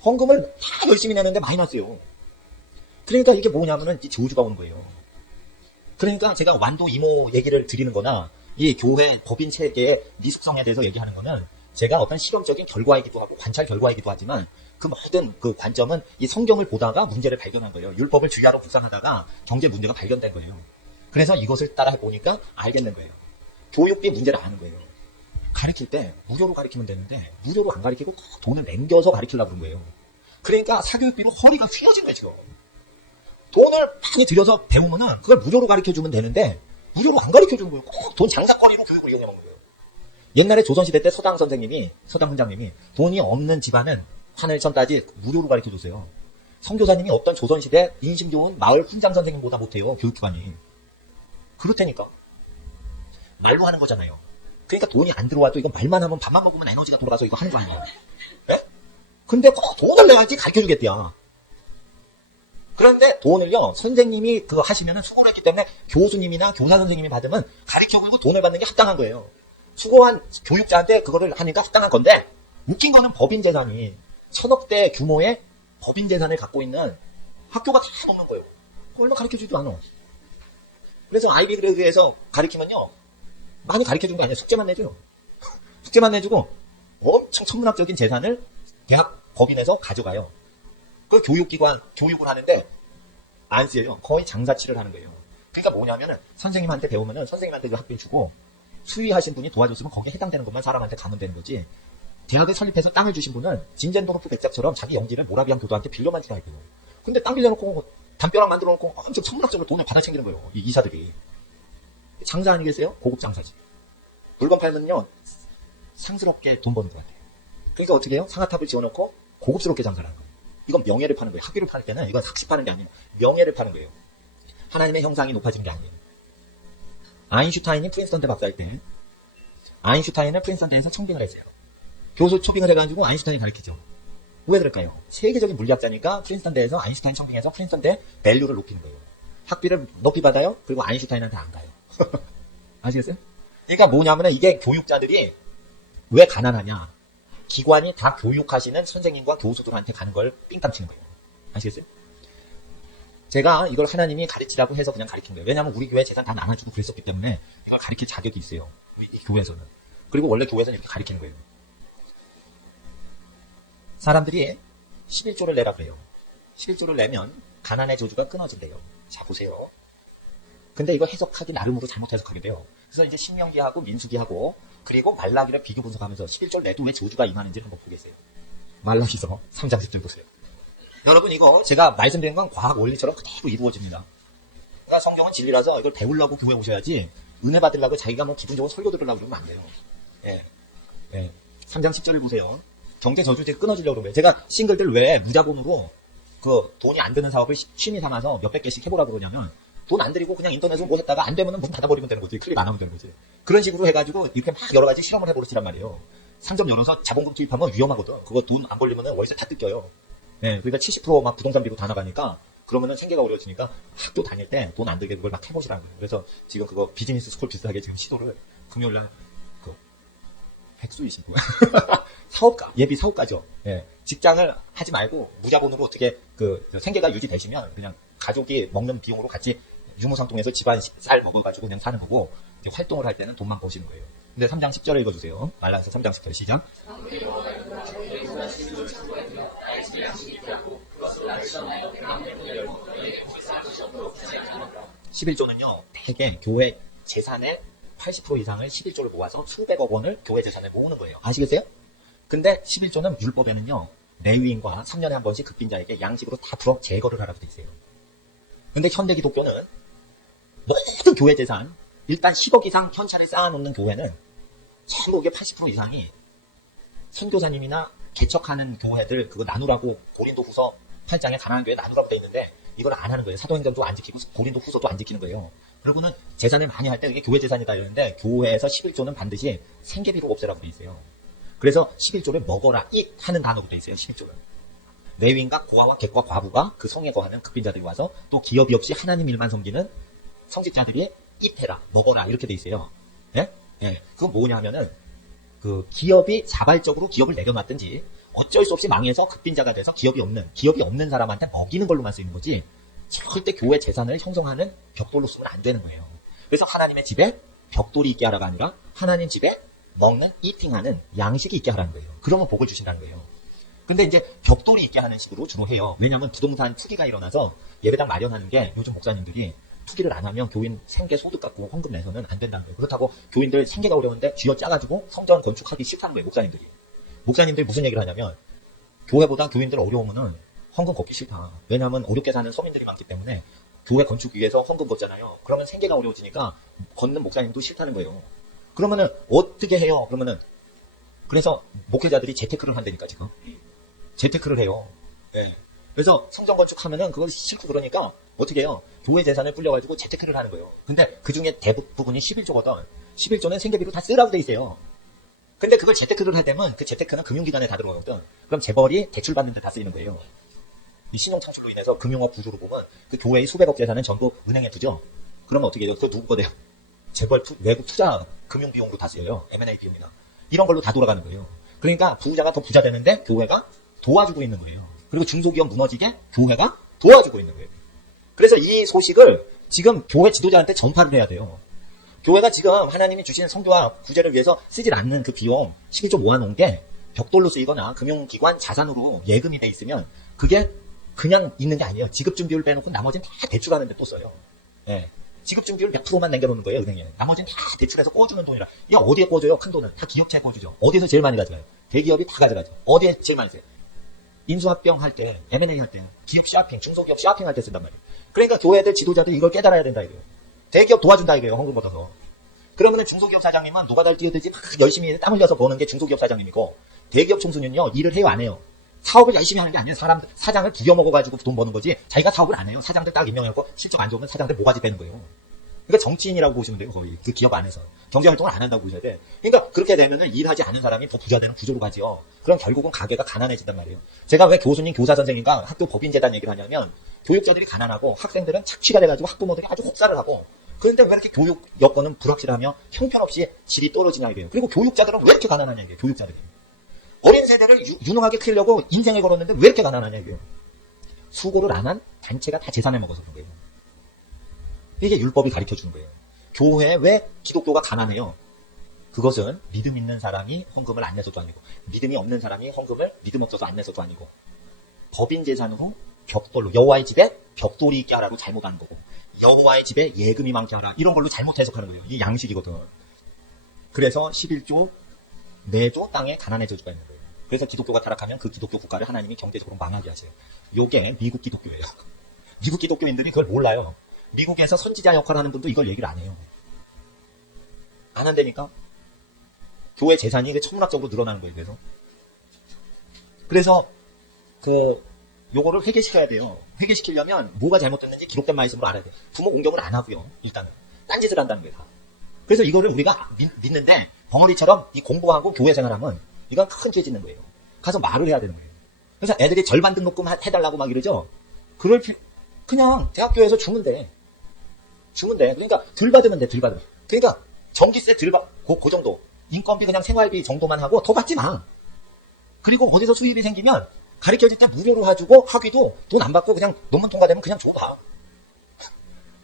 헌금을 다 열심히 내는데 마이너스예요. 그러니까 이게 뭐냐면은 이 저주가 오는 거예요. 그러니까 제가 완도 이모 얘기를 드리는 거나 이 교회 법인 체계의 미숙성에 대해서 얘기하는 거는 제가 어떤 실험적인 결과이기도 하고 관찰 결과이기도 하지만 그 모든 그 관점은 이 성경을 보다가 문제를 발견한 거예요. 율법을 주야로 묵상하다가 경제 문제가 발견된 거예요. 그래서 이것을 따라 해보니까 알겠는 거예요. 교육비 문제를 아는 거예요. 가르칠 때 무료로 가르치면 되는데 무료로 안 가르치고 돈을 남겨서 가르치려고 그런 거예요. 그러니까 사교육비로 허리가 휘어진 거예요. 지금. 돈을 많이 들여서 배우면은 그걸 무료로 가르쳐주면 되는데 무료로 안 가르쳐주는 거예요. 꼭 돈 장사거리로 교육을 이용해 먹는 거예요. 옛날에 조선시대 때 서당 훈장님이 돈이 없는 집안은 하늘천 따지 무료로 가르쳐줬어요. 선교사님이 어떤 조선시대 인심 좋은 마을 훈장 선생님보다 못해요. 교육기관이. 그렇다니까. 말로 하는 거잖아요. 그러니까 돈이 안 들어와도 이건 말만 하면 밥만 먹으면 에너지가 돌아가서 이거 하는 거 아니에요. 네? 근데 꼭 돈을 내야지 가르쳐주겠대요. 그런데 돈을요, 선생님이 그거 하시면은 수고를 했기 때문에 교수님이나 교사 선생님이 받으면 가르쳐주고 돈을 받는 게 합당한 거예요. 수고한 교육자한테 그거를 하니까 합당한 건데, 웃긴 거는 법인 재산이 1000억대 규모의 법인 재산을 갖고 있는 학교가 다 먹는 거예요. 얼마 가르쳐주지도 않아. 그래서 아이비그레드에서 가르치면요, 많이 가르쳐주는 게 아니라 숙제만 내줘요. 숙제만 내주고 엄청 천문학적인 재산을 대학 법인에서 가져가요. 그 교육기관 교육을 하는데 안 쓰여요. 거의 장사치를 하는 거예요. 그러니까 뭐냐면은 선생님한테 배우면은 선생님한테 그 학비 주고 수의하신 분이 도와줬으면 거기에 해당되는 것만 사람한테 가면 되는 거지. 대학을 설립해서 땅을 주신 분은 진젠도노프 백작처럼 자기 영지를 모라비안 교도한테 빌려만 주라 이거예요. 근데 땅 빌려놓고 담벼락 만들어놓고 엄청 천문학적으로 돈을 받아챙기는 거예요. 이 이사들이. 장사 아니겠어요? 고급 장사지. 물건 팔면요 상스럽게 돈 버는 것 같아요. 그러니까 어떻게 해요? 상아탑을 지어놓고 고급스럽게 장사를 하는 거예요. 이건 명예를 파는 거예요. 학위를 팔 때는 이건 학식 파는 게 아니에요. 명예를 파는 거예요. 하나님의 형상이 높아지는 게 아니에요. 아인슈타인이 프린스턴대 박사일 때 아인슈타인은 프린스턴대에서 청빙을 했어요. 교수 초빙을 해가지고 아인슈타인이 가르치죠. 왜 그럴까요? 세계적인 물리학자니까 프린스턴대에서 아인슈타인 청빙해서 프린스턴대 밸류를 높이는 거예요. 학비를 높이 받아요. 그리고 아인슈타인한테 안 가요. 아시겠어요? 그러니까 뭐냐면은 이게 교육자들이 왜 가난하냐. 기관이 다 교육하시는 선생님과 교수들한테 가는 걸 삥땅 치는 거예요. 아시겠어요? 제가 이걸 하나님이 가르치라고 해서 그냥 가르친 거예요. 왜냐하면 우리 교회 재산 다 나눠주고 그랬었기 때문에 이걸 가르칠 자격이 있어요. 우리 교회에서는. 그리고 원래 교회에서는 이렇게 가르치는 거예요. 사람들이 11조를 내라 그래요. 11조를 내면 가난의 저주가 끊어진대요. 자, 보세요. 근데 이거 해석하기 나름으로 잘못 해석하게 돼요. 그래서 이제 신명기하고 민수기하고 그리고 말라기를 비교 분석하면서 11절 내도 왜 저주가 임하는지를 한번 보겠어요. 말라기서 3장 10절 보세요. 여러분 이거 제가 말씀드린 건 과학 원리처럼 그대로 이루어집니다. 그러니까 성경은 진리라서 이걸 배우려고 교회 오셔야지 은혜 받으려고 자기가 뭐 기분 좋은 설교 들으려고 그러면 안 돼요. 예. 3장 10절을 보세요. 경제 저주제 끊어지려고 그러면 제가 싱글들 왜 무자본으로 그 돈이 안 드는 사업을 취미 삼아서 몇백 개씩 해보라고 그러냐면 돈 안 들이고 그냥 인터넷으로 뭐 했다가 안 되면 문 닫아버리면 되는 거지. 클릭 안 하면 되는 거지. 그런 식으로 해가지고 이렇게 막 여러 가지 실험을 해보시란 말이에요. 상점 열어서 자본금 투입하면 위험하거든. 그거 돈 안 벌리면 월세 다 뜯겨요. 그러니까 70%막 부동산비로 다 나가니까 그러면은 생계가 어려워지니까 학교 다닐 때 돈 안 들게 그걸 막 해보시라는 거예요. 그래서 지금 그거 비즈니스 스쿨 비슷하게 지금 시도를 금요일날 그 백수이시고 사업가, 예비 사업가죠. 직장을 하지 말고 무자본으로 어떻게 그 생계가 유지되시면 그냥 가족이 먹는 비용으로 같이 유무상통해서 집안 쌀 먹어가지고 그냥 사는 거고 활동을 할 때는 돈만 버시는 거예요. 근데 3장 10절을 읽어주세요. 말라서 3장 10절 시작. 11조는요, 대개 교회 재산의 80% 이상을 11조를 모아서 수백억 원을 교회 재산에 모으는 거예요. 아시겠어요? 근데 11조는 율법에는요, 레위인과 3년에 한 번씩 급빈자에게 양식으로 다 풀어 제거를 하라고 돼 있어요. 근데 현대 기독교는 모든 교회 재산, 일단 10억 이상 현찰을 쌓아놓는 교회는 전부 이게 80% 이상이 선교사님이나 개척하는 교회들 그거 나누라고 고린도 후서 8장에 가난한 교회 나누라고 돼 있는데 이걸 안 하는 거예요. 사도행전도 안 지키고 고린도 후서도 안 지키는 거예요. 그리고는 재산을 많이 할 때 이게 교회 재산이다 이러는데 교회에서 11조는 반드시 생계비로 없애라고 돼 있어요. 그래서 11조를 먹어라 잇 하는 단어로 돼 있어요. 11조는. 레위인과 고아와 객과 과부가 그 성에 거하는 급빈자들이 와서 또 기업이 없이 하나님 일만 섬기는 성직자들이 잇해라 먹어라 이렇게 돼 있어요. 그건 뭐냐 하면은 그 기업이 자발적으로 기업을 내려놨든지 어쩔 수 없이 망해서 급빈자가 돼서 기업이 없는 사람한테 먹이는 걸로만 쓰이는 거지 절대 교회 재산을 형성하는 벽돌로 쓰면 안 되는 거예요. 그래서 하나님의 집에 벽돌이 있게 하라가 아니라 하나님 집에 먹는 이팅하는 양식이 있게 하라는 거예요. 그러면 복을 주신다는 거예요. 근데 이제 벽돌이 있게 하는 식으로 주로 해요. 왜냐하면 부동산 투기가 일어나서 예배당 마련하는 게 요즘 목사님들이 투기를 안 하면 교인 생계 소득 갖고 헌금 내서는 안 된다는 거예요. 그렇다고 교인들 생계가 어려운데 쥐어 짜가지고 성전 건축하기 싫다는 거예요. 목사님들이. 목사님들이 무슨 얘기를 하냐면 교회보다 교인들 어려우면은 헌금 걷기 싫다. 왜냐하면 어렵게 사는 서민들이 많기 때문에 교회 건축 위해서 헌금 걷잖아요. 그러면 생계가 어려워지니까 걷는 목사님도 싫다는 거예요. 그러면은 어떻게 해요? 그러면은 그래서 목회자들이 재테크를 한다니까 지금. 재테크를 해요. 그래서 성전 건축하면은 그걸 싫고 그러니까 어떻게 해요? 교회 재산을 불려가지고 재테크를 하는 거예요. 근데 그 중에 대부분이 11조거든. 11조는 생계비로 다 쓰라고 돼 있어요. 근데 그걸 재테크를 하려면 그 재테크는 금융기관에 다 들어가거든. 그럼 재벌이 대출받는 데 다 쓰이는 거예요. 이 신용창출로 인해서 금융업 구조로 보면 그 교회의 수백억 재산은 전부 은행에 두죠. 그러면 어떻게 해요? 그거 누구 거대요? 재벌 외국 투자 금융 비용으로 다 쓰여요. M&A 비용이나. 이런 걸로 다 돌아가는 거예요. 그러니까 부자가 더 부자 되는데 교회가 도와주고 있는 거예요. 그리고 중소기업 무너지게 교회가 도와주고 있는 거예요. 그래서 이 소식을 지금 교회 지도자한테 전파를 해야 돼요. 교회가 지금 하나님이 주신 성교와 구제를 위해서 쓰질 않는 그 비용 11조 모아놓은 게 벽돌로 쓰이거나 금융기관 자산으로 예금이 돼 있으면 그게 그냥 있는 게 아니에요. 지급준비율 빼놓고 나머지는 다 대출하는데 또 써요. 지급준비율 몇 프로만 남겨놓는 거예요, 은행에. 나머지는 다 대출해서 꿔주는 돈이라. 이게 어디에 꿔줘요? 큰 돈은. 다 기업체에 꿔주죠. 어디에서 제일 많이 가져가요? 대기업이 다 가져가죠. 어디에 제일 많이 써요? 인수합병 할 때, M&A 할 때, 기업 쇼핑, 중소기업 쇼핑 할 때 쓴단 말이에요. 그러니까 교회들 지도자들 이걸 깨달아야 된다 이거예요. 대기업 도와준다 이거예요. 헌금 받아서. 그러면은 중소기업 사장님은 노가다를 뛰어들지 막 열심히 땀 흘려서 버는 게 중소기업 사장님이고 대기업 총수는요 일을 해요 안 해요? 사업을 열심히 하는 게 아니에요. 사장을 부려먹어가지고 돈 버는 거지 자기가 사업을 안 해요. 사장들 딱 임명해갖고 실적 안 좋으면 사장들 모가지 빼는 거예요. 그러니까 정치인이라고 보시면 돼요, 거의. 그 기업 안에서. 경제활동을 안 한다고 보셔야 돼. 그러니까 그렇게 되면은 일하지 않은 사람이 더 부자 되는 구조로 가지요. 그럼 결국은 가게가 가난해진단 말이에요. 제가 왜 교수님, 교사 선생님과 학교 법인재단 얘기를 하냐면, 교육자들이 가난하고 학생들은 착취가 돼가지고 학부모들이 아주 혹사를 하고, 그런데 왜 이렇게 교육 여건은 불확실하며 형편없이 질이 떨어지냐 이게요. 그리고 교육자들은 왜 이렇게 가난하냐 이게요, 교육자들이. 어린 세대를 유능하게 키우려고 인생을 걸었는데 왜 이렇게 가난하냐 이게요. 수고를 안 한 단체가 다 재산을 먹어서 그런 거예요. 이게 율법이 가르쳐주는 거예요. 교회에 왜 기독교가 가난해요? 그것은 믿음 있는 사람이 헌금을 안 내서도 아니고, 믿음이 없는 사람이 헌금을 믿음 없어서 안 내서도 아니고, 법인 재산으로 벽돌로, 여호와의 집에 벽돌이 있게 하라고 잘못하는 거고, 여호와의 집에 예금이 많게 하라, 이런 걸로 잘못 해석하는 거예요. 이게 양식이거든. 그래서 11조 내조 땅에 가난의 저주가 있는 거예요. 그래서 기독교가 타락하면 그 기독교 국가를 하나님이 경제적으로 망하게 하세요. 요게 미국 기독교예요. 미국 기독교인들이 그걸 몰라요. 미국에서 선지자 역할하는 분도 이걸 얘기를 안 해요. 안 한다니까? 교회 재산이 천문학적으로 늘어나는 거예요, 그래서 요거를 회개시켜야 돼요. 회개시키려면 뭐가 잘못됐는지 기록된 말씀으로 알아야 돼요. 부모 공경을 안 하고요, 일단은. 딴짓을 한다는 거예요, 다. 그래서 이거를 우리가 믿는데, 벙어리처럼 이 공부하고 교회 생활하면, 이건 큰 죄 짓는 거예요. 가서 말을 해야 되는 거예요. 그래서 애들이 절반 등록금 해달라고 막 이러죠? 그냥 대학교에서 주면 돼. 그러니까 덜 받으면 돼, 덜 받으면. 그러니까 전기세 그 정도. 인건비 그냥 생활비 정도만 하고 더 받지 마. 그리고 어디서 수입이 생기면 가르쳐줄 때 무료로 해주고 학위도 돈 안 받고 그냥 논문 통과되면 그냥 줘봐.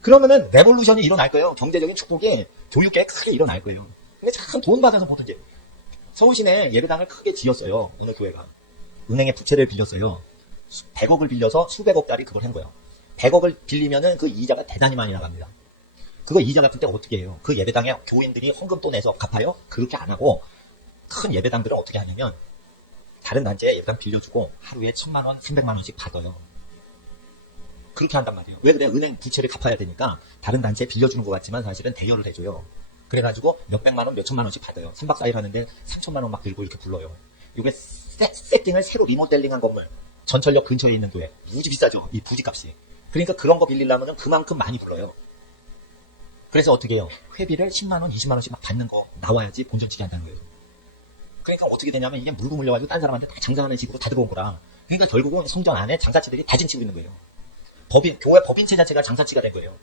그러면은 레볼루션이 일어날 거예요. 경제적인 축복이 교육계에 크게 일어날 거예요. 근데 참 돈 받아서 보든지. 서울시내 예배당을 크게 지었어요. 어느 교회가. 은행에 부채를 빌렸어요. 100억을 빌려서 수백억짜리 그걸 한 거예요. 100억을 빌리면은 그 이자가 대단히 많이 나갑니다. 그거 이자 갚을 때 어떻게 해요? 그 예배당에 교인들이 헌금 또 내서 갚아요? 그렇게 안 하고 큰 예배당들은 어떻게 하냐면 다른 단체에 예배당 빌려주고 하루에 1,000만 원, 300만 원씩 받아요. 그렇게 한단 말이에요. 왜 그래? 은행 부채를 갚아야 되니까 다른 단체에 빌려주는 것 같지만 사실은 대여를 해줘요. 그래가지고 몇백만 원, 몇천만 원씩 받아요. 3박 4일 하는데 3천만 원 막 들고 이렇게 불러요. 이게 세팅을 새로 리모델링한 건물. 전철역 근처에 있는 교회. 무지 비싸죠, 이 부지값이. 그러니까 그런 거 빌리려면 그만큼 많이 불러요. 그래서 어떻게 해요? 회비를 10만원, 20만원씩 막 받는 거 나와야지 본전치기 한다는 거예요. 그러니까 어떻게 되냐면 이게 물고 물려가지고 딴 사람한테 다 장사하는 식으로 다 들어온 거라. 그러니까 결국은 성전 안에 장사치들이 다 진치고 있는 거예요. 교회 법인체 자체가 장사치가 된 거예요.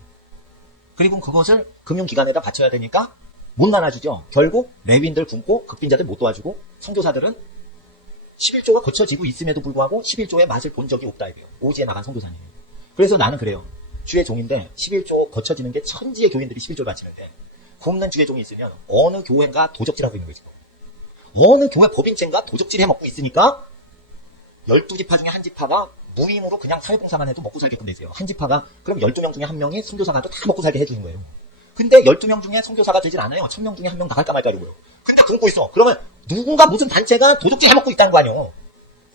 그리고 그것을 금융기관에다 바쳐야 되니까 못 나눠주죠. 결국 레위인들 굶고 극빈자들 못 도와주고 선교사들은 11조가 거쳐지고 있음에도 불구하고 11조의 맛을 본 적이 없다 이거예요. 오지에 나간 선교사님. 그래서 나는 그래요. 주의 종인데 11조 거쳐지는 게 천지의 교인들이 11조를 바치는데 굶는 주의 종이 있으면 어느 교회가 도적질하고 있는 거지. 어느 교회 법인체인가 도적질 해먹고 있으니까 12지파 중에 한 지파가 무임으로 그냥 사회봉사만 해도 먹고 살게끔 되세요. 한 지파가 그럼 12명 중에 한 명이 선교사가 다 먹고 살게 해주는 거예요. 근데 12명 중에 선교사가 되질 않아요. 1000명 중에 한 명 나갈까 말까 이러고요. 근데 굶고 있어. 그러면 누군가 무슨 단체가 도적질 해먹고 있다는 거 아니에요.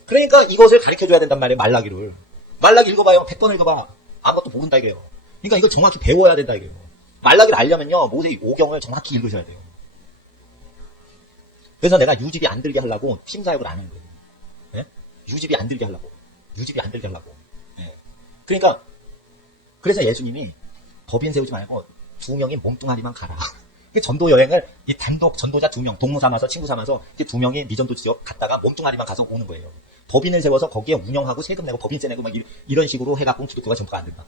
그러니까 이것을 가르쳐줘야 된단 말이에요. 말라기를. 말라기 읽어봐요. 100번 읽어봐. 아무것도 모른다 이게요. 그러니까 이걸 정확히 배워야 된다 이게요. 말라기를 알려면요. 모세의 5경을 정확히 읽으셔야 돼요. 그래서 내가 유집이 안 들게 하려고 팀사역을 안 하는 거예요. 네? 유집이 안 들게 하려고. 네. 그러니까 그래서 예수님이 법인 세우지 말고 2명이 몸뚱아리만 가라. 전도 여행을 이 단독 전도자 2명, 동무 삼아서 친구 삼아서 2명이 미전도 지역 갔다가 몸뚱아리만 가서 오는 거예요. 법인을 세워서 거기에 운영하고 세금 내고 법인세 내고 막 이런 식으로 해갖고 기독교가 전부가 안 된다.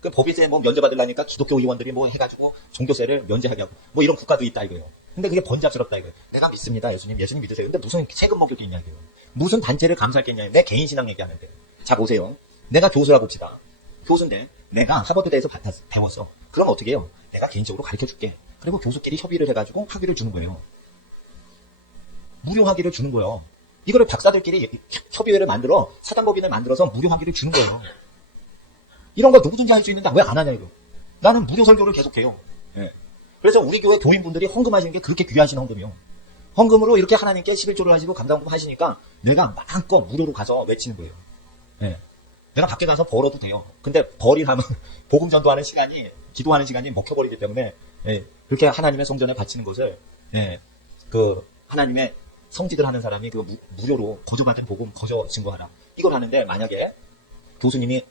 그 법인세 뭐 면제받으려니까 기독교 의원들이 뭐 해가지고 종교세를 면제하게 하고 뭐 이런 국가도 있다 이거예요. 근데 그게 번잡스럽다 이거예요. 내가 믿습니다 예수님 믿으세요. 근데 무슨 세금 먹일 게 있냐 이거예요. 무슨 단체를 감사할 게 있냐. 내 개인 신앙 얘기하는데. 자 보세요. 내가 교수라 봅시다. 교수인데 내가 하버드대에서 배웠어. 그럼 어떻게 해요? 내가 개인적으로 가르쳐줄게. 그리고 교수끼리 협의를 해가지고 학위를 주는 거예요. 무료 학위를 주는 거예요. 이거를 박사들끼리 협의회를 만들어 사단법인을 만들어서 무료 학위를 주는 거예요. 이런 거 누구든지 할 수 있는데 왜 안 하냐 이거. 나는 무료 설교를 계속해요. 네. 그래서 우리 교회 교인분들이 헌금하시는 게 그렇게 귀하신 헌금이요. 헌금으로 이렇게 하나님께 11조를 하시고 감사헌금 하시니까 내가 마음껏 무료로 가서 외치는 거예요. 네. 내가 밖에 가서 벌어도 돼요. 근데 벌이라면 복음 전도하는 시간이 기도하는 시간이 먹혀버리기 때문에 예, 그렇게 하나님의 성전에 바치는 것을 예, 그 하나님의 성지들 하는 사람이 그 무료로 거저 받은 복음 거저 증거하라. 이걸 하는데 만약에 교수님이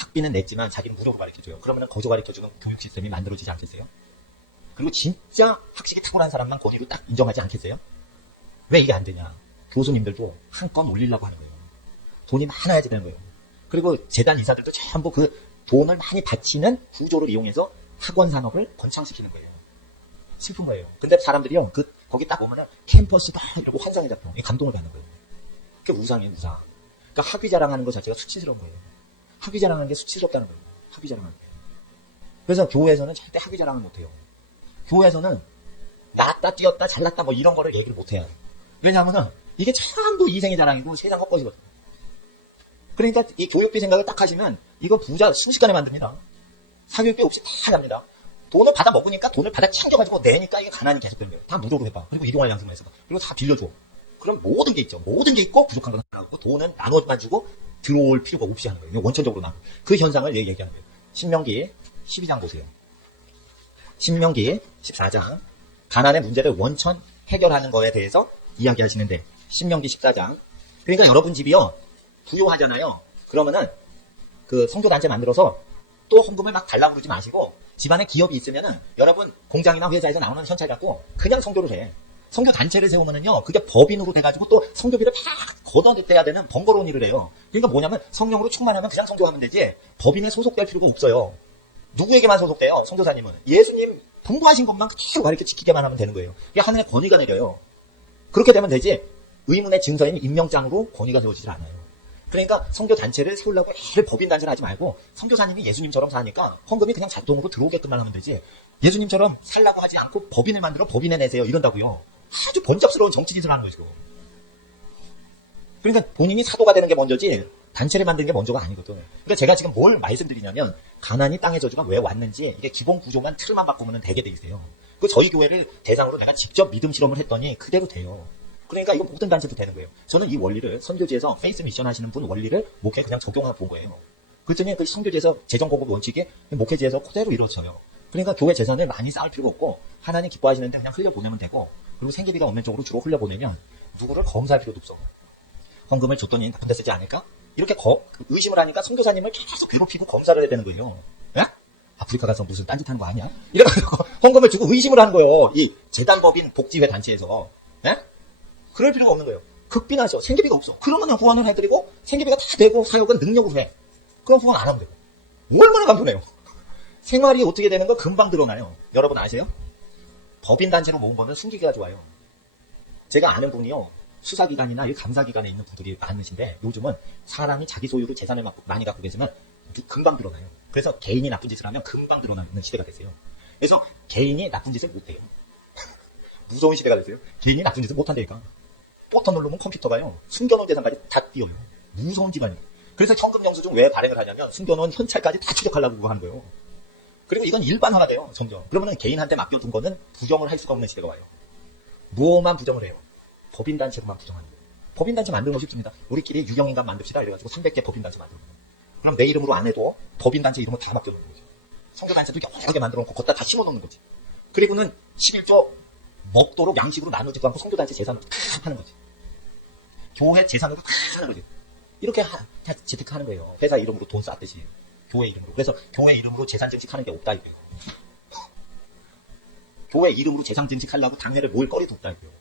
학비는 냈지만 자기는 무료로 가르쳐줘요. 그러면 거저 가르쳐주는 교육 시스템이 만들어지지 않겠어요? 그리고 진짜 학식이 탁월한 사람만 권위로 딱 인정하지 않겠어요? 왜 이게 안 되냐? 교수님들도 한 건 올리려고 하는 거예요. 돈이 많아야지 되는 거예요. 그리고 재단 이사들도 전부 그 돈을 많이 바치는 구조를 이용해서 학원 산업을 번창시키는 거예요. 슬픈 거예요. 근데 사람들이요, 거기 딱 보면은 캠퍼스다 이러고 환상에 잡혀. 감동을 받는 거예요. 그게 우상이에요, 우상. 그러니까 학위 자랑하는 것 자체가 수치스러운 거예요. 학위 자랑하는 게 수치스럽다는 거예요. 학위 자랑하는 게. 그래서 교회에서는 절대 학위 자랑을 못해요. 교회에서는 나았다, 뛰었다, 잘났다 뭐 이런 거를 얘기를 못해요. 왜냐하면은 이게 전부 이생의 자랑이고 세상 헛것이거든요. 그러니까 이 교육비 생각을 딱 하시면 이거 부자 순식간에 만듭니다. 사교육비 없이 다 납니다. 돈을 받아 먹으니까 돈을 받아 챙겨가지고 내니까 이게 가난이 계속되는 거예요. 다 무료로 해봐. 그리고 이동할 양식만 해서. 그리고 다 빌려줘. 그럼 모든 게 있죠. 모든 게 있고 부족한 건 하나고 돈은 나눠만 주고 들어올 필요가 없이 하는 거예요. 원천적으로 나. 그 현상을 얘기하는 거예요. 신명기 12장 보세요. 신명기 14장 가난의 문제를 원천 해결하는 거에 대해서 이야기하시는데 신명기 14장 그러니까 여러분 집이요 부요하잖아요. 그러면은 그 성교단체 만들어서 또 헌금을 막 달라고 그러지 마시고 집안에 기업이 있으면은 여러분 공장이나 회사에서 나오는 현찰 갖고 그냥 성교를 해. 성교단체를 세우면은요 그게 법인으로 돼가지고 또 성교비를 다 걷어내야 되는 번거로운 일을 해요. 그러니까 뭐냐면 성령으로 충만하면 그냥 성교하면 되지 법인에 소속될 필요가 없어요. 누구에게만 소속돼요? 성교사님은 예수님 분부하신 것만 계속 가르쳐 지키게만 하면 되는 거예요. 이게 하늘의 권위가 내려요. 그렇게 되면 되지 의문의 증서인 임명장으로 권위가 세워지질 않아요. 그러니까 성교단체를 세우려고 애를 법인단체를 하지 말고 성교사님이 예수님처럼 사니까 헌금이 그냥 자동으로 들어오게끔만 하면 되지 예수님처럼 살라고 하지 않고 법인을 만들어 법인에 내세요 이런다고요. 아주 번잡스러운 정치짓을 하는 거죠. 그러니까 본인이 사도가 되는 게 먼저지 단체를 만드는 게 먼저가 아니거든. 그러니까 제가 지금 뭘 말씀드리냐면 가난이 땅의 저주가 왜 왔는지 이게 기본 구조만 틀만 바꾸면 되게 돼 있어요. 그 저희 교회를 대상으로 내가 직접 믿음 실험을 했더니 그대로 돼요. 그러니까 이거 모든 단체도 되는 거예요. 저는 이 원리를 선교지에서 페이스 미션 하시는 분 원리를 목회에 그냥 적용하고 본 거예요. 그랬더니 그 선교지에서 재정 공급 원칙이 목회지에서 그대로 이루어져요. 그러니까 교회 재산을 많이 쌓을 필요가 없고 하나님 기뻐하시는데 그냥 흘려보내면 되고 그리고 생계비가 없는 쪽으로 주로 흘려보내면 누구를 검사할 필요도 없어. 헌금을 줬더니 나쁜 데 쓰지 않을까? 이렇게 의심을 하니까 선교사님을 계속 괴롭히고 검사를 해야 되는 거예요. 야? 아프리카 가서 무슨 딴짓하는 거 아니야? 이래가지고 헌금을 주고 의심을 하는 거예요. 이 재단법인 복지회 단체에서. 예? 그럴 필요가 없는 거예요. 극빈하셔. 생계비가 없어. 그러면 후원을 해드리고 생계비가 다 되고 사역은 능력으로 해. 그럼 후원 안 하면 되고. 얼마나 간편해요. 생활이 어떻게 되는 거 금방 드러나요. 여러분 아세요? 법인단체로 모은 거는 숨기기가 좋아요. 제가 아는 분이요. 수사기관이나 감사기관에 있는 분들이 많으신데 요즘은 사람이 자기 소유로 재산을 많이 갖고 계시면 금방 드러나요. 그래서 개인이 나쁜 짓을 하면 금방 드러나는 시대가 됐어요. 그래서 개인이 나쁜 짓을 못해요. 무서운 시대가 됐어요. 개인이 나쁜 짓을 못한다니까. 버튼 누르면 컴퓨터가요. 숨겨놓은 재산까지 다 띄워요. 무서운 집안이에요. 그래서 현금 영수증 왜 발행을 하냐면 숨겨놓은 현찰까지 다 추적하려고 그거 하는 거예요. 그리고 이건 일반화돼요. 점점. 그러면 개인한테 맡겨둔 거는 부정을 할 수가 없는 시대가 와요. 무엇만 부정을 해요? 법인단체로만 부정하는 거예요. 법인단체 만드는 거 쉽습니다. 우리끼리 유경인간 만듭시다. 이래가지고 300개 법인단체 만들고. 그럼 내 이름으로 안 해도 법인단체 이름을 다 맡겨놓는 거죠. 성교단체도 여러 개 만들어 놓고 걷다 다 심어놓는 거지. 그리고는 11조 먹도록 양식으로 나누지도 않고 성교단체 재산으로 다 하는 거지. 교회 재산으로 다 하는 거지. 이렇게 다 재테크하는 거예요. 회사 이름으로 돈 쌓듯이. 교회 이름으로. 그래서 교회 이름으로 재산 증식하는 게 없다 이거예요. 교회 이름으로 재산 증식하려고 당내를 모을 거리도 없다 이거예요.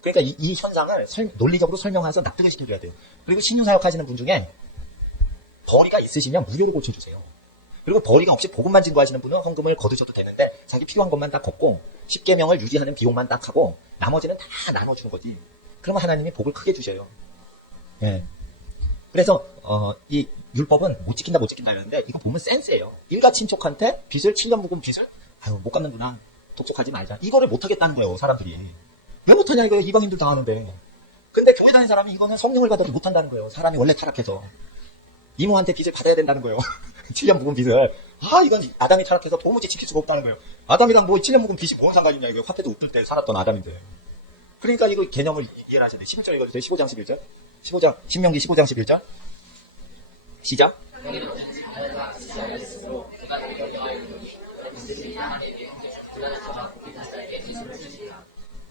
그러니까 이 현상을 논리적으로 설명해서 납득을 시켜줘야 돼요. 그리고 신유사역 하시는 분 중에 벌이가 있으시면 무료로 고쳐주세요. 그리고 벌이가 없이 복음만 증거하시는 분은 헌금을 거두셔도 되는데 자기 필요한 것만 딱 걷고 10계명을 유지하는 비용만 딱 하고 나머지는 다 나눠주는 거지. 그러면 하나님이 복을 크게 주셔요. 예. 그래서 이 율법은 못 지킨다 이러는데 이거 보면 센스예요. 일가 친족한테 빚을 7년 묵은 빚을 아유 못 갚는구나. 독촉하지 말자. 이거를 못하겠다는 거예요. 사람들이. 왜 못하냐 이거 이방인들 다 하는데. 근데 교회 다니는 사람이 이거는 성령을 받아도 못한다는 거예요. 사람이 원래 타락해서. 이모한테 빚을 받아야 된다는 거예요. 7년 묵은 빚을. 아 이건 아담이 타락해서 도무지 지킬 수가 없다는 거예요. 아담이랑 뭐 7년 묵은 빚이 뭔 상관이냐 이거 화폐도 없을 때 살았던 아담인데. 그러니까 이거 개념을 이해를 하셔야 돼요. 11절 읽어주세요. 15장 11절. 15장 신명기 15장 11절. 시작.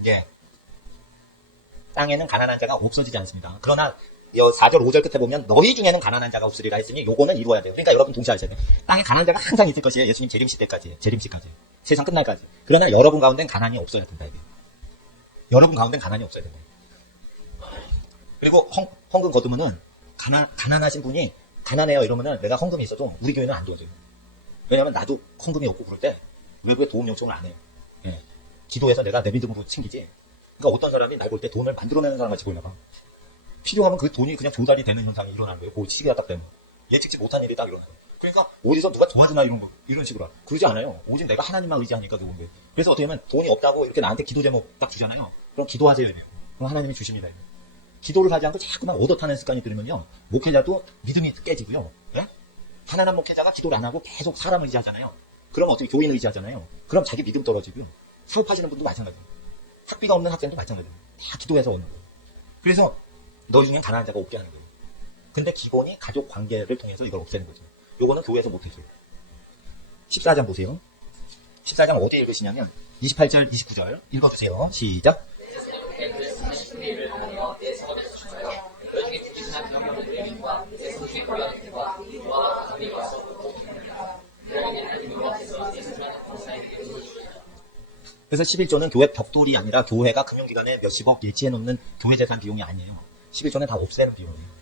예. 땅에는 가난한 자가 없어지지 않습니다. 그러나 4절 5절 끝에 보면 너희 중에는 가난한 자가 없으리라 했으니 요거는 이루어야 돼요. 그러니까 여러분 동시에 하셔야 돼요. 땅에 가난한 자가 항상 있을 것이에요. 예수님 재림시 때까지, 재림시까지, 세상 끝날까지. 그러나 여러분 가운데는 가난이 없어야 된다. 이게. 여러분 가운데는 가난이 없어야 된다. 그리고 헌금 거두면은 가난하신 분이 가난해요 이러면은 내가 헌금이 있어도 우리 교회는 안 도와줘요. 왜냐면 나도 헌금이 없고 그럴 때 외부에 도움 요청을 안 해요. 예. 기도해서 내가 내 믿음으로 챙기지. 그러니까 어떤 사람이 날 볼 때 돈을 만들어내는 사람 같이 보이나 봐. 필요하면 그 돈이 그냥 조달이 되는 현상이 일어나는 거예요. 그 시기가 딱 되면. 예측치 못한 일이 딱 일어나요. 그러니까 어디서 누가 도와주나 이런 식으로. 그러지 않아요. 오직 내가 하나님만 의지하니까 그런 거예요. 그래서 어떻게 보면 돈이 없다고 이렇게 나한테 기도 제목 딱 주잖아요. 그럼 기도하세요. 이래요. 그럼 하나님이 주십니다. 이래요. 기도를 하지 않고 자꾸만 얻어타는 습관이 들으면요. 목회자도 믿음이 깨지고요. 예? 가난한 목회자가 기도를 안 하고 계속 사람을 의지하잖아요. 그럼 어떻게 교인 의지하잖아요. 그럼 자기 믿음 떨어지고요. 사업하시는 분도 마찬가지예요. 학비가 없는 학생도 마찬가지예요. 다 기도해서 얻는 거예요. 그래서 너희 중엔 가난한 자가 없게 하는 거예요. 근데 기본이 가족 관계를 통해서 이걸 없애는 거죠. 요거는 교회에서 못해줘요. 14장 보세요. 14장 어디에 읽으시냐면 28절, 29절 읽어주세요. 시작. 그래서 11조는 교회 벽돌이 아니라 교회가 금융기관에 몇십억 예치해놓는 교회 재산 비용이 아니에요. 11조는 다 없애는 비용이에요.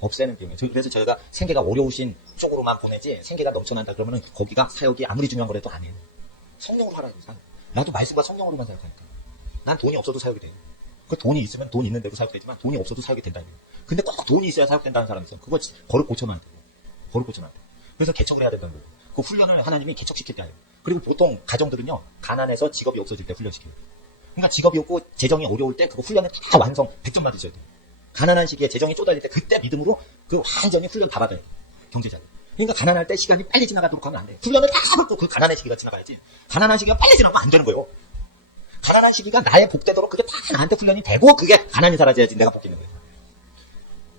없애는 비용이에요. 그래서 저희가 생계가 어려우신 쪽으로만 보내지 생계가 넘쳐난다 그러면 거기가 사역이 아무리 중요한 거라도 안 해요. 성령으로 하라는 거죠. 나도 말씀과 성령으로만 사역하니까. 난 돈이 없어도 사역이 돼요. 그 돈이 있으면 돈 있는 대로 사역되지만 돈이 없어도 사역이 된다는 거예요. 근데 꼭 돈이 있어야 사역된다는 사람이 있어요. 그거 버릇 고쳐놔야 돼요. 버릇 고쳐놔야 돼요. 그래서 개척을 해야 된다는 거예요. 그 훈련을 하나님이 개척시킬 때 해요. 그리고 보통 가정들은요. 가난해서 직업이 없어질 때 훈련시켜요. 그러니까 직업이 없고 재정이 어려울 때 그거 훈련을 다 완성 100점 맞으셔야 돼요. 가난한 시기에 재정이 쪼달릴 때 그때 믿음으로 그 완전히 훈련 다 받아야 돼요. 경제자들. 그러니까 가난할 때 시간이 빨리 지나가도록 하면 안 돼요. 훈련을 다 하고 그 가난한 시기가 지나가야지. 가난한 시기가 빨리 지나가면 안 되는 거예요. 가난한 시기가 나의 복되도록 그게 다 나한테 훈련이 되고 그게 가난이 사라져야지 내가 복되는 거예요.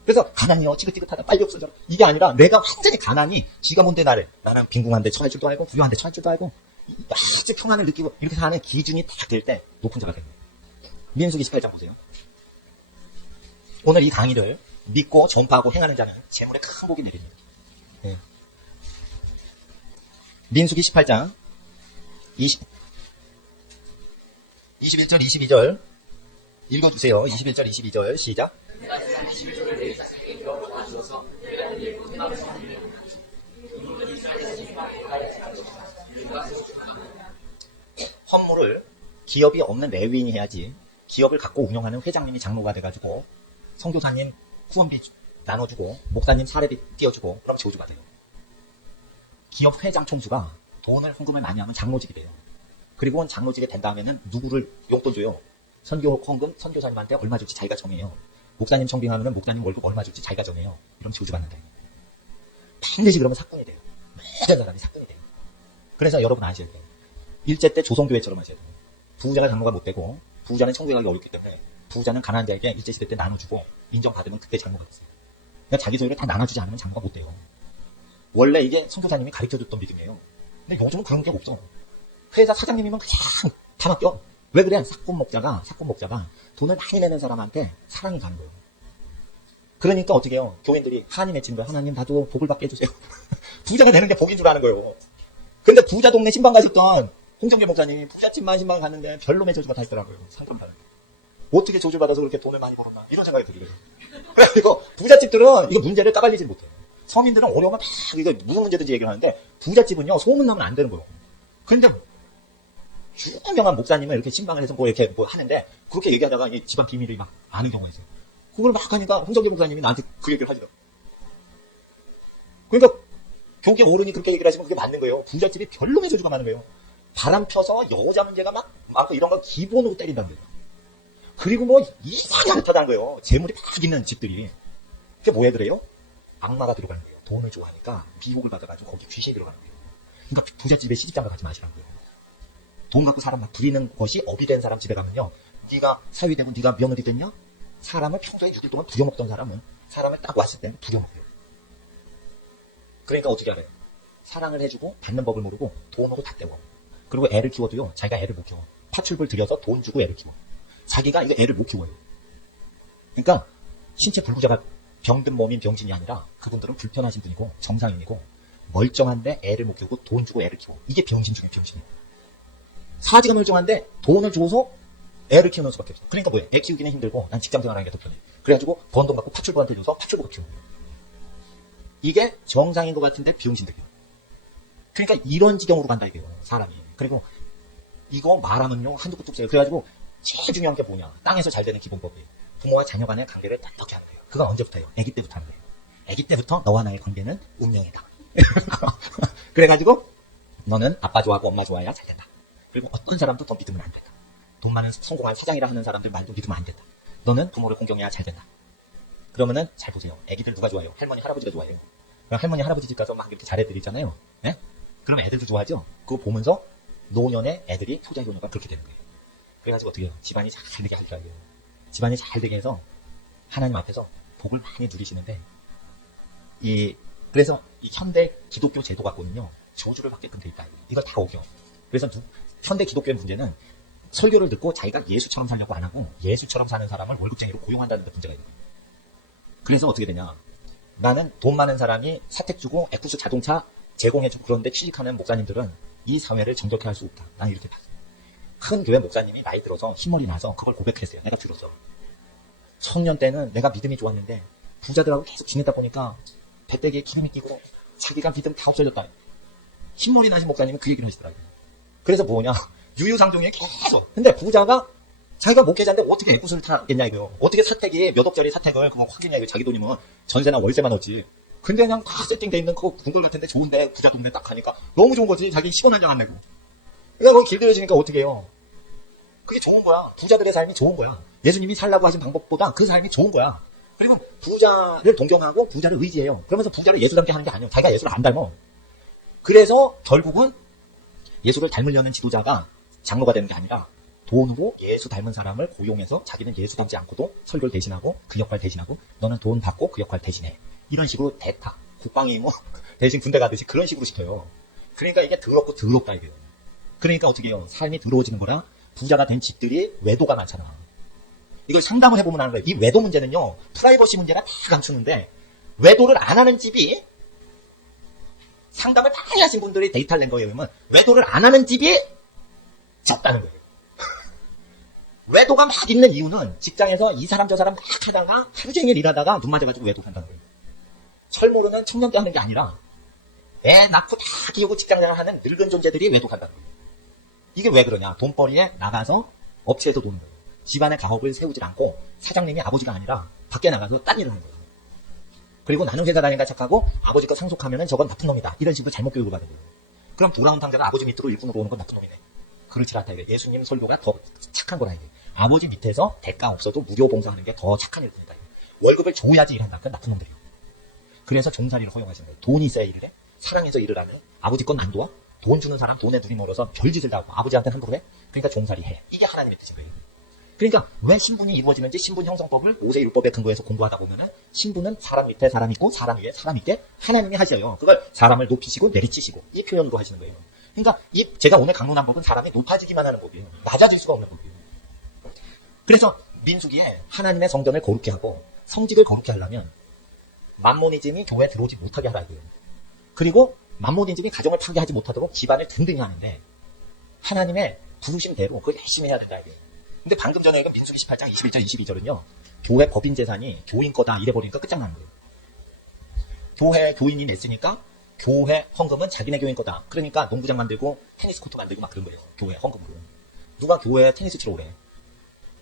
그래서 가난이요 지긋지긋하다 빨리 없어져라 이게 아니라 내가 완전히 가난이 지가 뭔데 나는 빈궁한데 처할 줄도 알고 부유한데 처할 줄도 알고 아주 평안을 느끼고 이렇게 사는 기준이 딱 될 때 높은 자가 됩니다. 민수기 18장 보세요. 오늘 이 강의를 믿고 전파하고 행하는 자는 재물에 큰 복이 내립니다. 네. 민수기 18장 21절 22절 읽어주세요. 21절 22절 시작. 헌물을 기업이 없는 레위인이 해야지 기업을 갖고 운영하는 회장님이 장로가 돼가지고 선교사님 후원비 나눠주고 목사님 사례비 띄워주고 그럼 저주가 돼요. 기업 회장 총수가 돈을 헌금을 많이 하면 장로직이 돼요. 그리고 장로직이 된 다음에는 누구를 용돈 줘요. 선교 헌금 선교사님한테 얼마 줄지 자기가 정해요. 목사님 청빙하면 목사님 월급 얼마 줄지 자기가 정해요. 그럼 저주받는다. 반드시 그러면 사건이 돼요. 모든 사람이 사건이 돼요. 그래서 여러분 아셔야 돼요. 일제 때 조선교회처럼 하셔야 돼요. 부자가 장로가 못 되고 부자는 청구하기 어렵기 때문에 부자는 가난한 자에게 일제시대 때 나눠주고 인정받으면 그때 장로가 됐어요. 그러니까 자기 소유를 다 나눠주지 않으면 장로가 못 돼요. 원래 이게 선교사님이 가르쳐줬던 믿음이에요. 근데 요즘은 그런 게 없어. 회사 사장님이면 그냥 다 맡겨. 왜 그래? 사건 목자가 돈을 많이 내는 사람한테 사랑이 가는 거예요. 그러니까 어떻게 해요? 교인들이 하나님 외치는 거예요. 하나님 나도 복을 받게 해주세요. 부자가 되는 게 복인 줄 아는 거예요. 근데 부자 동네 신방 가셨던 홍정계 목사님이 부잣집만 신방 갔는데 별놈의 저주가 다 있더라고요. 상품 받는 게. 어떻게 저주 받아서 그렇게 돈을 많이 벌었나 이런 생각이 들어요. 그래서 부잣집들은 이거 문제를 까발리지 못해요. 서민들은 어려우면 막 이거 무슨 문제든지 얘기를 하는데 부잣집은요 소문나면 안 되는 거예요. 그런데 유명한 목사님은 이렇게 신방을 해서 이렇게 하는데 그렇게 얘기하다가 이 집안 비밀을 막 아는 경우가 있어요. 그걸 막 하니까 홍정계 목사님이 나한테 그 얘기를 하시더라고요. 그러니까 교계 어른이 그렇게 얘기를 하시면 그게 맞는 거예요. 부잣집이 별놈의 저주가 많은 거예요. 바람 펴서 여자 문제가 막 많고 이런 거 기본으로 때린다는 거예요. 그리고 뭐 이상하게 못하다는 거예요. 재물이 막 있는 집들이. 그게 뭐에 그래요? 악마가 들어가는 거예요. 돈을 좋아하니까 미혹을 받아가지고 거기 귀신이 들어가는 거예요. 그러니까 부잣집에 시집장가 가지 마시라는 거예요. 돈 갖고 사람 막 부리는 것이 업이 된 사람 집에 가면요. 네가 사위되고 네가 며느리 됐냐? 사람을 평소에 6일 동안 부려먹던 사람은 사람을 딱 왔을 때는 부려먹어요. 그러니까 어떻게 하래요? 사랑을 해주고 받는 법을 모르고 돈으로 다 떼워. 그리고 애를 키워도요. 자기가 애를 못 키워. 파출부를 들여서 돈 주고 애를 키워. 자기가 이거 애를 못 키워요. 그러니까 신체 불구자가 병든 몸인 병신이 아니라 그분들은 불편하신 분이고 정상인이고 멀쩡한데 애를 못 키우고 돈 주고 애를 키우고 이게 병신 중에 병신이에요. 사지가 멀쩡한데 돈을 줘서 애를 키우는 수밖에 없어. 그러니까 뭐야? 애 키우기는 힘들고 난 직장 생활하는 게 더 편해. 그래가지고 번 돈 갖고 파출부한테 줘서 파출부가 키우는 거예요. 이게 정상인 것 같은데 병신들이에요. 그러니까 이런 지경으로 간다 이게요. 사람이. 그리고 이거 말하면요 한두 끝도 없어요. 그래가지고 제일 중요한 게 뭐냐? 땅에서 잘 되는 기본법이 부모와 자녀 간의 관계를 어떻게 하는 거예요. 그거 언제부터예요? 아기 때부터 하는 거예요. 아기 때부터 너와 나의 관계는 운명이다. 그래가지고 너는 아빠 좋아하고 엄마 좋아해야 잘 된다. 그리고 어떤 사람도 또 믿으면 안 된다. 돈 많은 성공한 사장이라 하는 사람들 말도 믿으면 안 된다. 너는 부모를 공경해야 잘 된다. 그러면은 잘 보세요. 애기들 누가 좋아해요? 할머니 할아버지가 좋아해요. 그럼 할머니 할아버지 집 가서 막 이렇게 잘해드리잖아요. 네? 그럼 애들도 좋아하죠? 그거 보면서 노년에 애들이 효자 효녀가 그렇게 되는 거예요. 그래가지고 어떻게 해요? 집안이 잘 되게 하더라고요. 집안이 잘 되게 해서 하나님 앞에서 복을 많이 누리시는데 그래서 이 현대 기독교 제도 갖고는요 저주를 받게끔 돼 있다. 이걸 다 어겨. 그래서 현대 기독교의 문제는 설교를 듣고 자기가 예수처럼 살려고 안 하고 예수처럼 사는 사람을 월급쟁이로 고용한다는 데 문제가 있는 거예요. 그래서 어떻게 되냐? 나는 돈 많은 사람이 사택 주고 에쿠스 자동차 제공해주고 그런데 취직하는 목사님들은 이 사회를 정적해 할 수 없다. 난 이렇게 봤어요. 큰 교회 목사님이 나이 들어서 흰머리 나서 그걸 고백했어요. 내가 들었어. 청년 때는 내가 믿음이 좋았는데 부자들하고 계속 지내다 보니까 배때기에 기름이 끼고 자기가 믿음 다 없어졌다. 흰머리 나신 목사님은 그 얘기를 하시더라고요. 그래서 뭐냐? 유유상종에 계속. 근데 부자가 자기가 목회자인데 어떻게 에쿠스를 타겠냐 이거요. 어떻게 사택이 몇 억짜리 사택을 그거 확인이야 이거. 자기 돈이면 전세나 월세만 얻지. 근데 그냥 다 세팅돼 있는 그 궁궐 같은데 좋은데 부자 동네 딱 가니까 너무 좋은 거지. 자기 10원 한 장 안 내고. 그러니까 거기 길들여지니까 어떻게 해요. 그게 좋은 거야. 부자들의 삶이 좋은 거야. 예수님이 살라고 하신 방법보다 그 삶이 좋은 거야. 그리고 부자를 동경하고 부자를 의지해요. 그러면서 부자를 예수 닮게 하는 게 아니에요. 자기가 예수를 안 닮아. 그래서 결국은 예수를 닮으려는 지도자가 장로가 되는 게 아니라 돈으로 예수 닮은 사람을 고용해서 자기는 예수 닮지 않고도 설교를 대신하고 그 역할 대신하고 너는 돈 받고 그 역할 대신해. 이런 식으로 대타, 국방이 뭐 대신 군대 가듯이 그런 식으로 시켜요. 그러니까 이게 더럽고 더럽다 이게요. 그러니까 어떻게 해요? 삶이 더러워지는 거라 부자가 된 집들이 외도가 많잖아. 이걸 상담을 해보면 아는 거예요. 이 외도 문제는요. 프라이버시 문제가 다 감추는데 외도를 안 하는 집이 상담을 많이 하신 분들이 데이터를 낸 거에 의하면 외도를 안 하는 집이 적다는 거예요. 외도가 막 있는 이유는 직장에서 이 사람 저 사람 막 하다가 하루 종일 일하다가 눈 맞아가지고 외도한다는 거예요. 철모르는 청년 때 하는 게 아니라 애 낳고 다 키우고 직장생활 하는 늙은 존재들이 외도한다는 거예요. 이게 왜 그러냐? 돈벌이에 나가서 업체에서 도는 거예요. 집안의 가업을 세우질 않고 사장님이 아버지가 아니라 밖에 나가서 딴 일을 하는 거예요. 그리고 나는 회사 다닌다 착하고 아버지 거 상속하면은 저건 나쁜 놈이다. 이런 식으로 잘못 교육을 받은 거예요. 그럼 돌아온 탕자가 아버지 밑으로 일꾼으로 오는 건 나쁜 놈이네. 그렇지 않다 이게. 예수님 설교가 더 착한 거라 이게. 아버지 밑에서 대가 없어도 무료 봉사하는 게 더 착한 일꾼이다. 월급을 줘야지 일한다. 그건 나쁜 놈들이에요. 그래서 종살이를 허용하시는 거예요. 돈이 있어야 일을 해. 사랑해서 일을 하면 아버지 건 안 도와. 돈 주는 사람 돈에 눈이 멀어서 별짓을 다 하고 아버지한테는 함부로 해. 그러니까 종살이 해. 이게 하나님의 뜻인 거예요. 그러니까 왜 신분이 이루어지는지 신분 형성법을 모세율법에 근거해서 공부하다 보면은 신분은 사람 밑에 사람 있고 사람 위에 사람 있게 하나님이 하셔요. 그걸 사람을 높이시고 내리치시고 이 표현으로 하시는 거예요. 그러니까 제가 오늘 강론한 법은 사람이 높아지기만 하는 법이에요. 낮아질 수가 없는 법이에요. 그래서 민수기에 하나님의 성전을 거룩히 하고 성직을 거룩히 하려면 만모니즘이 교회에 들어오지 못하게 하라 이거예요. 그리고 만모니즘이 가정을 파괴하지 못하도록 집안을 든든히 하는데 하나님의 부르심대로 그걸 열심히 해야 된다 이거예요. 근데 방금 전에 민수기 18장 21절 22절은요. 교회 법인 재산이 교인 거다 이래버리니까 끝장나는 거예요. 교회 교인이 냈으니까 교회 헌금은 자기네 교인 거다. 그러니까 농구장 만들고 테니스 코트 만들고 막 그런 거예요. 교회 헌금으로. 누가 교회에 테니스 치러 오래.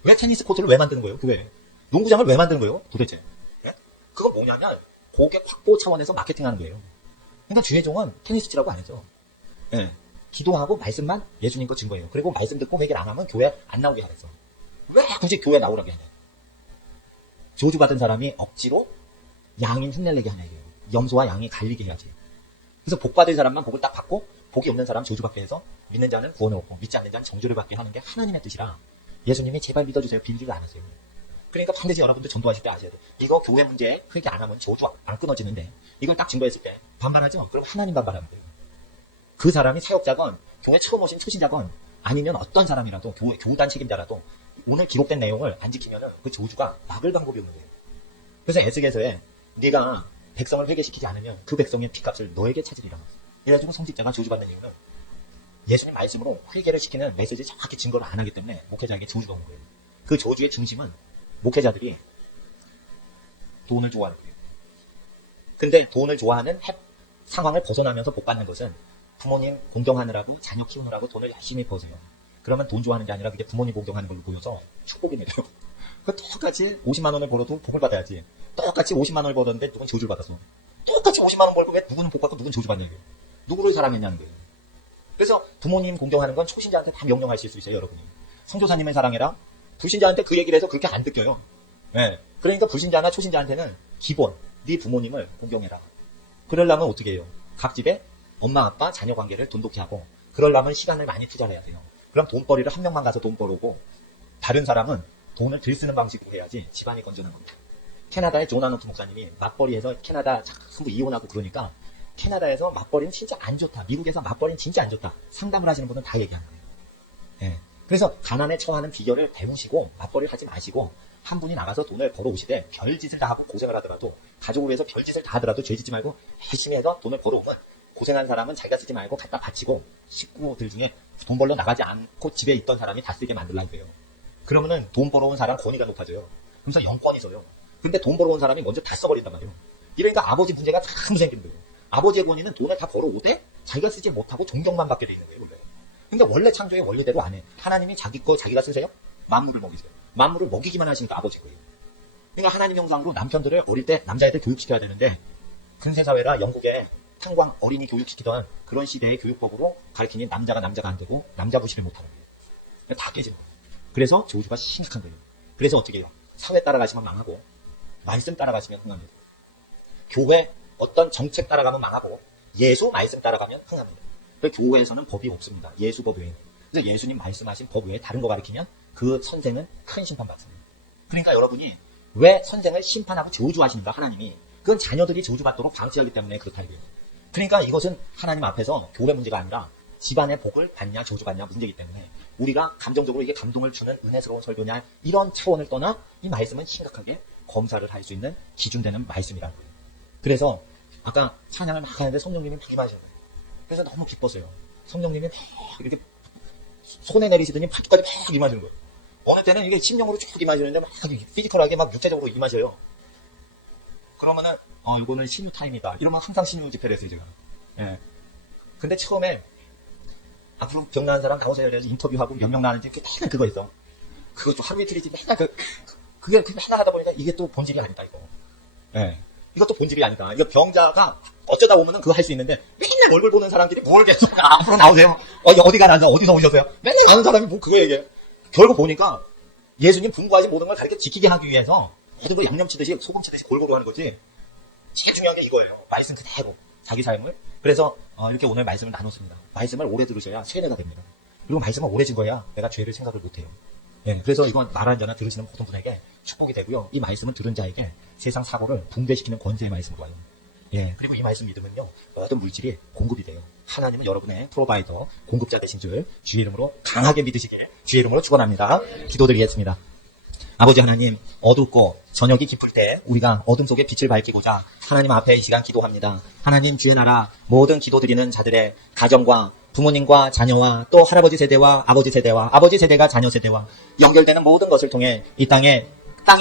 왜 테니스 코트를 왜 만드는 거예요? 교회에. 농구장을 왜 만드는 거예요? 도대체. 예? 그거 뭐냐면 고객 확보 차원에서 마케팅하는 거예요. 그러니까 주회종은 테니스 치라고 안 해서. 예. 기도하고 말씀만 예수님 거 증거예요. 그리고 말씀 듣고 회개를 안 하면 교회 안 나오게 하랬어. 왜 굳이 교회 나오라게 하냐. 저주받은 사람이 억지로 양인 흉내내게 하냐 이게요. 염소와 양이 갈리게 해야지. 그래서 복 받을 사람만 복을 딱 받고 복이 없는 사람 저주받게 해서 믿는 자는 구원을 얻고 믿지 않는 자는 정죄를 받게 하는 게 하나님의 뜻이라 예수님이 제발 믿어주세요 빌리를 안 하세요. 그러니까 반드시 여러분들 전도하실 때 아셔야 돼요. 이거 교회 문제에 회개 안 하면 저주 안 끊어지는데 이걸 딱 증거했을 때 반발하죠? 그럼 하나님 반발하는 거예요. 그 사람이 사역자건 교회 처음 오신 초신자건 아니면 어떤 사람이라도 교단 책임자라도 오늘 기록된 내용을 안 지키면 그 저주가 막을 방법이 없는 거예요. 그래서 에스겔서에 네가 백성을 회개시키지 않으면 그 백성의 핏값을 너에게 찾으리라. 이래가지고 성직자가 저주받는 이유는 예수님 말씀으로 회개를 시키는 메시지 정확히 증거를 안 하기 때문에 목회자에게 저주가 오는 거예요. 그 저주의 중심은 목회자들이 돈을 좋아하는 거예요. 근데 돈을 좋아하는 상황을 벗어나면서 복 받는 것은 부모님 공경하느라고 자녀 키우느라고 돈을 열심히 버세요. 그러면 돈 좋아하는 게 아니라 그게 부모님 공경하는 걸로 보여서 축복입니다. 그 똑같이 50만 원을 벌어도 복을 받아야지. 똑같이 50만 원을 벌었는데 누군 저주를 받아서. 똑같이 50만 원 벌고 왜 누구는 복 받고 누구는 저주 받냐는 거예요. 누구를 사랑했냐는 거예요. 그래서 부모님 공경하는 건 초신자한테 다 명령하실 수 있어요, 여러분이. 선교사님을 사랑해라. 불신자한테 그 얘기를 해서 그렇게 안 느껴요. 네. 그러니까 불신자나 초신자한테는 기본, 네 부모님을 공경해라. 그러려면 어떻게 해요? 각 집에 엄마, 아빠, 자녀 관계를 돈독히 하고, 그러려면 시간을 많이 투자를 해야 돼요. 그럼 돈벌이를 한 명만 가서 돈 벌어오고, 다른 사람은 돈을 들 쓰는 방식으로 해야지 집안이 건전한 겁니다. 캐나다의 존 아노트 목사님이 맞벌이해서 캐나다 전부 이혼하고 그러니까 캐나다에서 맞벌이는 진짜 안 좋다. 미국에서 맞벌이는 진짜 안 좋다. 상담을 하시는 분은 다 얘기하는 거예요. 예. 그래서 가난에 처하는 비결을 배우시고 맞벌이를 하지 마시고 한 분이 나가서 돈을 벌어오시되 별짓을 다 하고 고생을 하더라도 가족을 위해서 별짓을 다 하더라도 죄 짓지 말고 열심히 해서 돈을 벌어오면 고생한 사람은 자기가 쓰지 말고 갖다 바치고 식구들 중에 돈 벌러 나가지 않고 집에 있던 사람이 다 쓰게 만들라는 거예요. 그러면은 돈 벌어온 사람 권위가 높아져요. 그래서 영권이 져요. 근데 돈 벌어온 사람이 먼저 다 써버린단 말이에요. 이러니까 아버지 문제가 참 생기는 거예요. 아버지의 권위는 돈을 다 벌어오되 자기가 쓰지 못하고 존경만 받게 돼 있는 거예요. 원래. 그러니까 원래 창조의 원리대로 안 해. 하나님이 자기 거 자기가 쓰세요? 만물을 먹이세요. 만물을 먹이기만 하시니까 아버지 거예요. 그러니까 하나님 형상으로 남편들을 어릴 때 남자애들 교육시켜야 되는데 근세사회라 영국에 탄광 어린이 교육시키던 그런 시대의 교육법으로 가르치니 남자가 안 되고 남자 부실을 못하는 거예요. 다 깨지는 거예요. 그래서 저주가 심각한 거예요. 그래서 어떻게 해요? 사회 따라가시면 망하고 말씀 따라가시면 흥합니다. 교회 어떤 정책 따라가면 망하고 예수 말씀 따라가면 흥합니다. 교회에서는 법이 없습니다. 예수법 외에는. 그래서 예수님 말씀하신 법 외에 다른 거 가르치면 그 선생은 큰 심판받습니다. 그러니까 여러분이 왜 선생을 심판하고 저주하시는가 하나님이 그건 자녀들이 저주받도록 방치하기 때문에 그렇다 이거예요. 그러니까 이것은 하나님 앞에서 교회 문제가 아니라 집안의 복을 받냐 저주받냐 문제이기 때문에 우리가 감정적으로 이게 감동을 주는 은혜스러운 설교냐 이런 차원을 떠나 이 말씀은 심각하게 검사를 할 수 있는 기준되는 말씀이라는 거예요. 그래서 아까 찬양을 막 하는데 성령님이 막 임하셨어요. 그래서 너무 기뻤어요. 성령님이 막 이렇게 손에 내리시더니 팔뚝까지 막 임하시는 거예요. 어느 때는 이게 심령으로 쭉 임하시는데 막 피지컬하게 막 육체적으로 임하셔요. 그러면은 이거는 신유 타임이다. 이러면 항상 신유 집회를 했어요 제가. 예. 근데 처음에 앞으로 병나는 사람 나오세요. 그래서 인터뷰하고 몇 명 나는지 맨날 그거 있어. 그거 좀 하루 이틀이지 맨날 그게 맨날 하다 보니까 이게 또 본질이 아니다 이거. 예. 이것도 본질이 아니다. 이거 병자가 어쩌다 보면은 그거 할 수 있는데 맨날 얼굴 보는 사람들이 뭘 계속 앞으로 나오세요. 어디가 나서 어디서 오셨어요? 맨날 아는 사람이 뭐 그거 얘기해. 결국 보니까 예수님 분부하신 모든 걸 가르쳐 지키게 하기 위해서 모든 걸 양념 치듯이 소금 치듯이 골고루 하는 거지. 제일 중요한 게 이거예요. 말씀 그대로 자기 삶을. 그래서 이렇게 오늘 말씀을 나눴습니다. 말씀을 오래 들으셔야 세뇌가 됩니다. 그리고 말씀을 오래 증거해야 내가 죄를 생각을 못해요. 예, 그래서 이건 말하는 자나 들으시는 모든 분에게 축복이 되고요. 이 말씀을 들은 자에게 세상 사고를 붕괴시키는 권세의 말씀으로 와요. 예, 그리고 이 말씀 믿으면요. 모든 물질이 공급이 돼요. 하나님은 여러분의 프로바이더, 공급자 되신 줄 주의 이름으로 강하게 믿으시길 주의 이름으로 축원합니다. 기도드리겠습니다. 아버지 하나님, 어둡고 저녁이 깊을 때 우리가 어둠 속에 빛을 밝히고자 하나님 앞에 이 시간 기도합니다. 하나님 주의 나라 모든 기도드리는 자들의 가정과 부모님과 자녀와 또 할아버지 세대와 아버지 세대와 아버지 세대가 자녀 세대와 연결되는 모든 것을 통해 이 땅의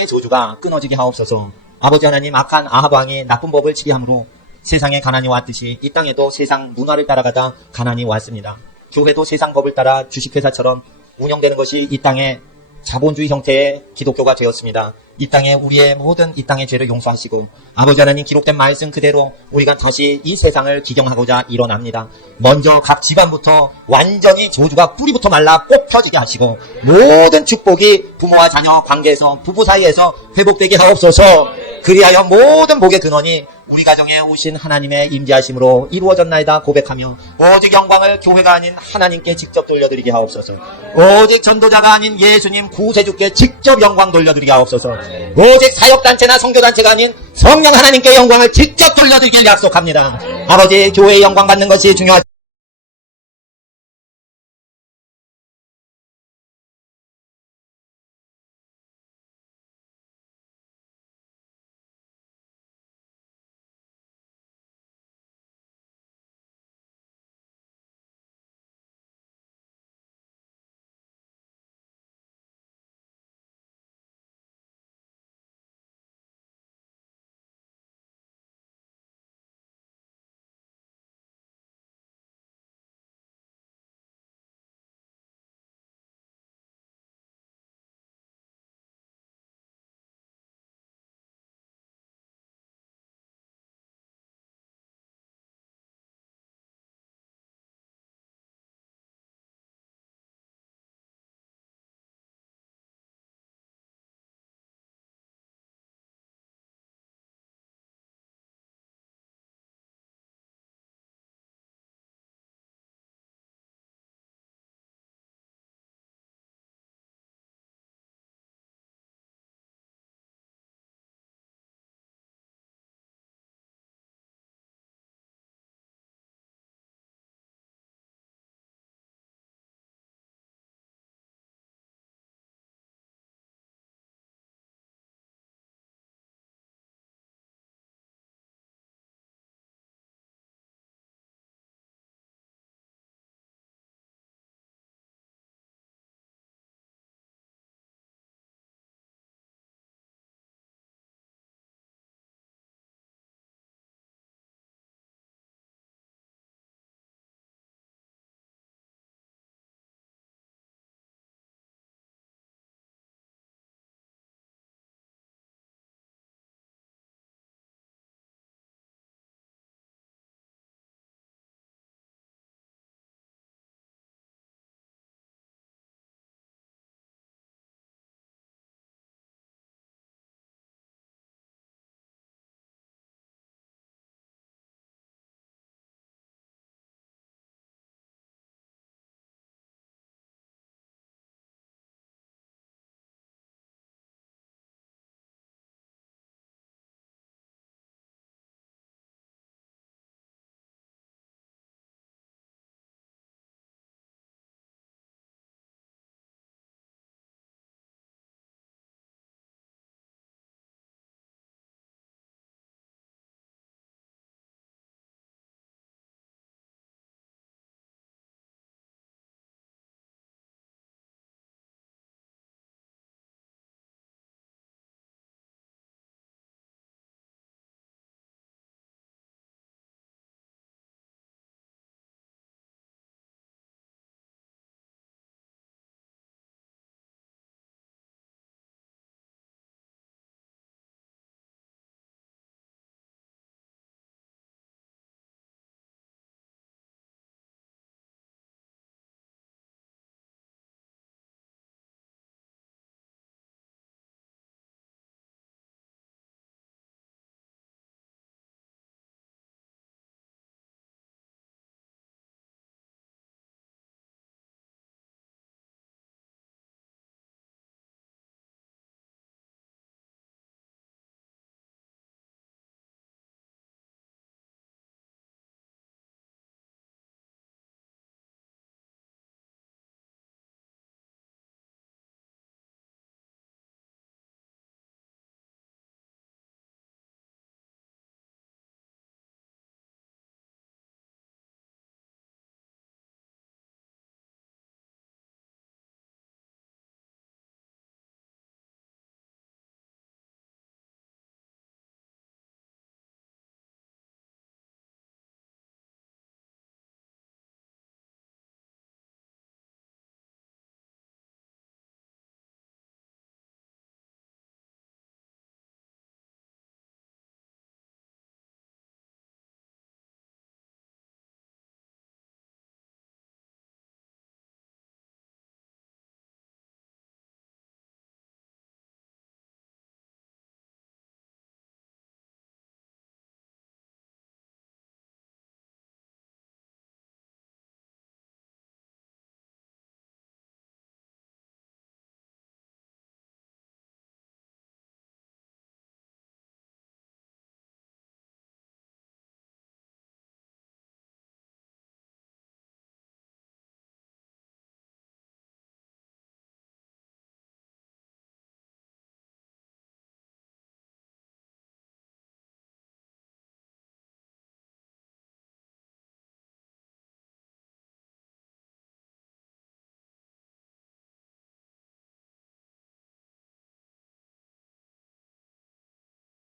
저주가 끊어지게 하옵소서. 아버지 하나님, 악한 아합 왕이 나쁜 법을 치게 함으로 세상에 가난이 왔듯이 이 땅에도 세상 문화를 따라가다 가난이 왔습니다. 교회도 세상 법을 따라 주식회사처럼 운영되는 것이 이 땅의 자본주의 형태의 기독교가 되었습니다. 이 땅에 우리의 모든 이 땅의 죄를 용서하시고 아버지 하나님 기록된 말씀 그대로 우리가 다시 이 세상을 기경하고자 일어납니다. 먼저 각 집안부터 완전히 저주가 뿌리부터 말라 꽃 펴지게 하시고 모든 축복이 부모와 자녀 관계에서 부부 사이에서 회복되게 하옵소서. 그리하여 모든 복의 근원이 우리 가정에 오신 하나님의 임재하심으로 이루어졌나이다 고백하며 오직 영광을 교회가 아닌 하나님께 직접 돌려드리게 하옵소서. 오직 전도자가 아닌 예수님 구세주께 직접 영광 돌려드리게 하옵소서. 오직 사역단체나 선교단체가 아닌 성령 하나님께 영광을 직접 돌려드리길 약속합니다. 아버지, 교회의 영광 받는 것이 중요하다.